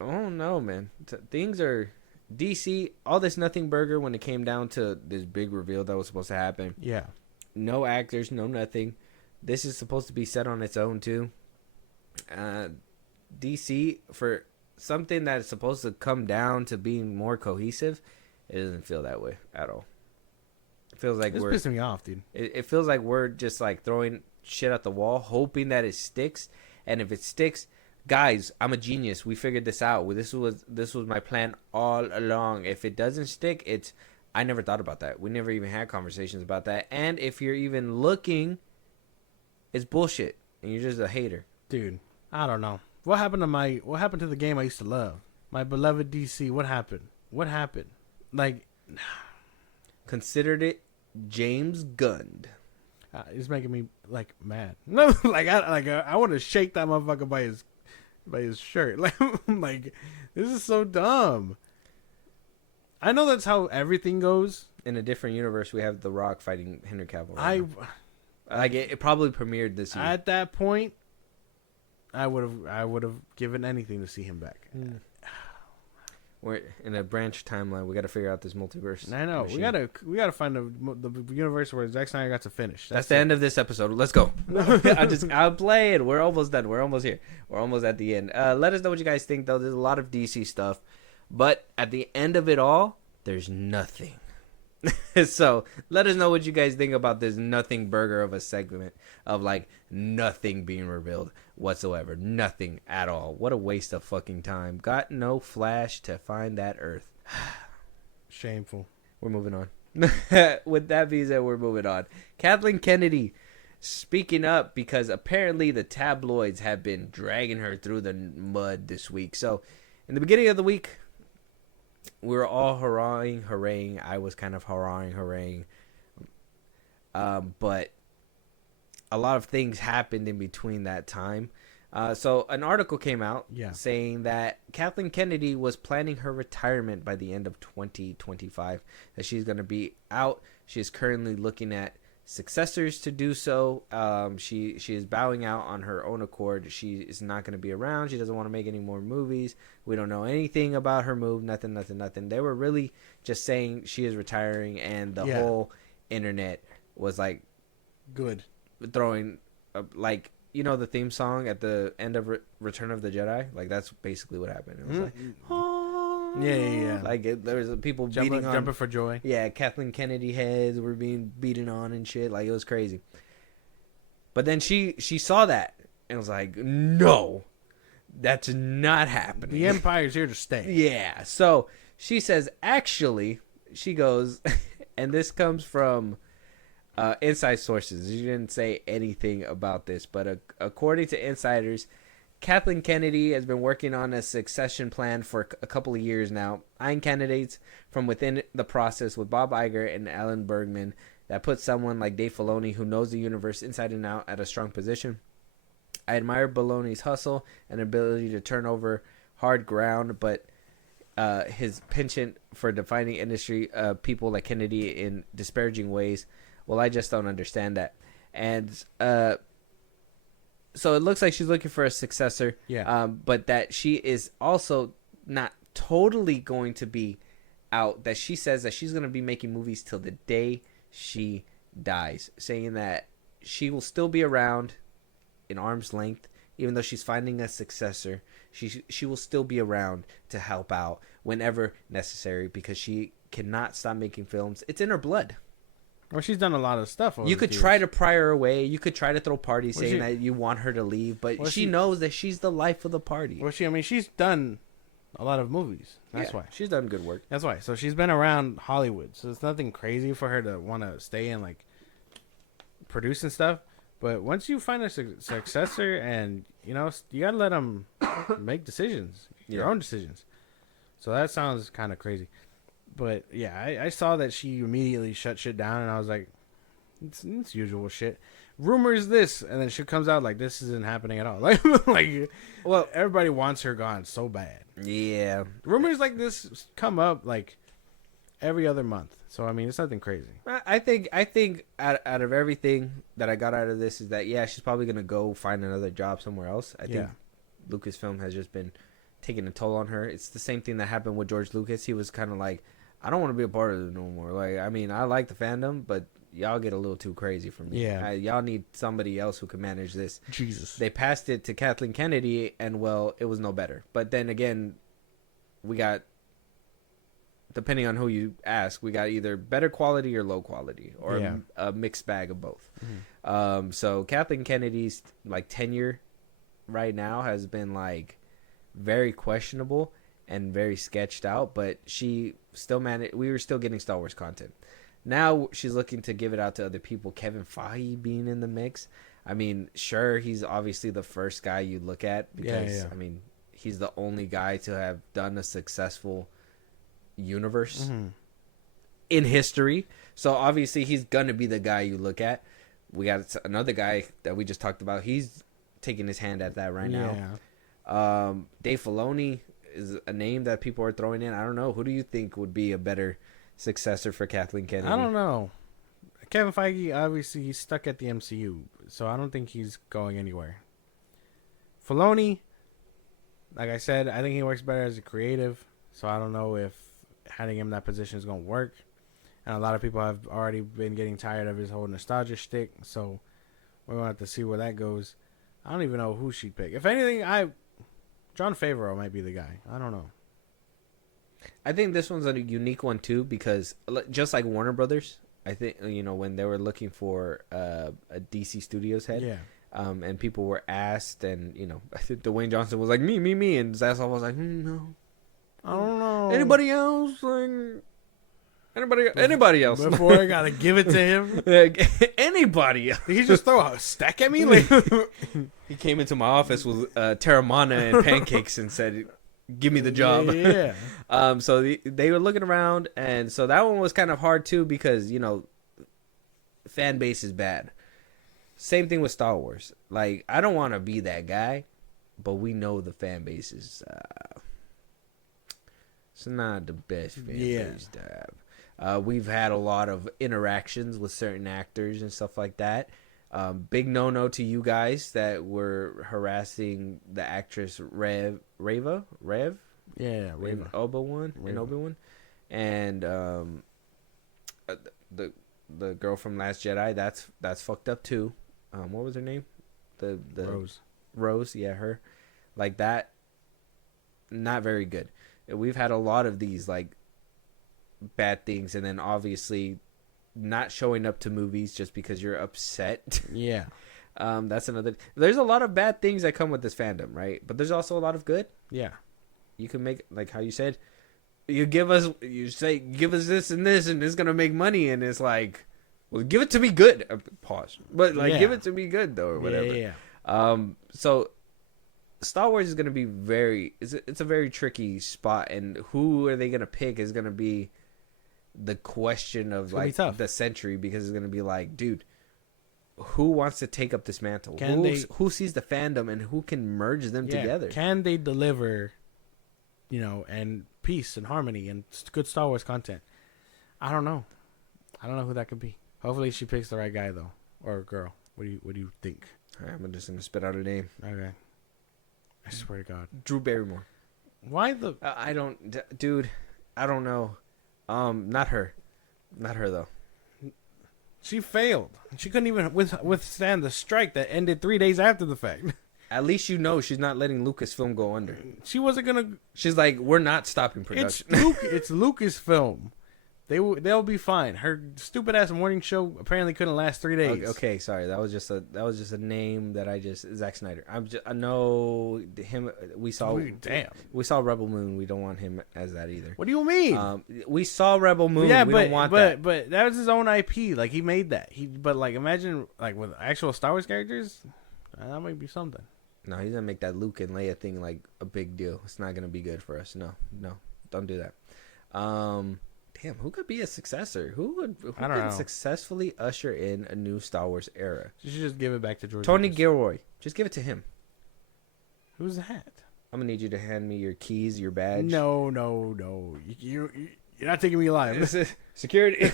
I don't know, man. Things are... DC, all this nothing burger when it came down to this big reveal that was supposed to happen. Yeah. No actors, no nothing. This is supposed to be set on its own, too. DC, for something that is supposed to come down to being more cohesive, it doesn't feel that way at all. It feels like it's pissing me off, dude. It feels like we're just like throwing shit at the wall, hoping that it sticks. And if it sticks, guys, I'm a genius. We figured this out. This was my plan all along. If it doesn't stick, I never thought about that. We never even had conversations about that. And if you're even looking, it's bullshit, and you're just a hater, dude. I don't know. What happened to the game I used to love? My beloved DC. What happened? Like, considered it James Gunn. It's making me like mad. No, I want to shake that motherfucker by his shirt. Like this is so dumb. I know that's how everything goes. In a different universe, we have The Rock fighting Henry Cavill. Right it probably premiered this year. At that point, I would have given anything to see him back. We're in a branch timeline. We got to figure out this multiverse. I know. Machine. We gotta find the universe where Zack Snyder got to finish. That's the end of this episode. Let's go. I'm playing. We're almost done. We're almost here. We're almost at the end. Let us know what you guys think, though. There's a lot of DC stuff, but at the end of it all, there's nothing. So let us know what you guys think about this nothing burger of a segment of like nothing being revealed whatsoever. Nothing at all. What a waste of fucking time. Got no Flash to find that Earth. Shameful. We're moving on. With that being said, we're moving on. Kathleen Kennedy speaking up because apparently the tabloids have been dragging her through the mud this week. So in the beginning of the week, we were all hurrahing. I was kind of hurrahing. But a lot of things happened in between that time. So an article came out saying that Kathleen Kennedy was planning her retirement by the end of 2025, that she's going to be out. She is currently looking at successors to do so. She is bowing out on her own accord. She is not going to be around. She doesn't want to make any more movies. We don't know anything about her move. Nothing. They were really just saying she is retiring, and the whole internet was like good throwing like, you know, the theme song at the end of Return of the Jedi. Like, that's basically what happened. It was like, oh, yeah. Like there was people jumping for joy. Yeah, Kathleen Kennedy heads were being beaten on and shit. Like, it was crazy. But then she saw that and was like, no, that's not happening. The Empire's here to stay. Yeah. So she says, actually, she goes, and this comes from inside sources. She didn't say anything about this, but according to insiders, Kathleen Kennedy has been working on a succession plan for a couple of years now, eyeing candidates from within the process with Bob Iger and Alan Bergman that puts someone like Dave Filoni, who knows the universe inside and out, at a strong position. I admire Filoni's hustle and ability to turn over hard ground, but his penchant for defining industry people like Kennedy in disparaging ways, well, I just don't understand that. And so it looks like she's looking for a successor. Yeah. But that she is also not totally going to be out. That she says that she's going to be making movies till the day she dies, saying that she will still be around in arm's length, even though she's finding a successor. She will still be around to help out whenever necessary, because she cannot stop making films. It's in her blood. Well, she's done a lot of stuff. You could try to pry her away. You could try to throw parties saying that you want her to leave, but she knows that she's the life of the party. Well, she's done a lot of movies. That's why. She's done good work. That's why. So she's been around Hollywood. So it's nothing crazy for her to want to stay and like produce and stuff. But once you find a successor, and you know, you gotta let them make decisions, your own decisions. So that sounds kind of crazy. But yeah, I saw that she immediately shut shit down, and I was like, it's usual shit. Rumors this, and then she comes out like this isn't happening at all. Like, well, everybody wants her gone so bad. Yeah, rumors like this come up like every other month. So I mean, it's nothing crazy. I think out of everything that I got out of this is that she's probably gonna go find another job somewhere else. I think Lucasfilm has just been taking a toll on her. It's the same thing that happened with George Lucas. He was kind of like, I don't want to be a part of it no more. Like, I mean, I like the fandom, but y'all get a little too crazy for me. Yeah. Y'all need somebody else who can manage this. Jesus. They passed it to Kathleen Kennedy, and, well, it was no better. But then again, we got, depending on who you ask, we got either better quality or low quality, or a mixed bag of both. Mm-hmm. So Kathleen Kennedy's, like, tenure right now has been, like, very questionable and very sketched out, but she still managed. We were still getting Star Wars content. Now she's looking to give it out to other people. Kevin Feige being in the mix. I mean, sure, he's obviously the first guy you look at because I mean, he's the only guy to have done a successful universe in history. So obviously he's gonna be the guy you look at. We got another guy that we just talked about. He's taking his hand at that right now. Dave Filoni is a name that people are throwing in. I don't know. Who do you think would be a better successor for Kathleen Kennedy? I don't know. Kevin Feige, obviously, he's stuck at the MCU, so I don't think he's going anywhere. Filoni, like I said, I think he works better as a creative, so I don't know if handing him that position is going to work. And a lot of people have already been getting tired of his whole nostalgia shtick, so we're going to have to see where that goes. I don't even know who she'd pick. If anything, Jon Favreau might be the guy. I don't know. I think this one's a unique one too, because just like Warner Brothers, I think, you know, when they were looking for a DC Studios head, and people were asked, and you know, I think Dwayne Johnson was like me, and Zaslav was like, no, I don't know. Anybody else? Like, anybody else? Before I gotta give it to him. Anybody else? Did he just throw a stack at me? Like, he came into my office with Terramana and pancakes and said, give me the job. Yeah. So they were looking around, and so that one was kind of hard too because fan base is bad. Same thing with Star Wars. Like, I don't want to be that guy, but we know the fan base is it's not the best fan base to have. We've had a lot of interactions with certain actors and stuff like that. Big no to you guys that were harassing the actress Rev Yeah, in Obi-Wan, and the girl from Last Jedi. That's fucked up too. What was her name? The Rose, yeah, her. Like that, not very good. We've had a lot of these like bad things, and then obviously not showing up to movies just because you're upset. Yeah. That's another. There's a lot of bad things that come with this fandom, right? But there's also a lot of good. Yeah. You can make, like how you said, give us this and this, and it's gonna make money, and it's like, well, give it to me good. Pause. But like, give it to me good though, or whatever. Yeah. So Star Wars is gonna be it's a very tricky spot, and who are they gonna pick is gonna be the question of like the century, because it's gonna be like, dude, who wants to take up this mantle? Who sees the fandom and who can merge them together? Can they deliver, and peace and harmony and good Star Wars content? I don't know who that could be. Hopefully she picks the right guy though, or girl. What do you think? All right, I'm just gonna spit out a name. Okay. I swear to God. Drew Barrymore. Why the? I don't, dude. I don't know. Not her though. She failed. She couldn't even withstand the strike that ended 3 days after the fact. At least she's not letting Lucasfilm go under. She wasn't gonna. She's like, we're not stopping production. It's Lucasfilm. They'll be fine. Her stupid ass morning show apparently couldn't last 3 days. Okay, sorry. That was just a name that Zack Snyder. I know him. We saw Rebel Moon. We don't want him as that either. What do you mean? We saw Rebel Moon. Yeah, we don't want that. But that was his own IP. Like, he made that. But like, imagine like with actual Star Wars characters, that might be something. No, he's gonna make that Luke and Leia thing like a big deal. It's not gonna be good for us. No, don't do that. Damn, who could be a successor? Who could successfully usher in a new Star Wars era? You should just give it back to George Tony Lucas. Gilroy. Just give it to him. Who's that? I'm gonna need you to hand me your keys, your badge. No. You're not taking me alive. Security.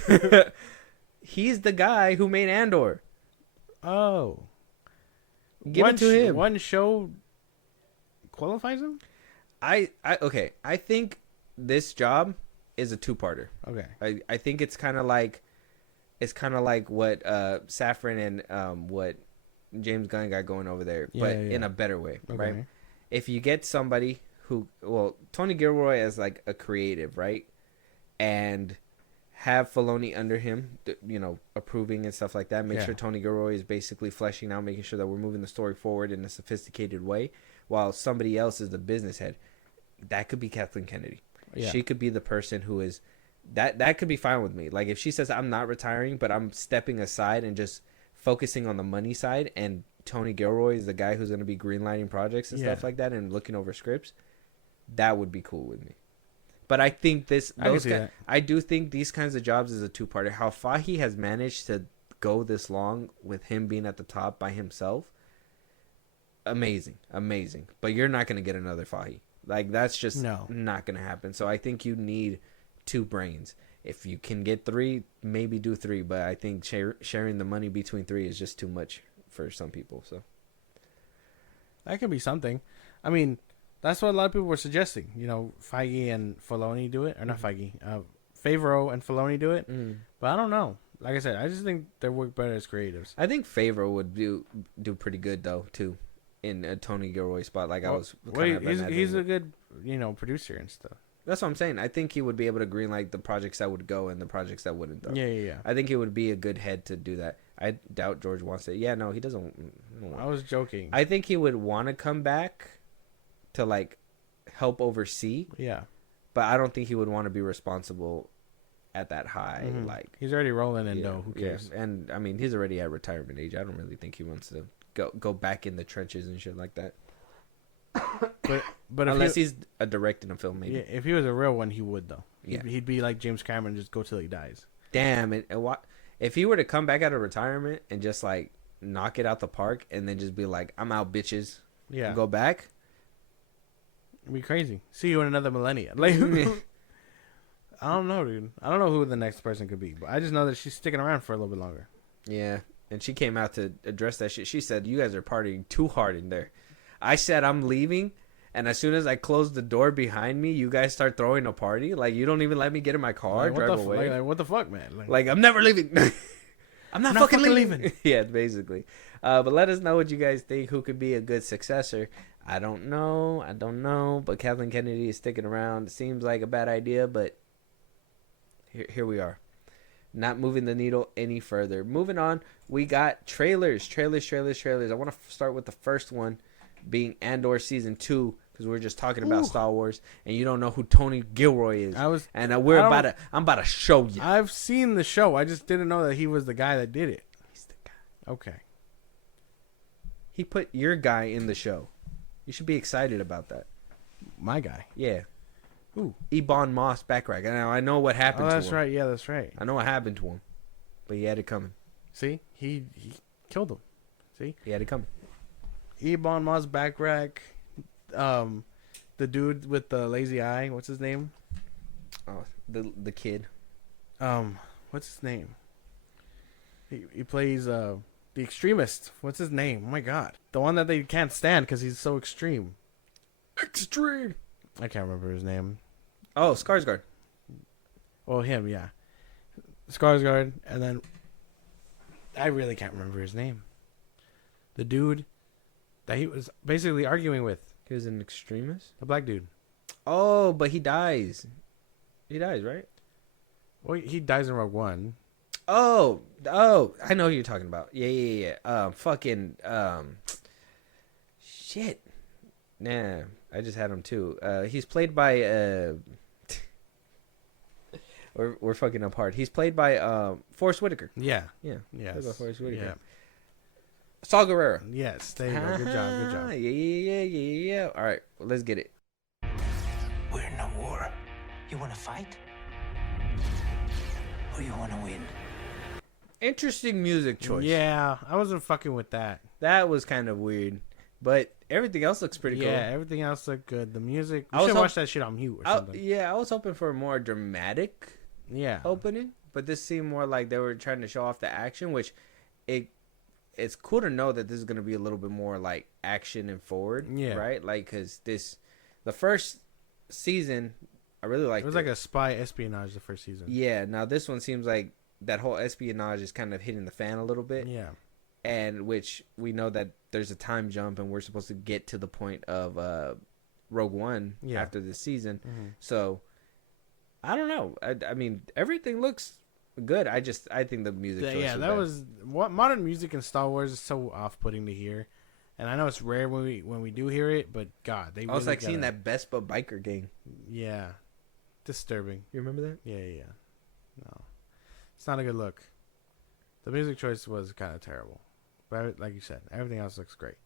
He's the guy who made Andor. Oh. Give it to him. One show qualifies him? I think this job is a two-parter. Okay. I think it's kind of like what Safran and what James Gunn got going over there, but in a better way, right? If you get somebody Tony Gilroy as like a creative, right? And have Filoni under him, approving and stuff like that. Make sure Tony Gilroy is basically fleshing out, making sure that we're moving the story forward in a sophisticated way, while somebody else is the business head. That could be Kathleen Kennedy. Yeah. She could be the person who is that could be fine with me. Like, if she says, I'm not retiring, but I'm stepping aside and just focusing on the money side, and Tony Gilroy is the guy who's going to be greenlighting projects and stuff like that and looking over scripts, that would be cool with me. But I think I do think these kinds of jobs is a two-parter. How Fahey has managed to go this long with him being at the top by himself, amazing. But you're not going to get another Fahey. Like, that's just not going to happen. So I think you need two brains. If you can get three, maybe do three. But I think sharing the money between three is just too much for some people. So that could be something. I mean, that's what a lot of people were suggesting. Feige and Filoni do it. Or not Feige. Favreau and Filoni do it. But I don't know. Like I said, I just think they work better as creatives. I think Favreau would do pretty good, though, too, in a Tony Gilroy spot. Like, he's a good, producer and stuff. That's what I'm saying. I think he would be able to greenlight the projects that would go and the projects that wouldn't, though. Yeah. I think he would be a good head to do that. I doubt George wants it. Yeah, no, he doesn't. I was joking. I think he would want to come back to, like, help oversee. Yeah. But I don't think he would want to be responsible at that high. Like, he's already rolling in dough. Who cares? Yeah. And I mean, he's already at retirement age. I don't really think he wants to go back in the trenches and shit like that. But Unless he's directing a film, maybe. yeah, if he was a real one, he would though. Yeah. He'd be like James Cameron, just go till he dies. Damn it! If he were to come back out of retirement and just like knock it out the park, and then just be like, "I'm out, bitches," Yeah, and go back. it'd be crazy. See you in another millennia. Like, I don't know, dude. I don't know who the next person could be, but I just know that she's sticking around for a little bit longer. Yeah, and she came out to address that shit. She said, "You guys are partying too hard in there." I said, "I'm leaving." And as soon as I close the door behind me, you guys start throwing a party. Like, you don't even let me get in my car, Like, drive away. Like, what the fuck, man? Like, I'm never leaving. I'm not fucking leaving. Yeah, basically. But let us know what you guys think. Who could be a good successor? I don't know. But Kathleen Kennedy is sticking around. It seems like a bad idea, but here we are. Not moving the needle any further. Moving on, we got trailers. I want to start with the first one being Andor Season 2. Because we're just talking about Star Wars, and you don't know who Tony Gilroy is. I'm about to show you. I've seen the show. I just didn't know that he was the guy that did it. He's the guy. Okay. He put your guy in the show. You should be excited about that. My guy. Yeah. Who? Ebon Moss Backrack. Now I know what happened Oh, to that's him. right. Yeah, that's right. I know what happened to him, but he had it coming. See, he killed him. See, He had it coming. Ebon Moss Backrack. The dude with the lazy eye. What's his name? Oh, the kid. What's his name? He plays the extremist. What's his name? Oh my god, the one that they can't stand because he's so extreme. Extreme. I can't remember his name. Oh, Skarsgård. Well, him, yeah. Skarsgård, and then I really can't remember his name. The dude that he was basically arguing with. He was an extremist. The black dude. Oh, but he dies. He dies, right? Well, he dies in Rogue One. Oh, I know who you're talking about. Yeah. Shit. Nah, I just had him too. He's played by we're fucking apart. He's played by Forrest Whitaker. Yeah. Yeah. Yes. Played by Forrest Whitaker. Yeah. Saul Guerrero. Yes. There you go. Good job. Yeah. All right, well, let's get it. We're in a war. You want to fight? Or you want to win? Interesting music choice. Yeah, I wasn't fucking with that. That was kind of weird, but everything else looks pretty cool. Yeah, everything else looked good. The music. I We was should hop- watch that shit on mute or something. I was hoping for a more dramatic Yeah. opening, but this seemed more like they were trying to show off the action, which it's cool to know that this is going to be a little bit more like action and forward. Yeah. Right? Like, because the first season, I really liked It was like a spy espionage the first season. Yeah, now this one seems like that whole espionage is kind of hitting the fan a little bit. Yeah. And which we know that there's a time jump and we're supposed to get to the point of Rogue One after this season. Mm-hmm. So, I don't know. I mean, everything looks good. I think the music choice Yeah, that bad. was what modern music in Star Wars is so off-putting to hear, and I know it's rare when we do hear it, but God, they. I was really like seeing that Vespa biker gang. Yeah, disturbing. You remember that? Yeah. No, it's not a good look. The music choice was kind of terrible, but like you said, everything else looks great.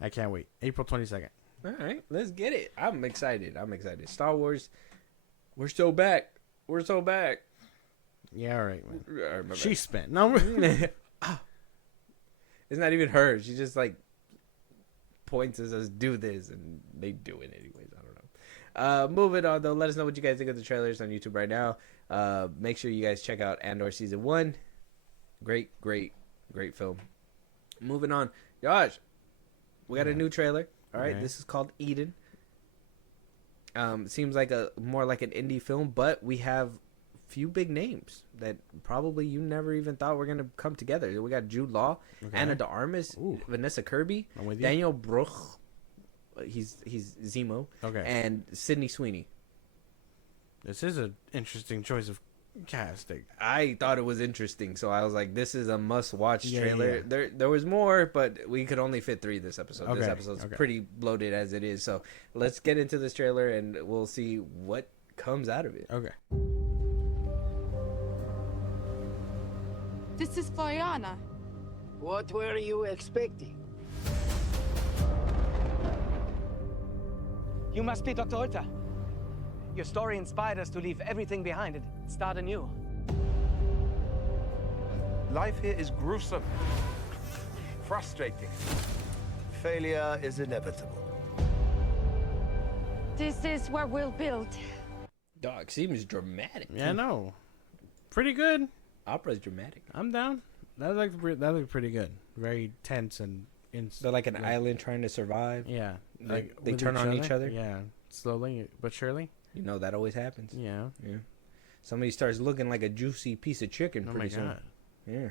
I can't wait. April 22nd. All right, let's get it. I'm excited. Star Wars, we're so back. Yeah, all right, man. All right, my She bad. spent no. It's not even her. She just like points at us, do this, and they do it anyways. I don't know. Moving on though, let us know what you guys think of the trailers on YouTube right now. Make sure you guys check out Andor Season 1. Great film. Moving on, Josh, we got a new trailer. All right, Okay. This is called Eden. Seems like more like an indie film, but we have few big names that probably you never even thought were gonna come together. We got Jude Law, Anna de Armas, Ooh. Vanessa Kirby, I'm with you. Daniel Bruch, he's Zemo, Okay. and Sydney Sweeney. This is an interesting choice of casting. I thought it was interesting, so I was like, "This is a must-watch Yeah, trailer." yeah. There was more, but we could only fit 3 this episode. This Okay, episode's okay. pretty bloated as it is. So let's get into this trailer, and we'll see what comes out of it. Okay. This is Floriana. What were you expecting? You must be Dr. Ulta. Your story inspired us to leave everything behind and start anew. Life here is gruesome, frustrating. Failure is inevitable. This is where we'll build. Dog seems dramatic. Yeah, I know. Pretty good. Opera's dramatic. I'm down. That looked pretty good. Very tense and They're like an island trying to survive. Yeah, Like they with turn on each other. Yeah, slowly but surely. You know that always happens. Yeah. Yeah. Somebody starts looking like a juicy piece of chicken Oh my pretty soon. god. Yeah.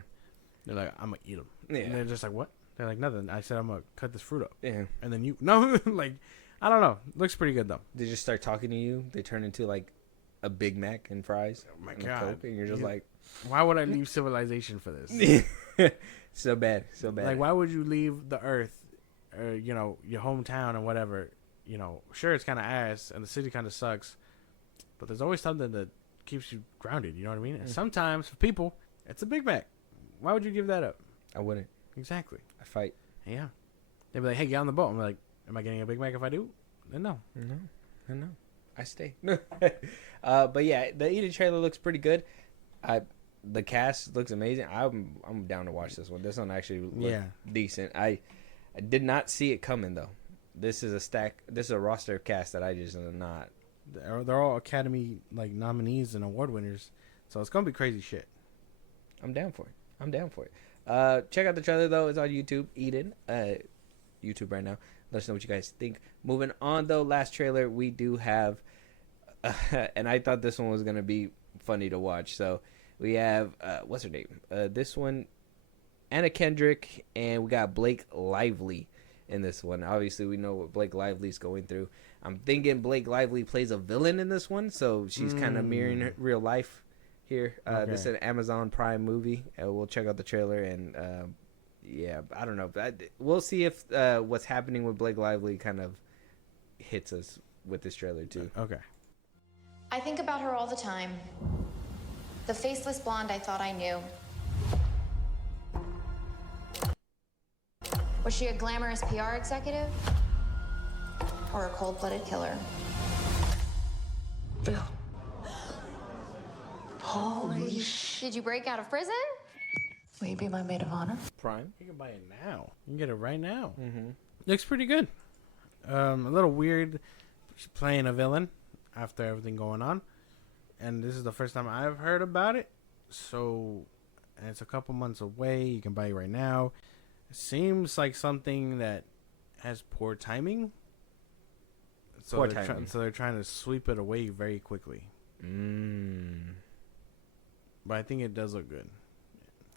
They're like, I'm gonna eat them. Yeah. And they're just like, what? They're like, nothing. I said I'm gonna cut this fruit up. Yeah. And then no, like, I don't know. Looks pretty good though. They just start talking to you. They turn into like a Big Mac and fries. Oh my and a god. Coke, and you're just like, why would I leave civilization for this? so bad, so bad. Like, why would you leave the earth, or your hometown and whatever? Sure, it's kind of ass, and the city kind of sucks, but there's always something that keeps you grounded. You know what I mean? And sometimes for people, it's a Big Mac. Why would you give that up? I wouldn't. Exactly. I fight. Yeah. They'd be like, hey, get on the boat. I'm like, am I getting a Big Mac if I do? Then no. No, I know. I stay. But yeah, the Eden trailer looks pretty good. The cast looks amazing. I'm down to watch this one. This one actually looks decent. I did not see it coming though. This is a roster cast that I just am not. They're all Academy nominees and award winners, so it's gonna be crazy shit. I'm down for it. Check out the trailer though. It's on YouTube. Eden, YouTube right now. Let us know what you guys think. Moving on though, last trailer we do have, and I thought this one was gonna be funny to watch. So we have what's her name? This one, Anna Kendrick, and we got Blake Lively in this one. Obviously, we know what Blake Lively's going through. I'm thinking Blake Lively plays a villain in this one, so she's kind of mirroring her real life here. This is an Amazon Prime movie. We'll check out the trailer, and yeah, I don't know. We'll see if what's happening with Blake Lively kind of hits us with this trailer too. Okay. I think about her all the time. The faceless blonde I thought I knew. Was she a glamorous PR executive? Or a cold-blooded killer? Bill. Holy sh... Did you break out of prison? Will you be my maid of honor? Prime. You can buy it now. You can get it right now. Mm-hmm. Looks pretty good. A little weird playing a villain after everything going on. And this is the first time I've heard about it. So, and it's a couple months away. You can buy it right now. It seems like something that has poor timing. So they're trying to sweep it away very quickly. But I think it does look good.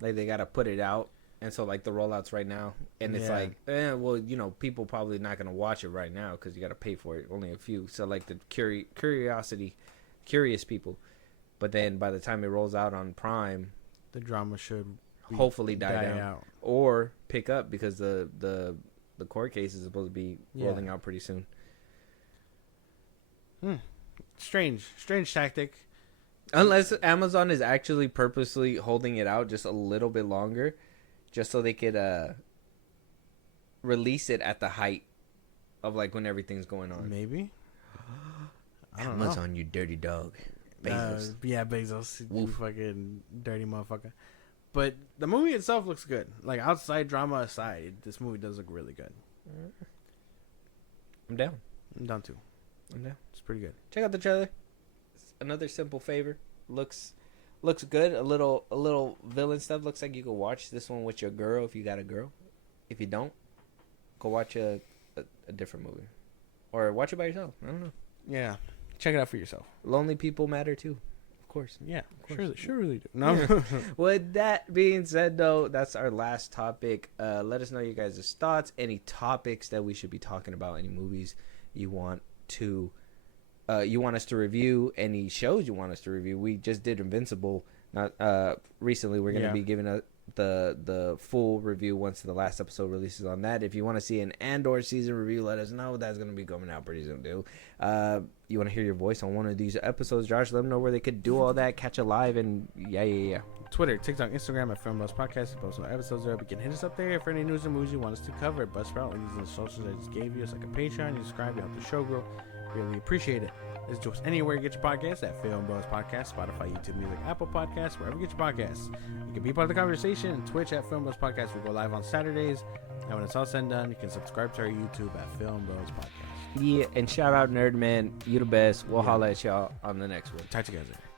Like they gotta put it out, and so like the rollout's right now, and it's like, well, people probably not gonna watch it right now because you gotta pay for it. Only a few. So like the curious people, but then by the time it rolls out on Prime, the drama should hopefully die down or pick up because the court case is supposed to be rolling out pretty soon. Strange tactic. Unless Amazon is actually purposely holding it out just a little bit longer, just so they could release it at the height of like when everything's going on. Maybe. I don't Amazon, you dirty dog. Bezos. Yeah, Bezos. You fucking dirty motherfucker. But the movie itself looks good. Like, outside drama aside, this movie does look really good. I'm down. I'm down too. I'm down. It's pretty good. Check out the trailer. Another simple favor. Looks good. A little villain stuff. Looks like you could watch this one with your girl if you got a girl. If you don't, go watch a different movie, or watch it by yourself. I don't know. Yeah, check it out for yourself. Lonely people matter too, of course. Yeah, of course. Surely do. No. With that being said, though, that's our last topic. Let us know you guys' thoughts. Any topics that we should be talking about. Any movies you want us to review, any shows you want us to review. We just did Invincible recently. We're going to be giving the full review once the last episode releases on that. If you want to see an Andor season review, let us know. That's going to be coming out pretty soon too. You want to hear your voice on one of these episodes, Josh, let them know where they could do all that, catch it live, and yeah. Twitter, TikTok, Instagram at FilmBrosPodcast. Post no episodes there. You can hit us up there for any news and movies you want us to cover. Buzzsprout, using the socials I just gave you. It's like a Patreon. You subscribe, you help the show grow. Really appreciate it. This is Jokes anywhere you get your podcasts at FilmBros Podcast, Spotify, YouTube Music, Apple Podcasts, wherever you get your podcasts. You can be part of the conversation. Twitch at FilmBros Podcast. We go live on Saturdays. And when it's all said and done, you can subscribe to our YouTube at FilmBros Podcast. Yeah, and shout out Nerd Man. You the best. We'll holla at y'all on the next one. Talk to you guys later.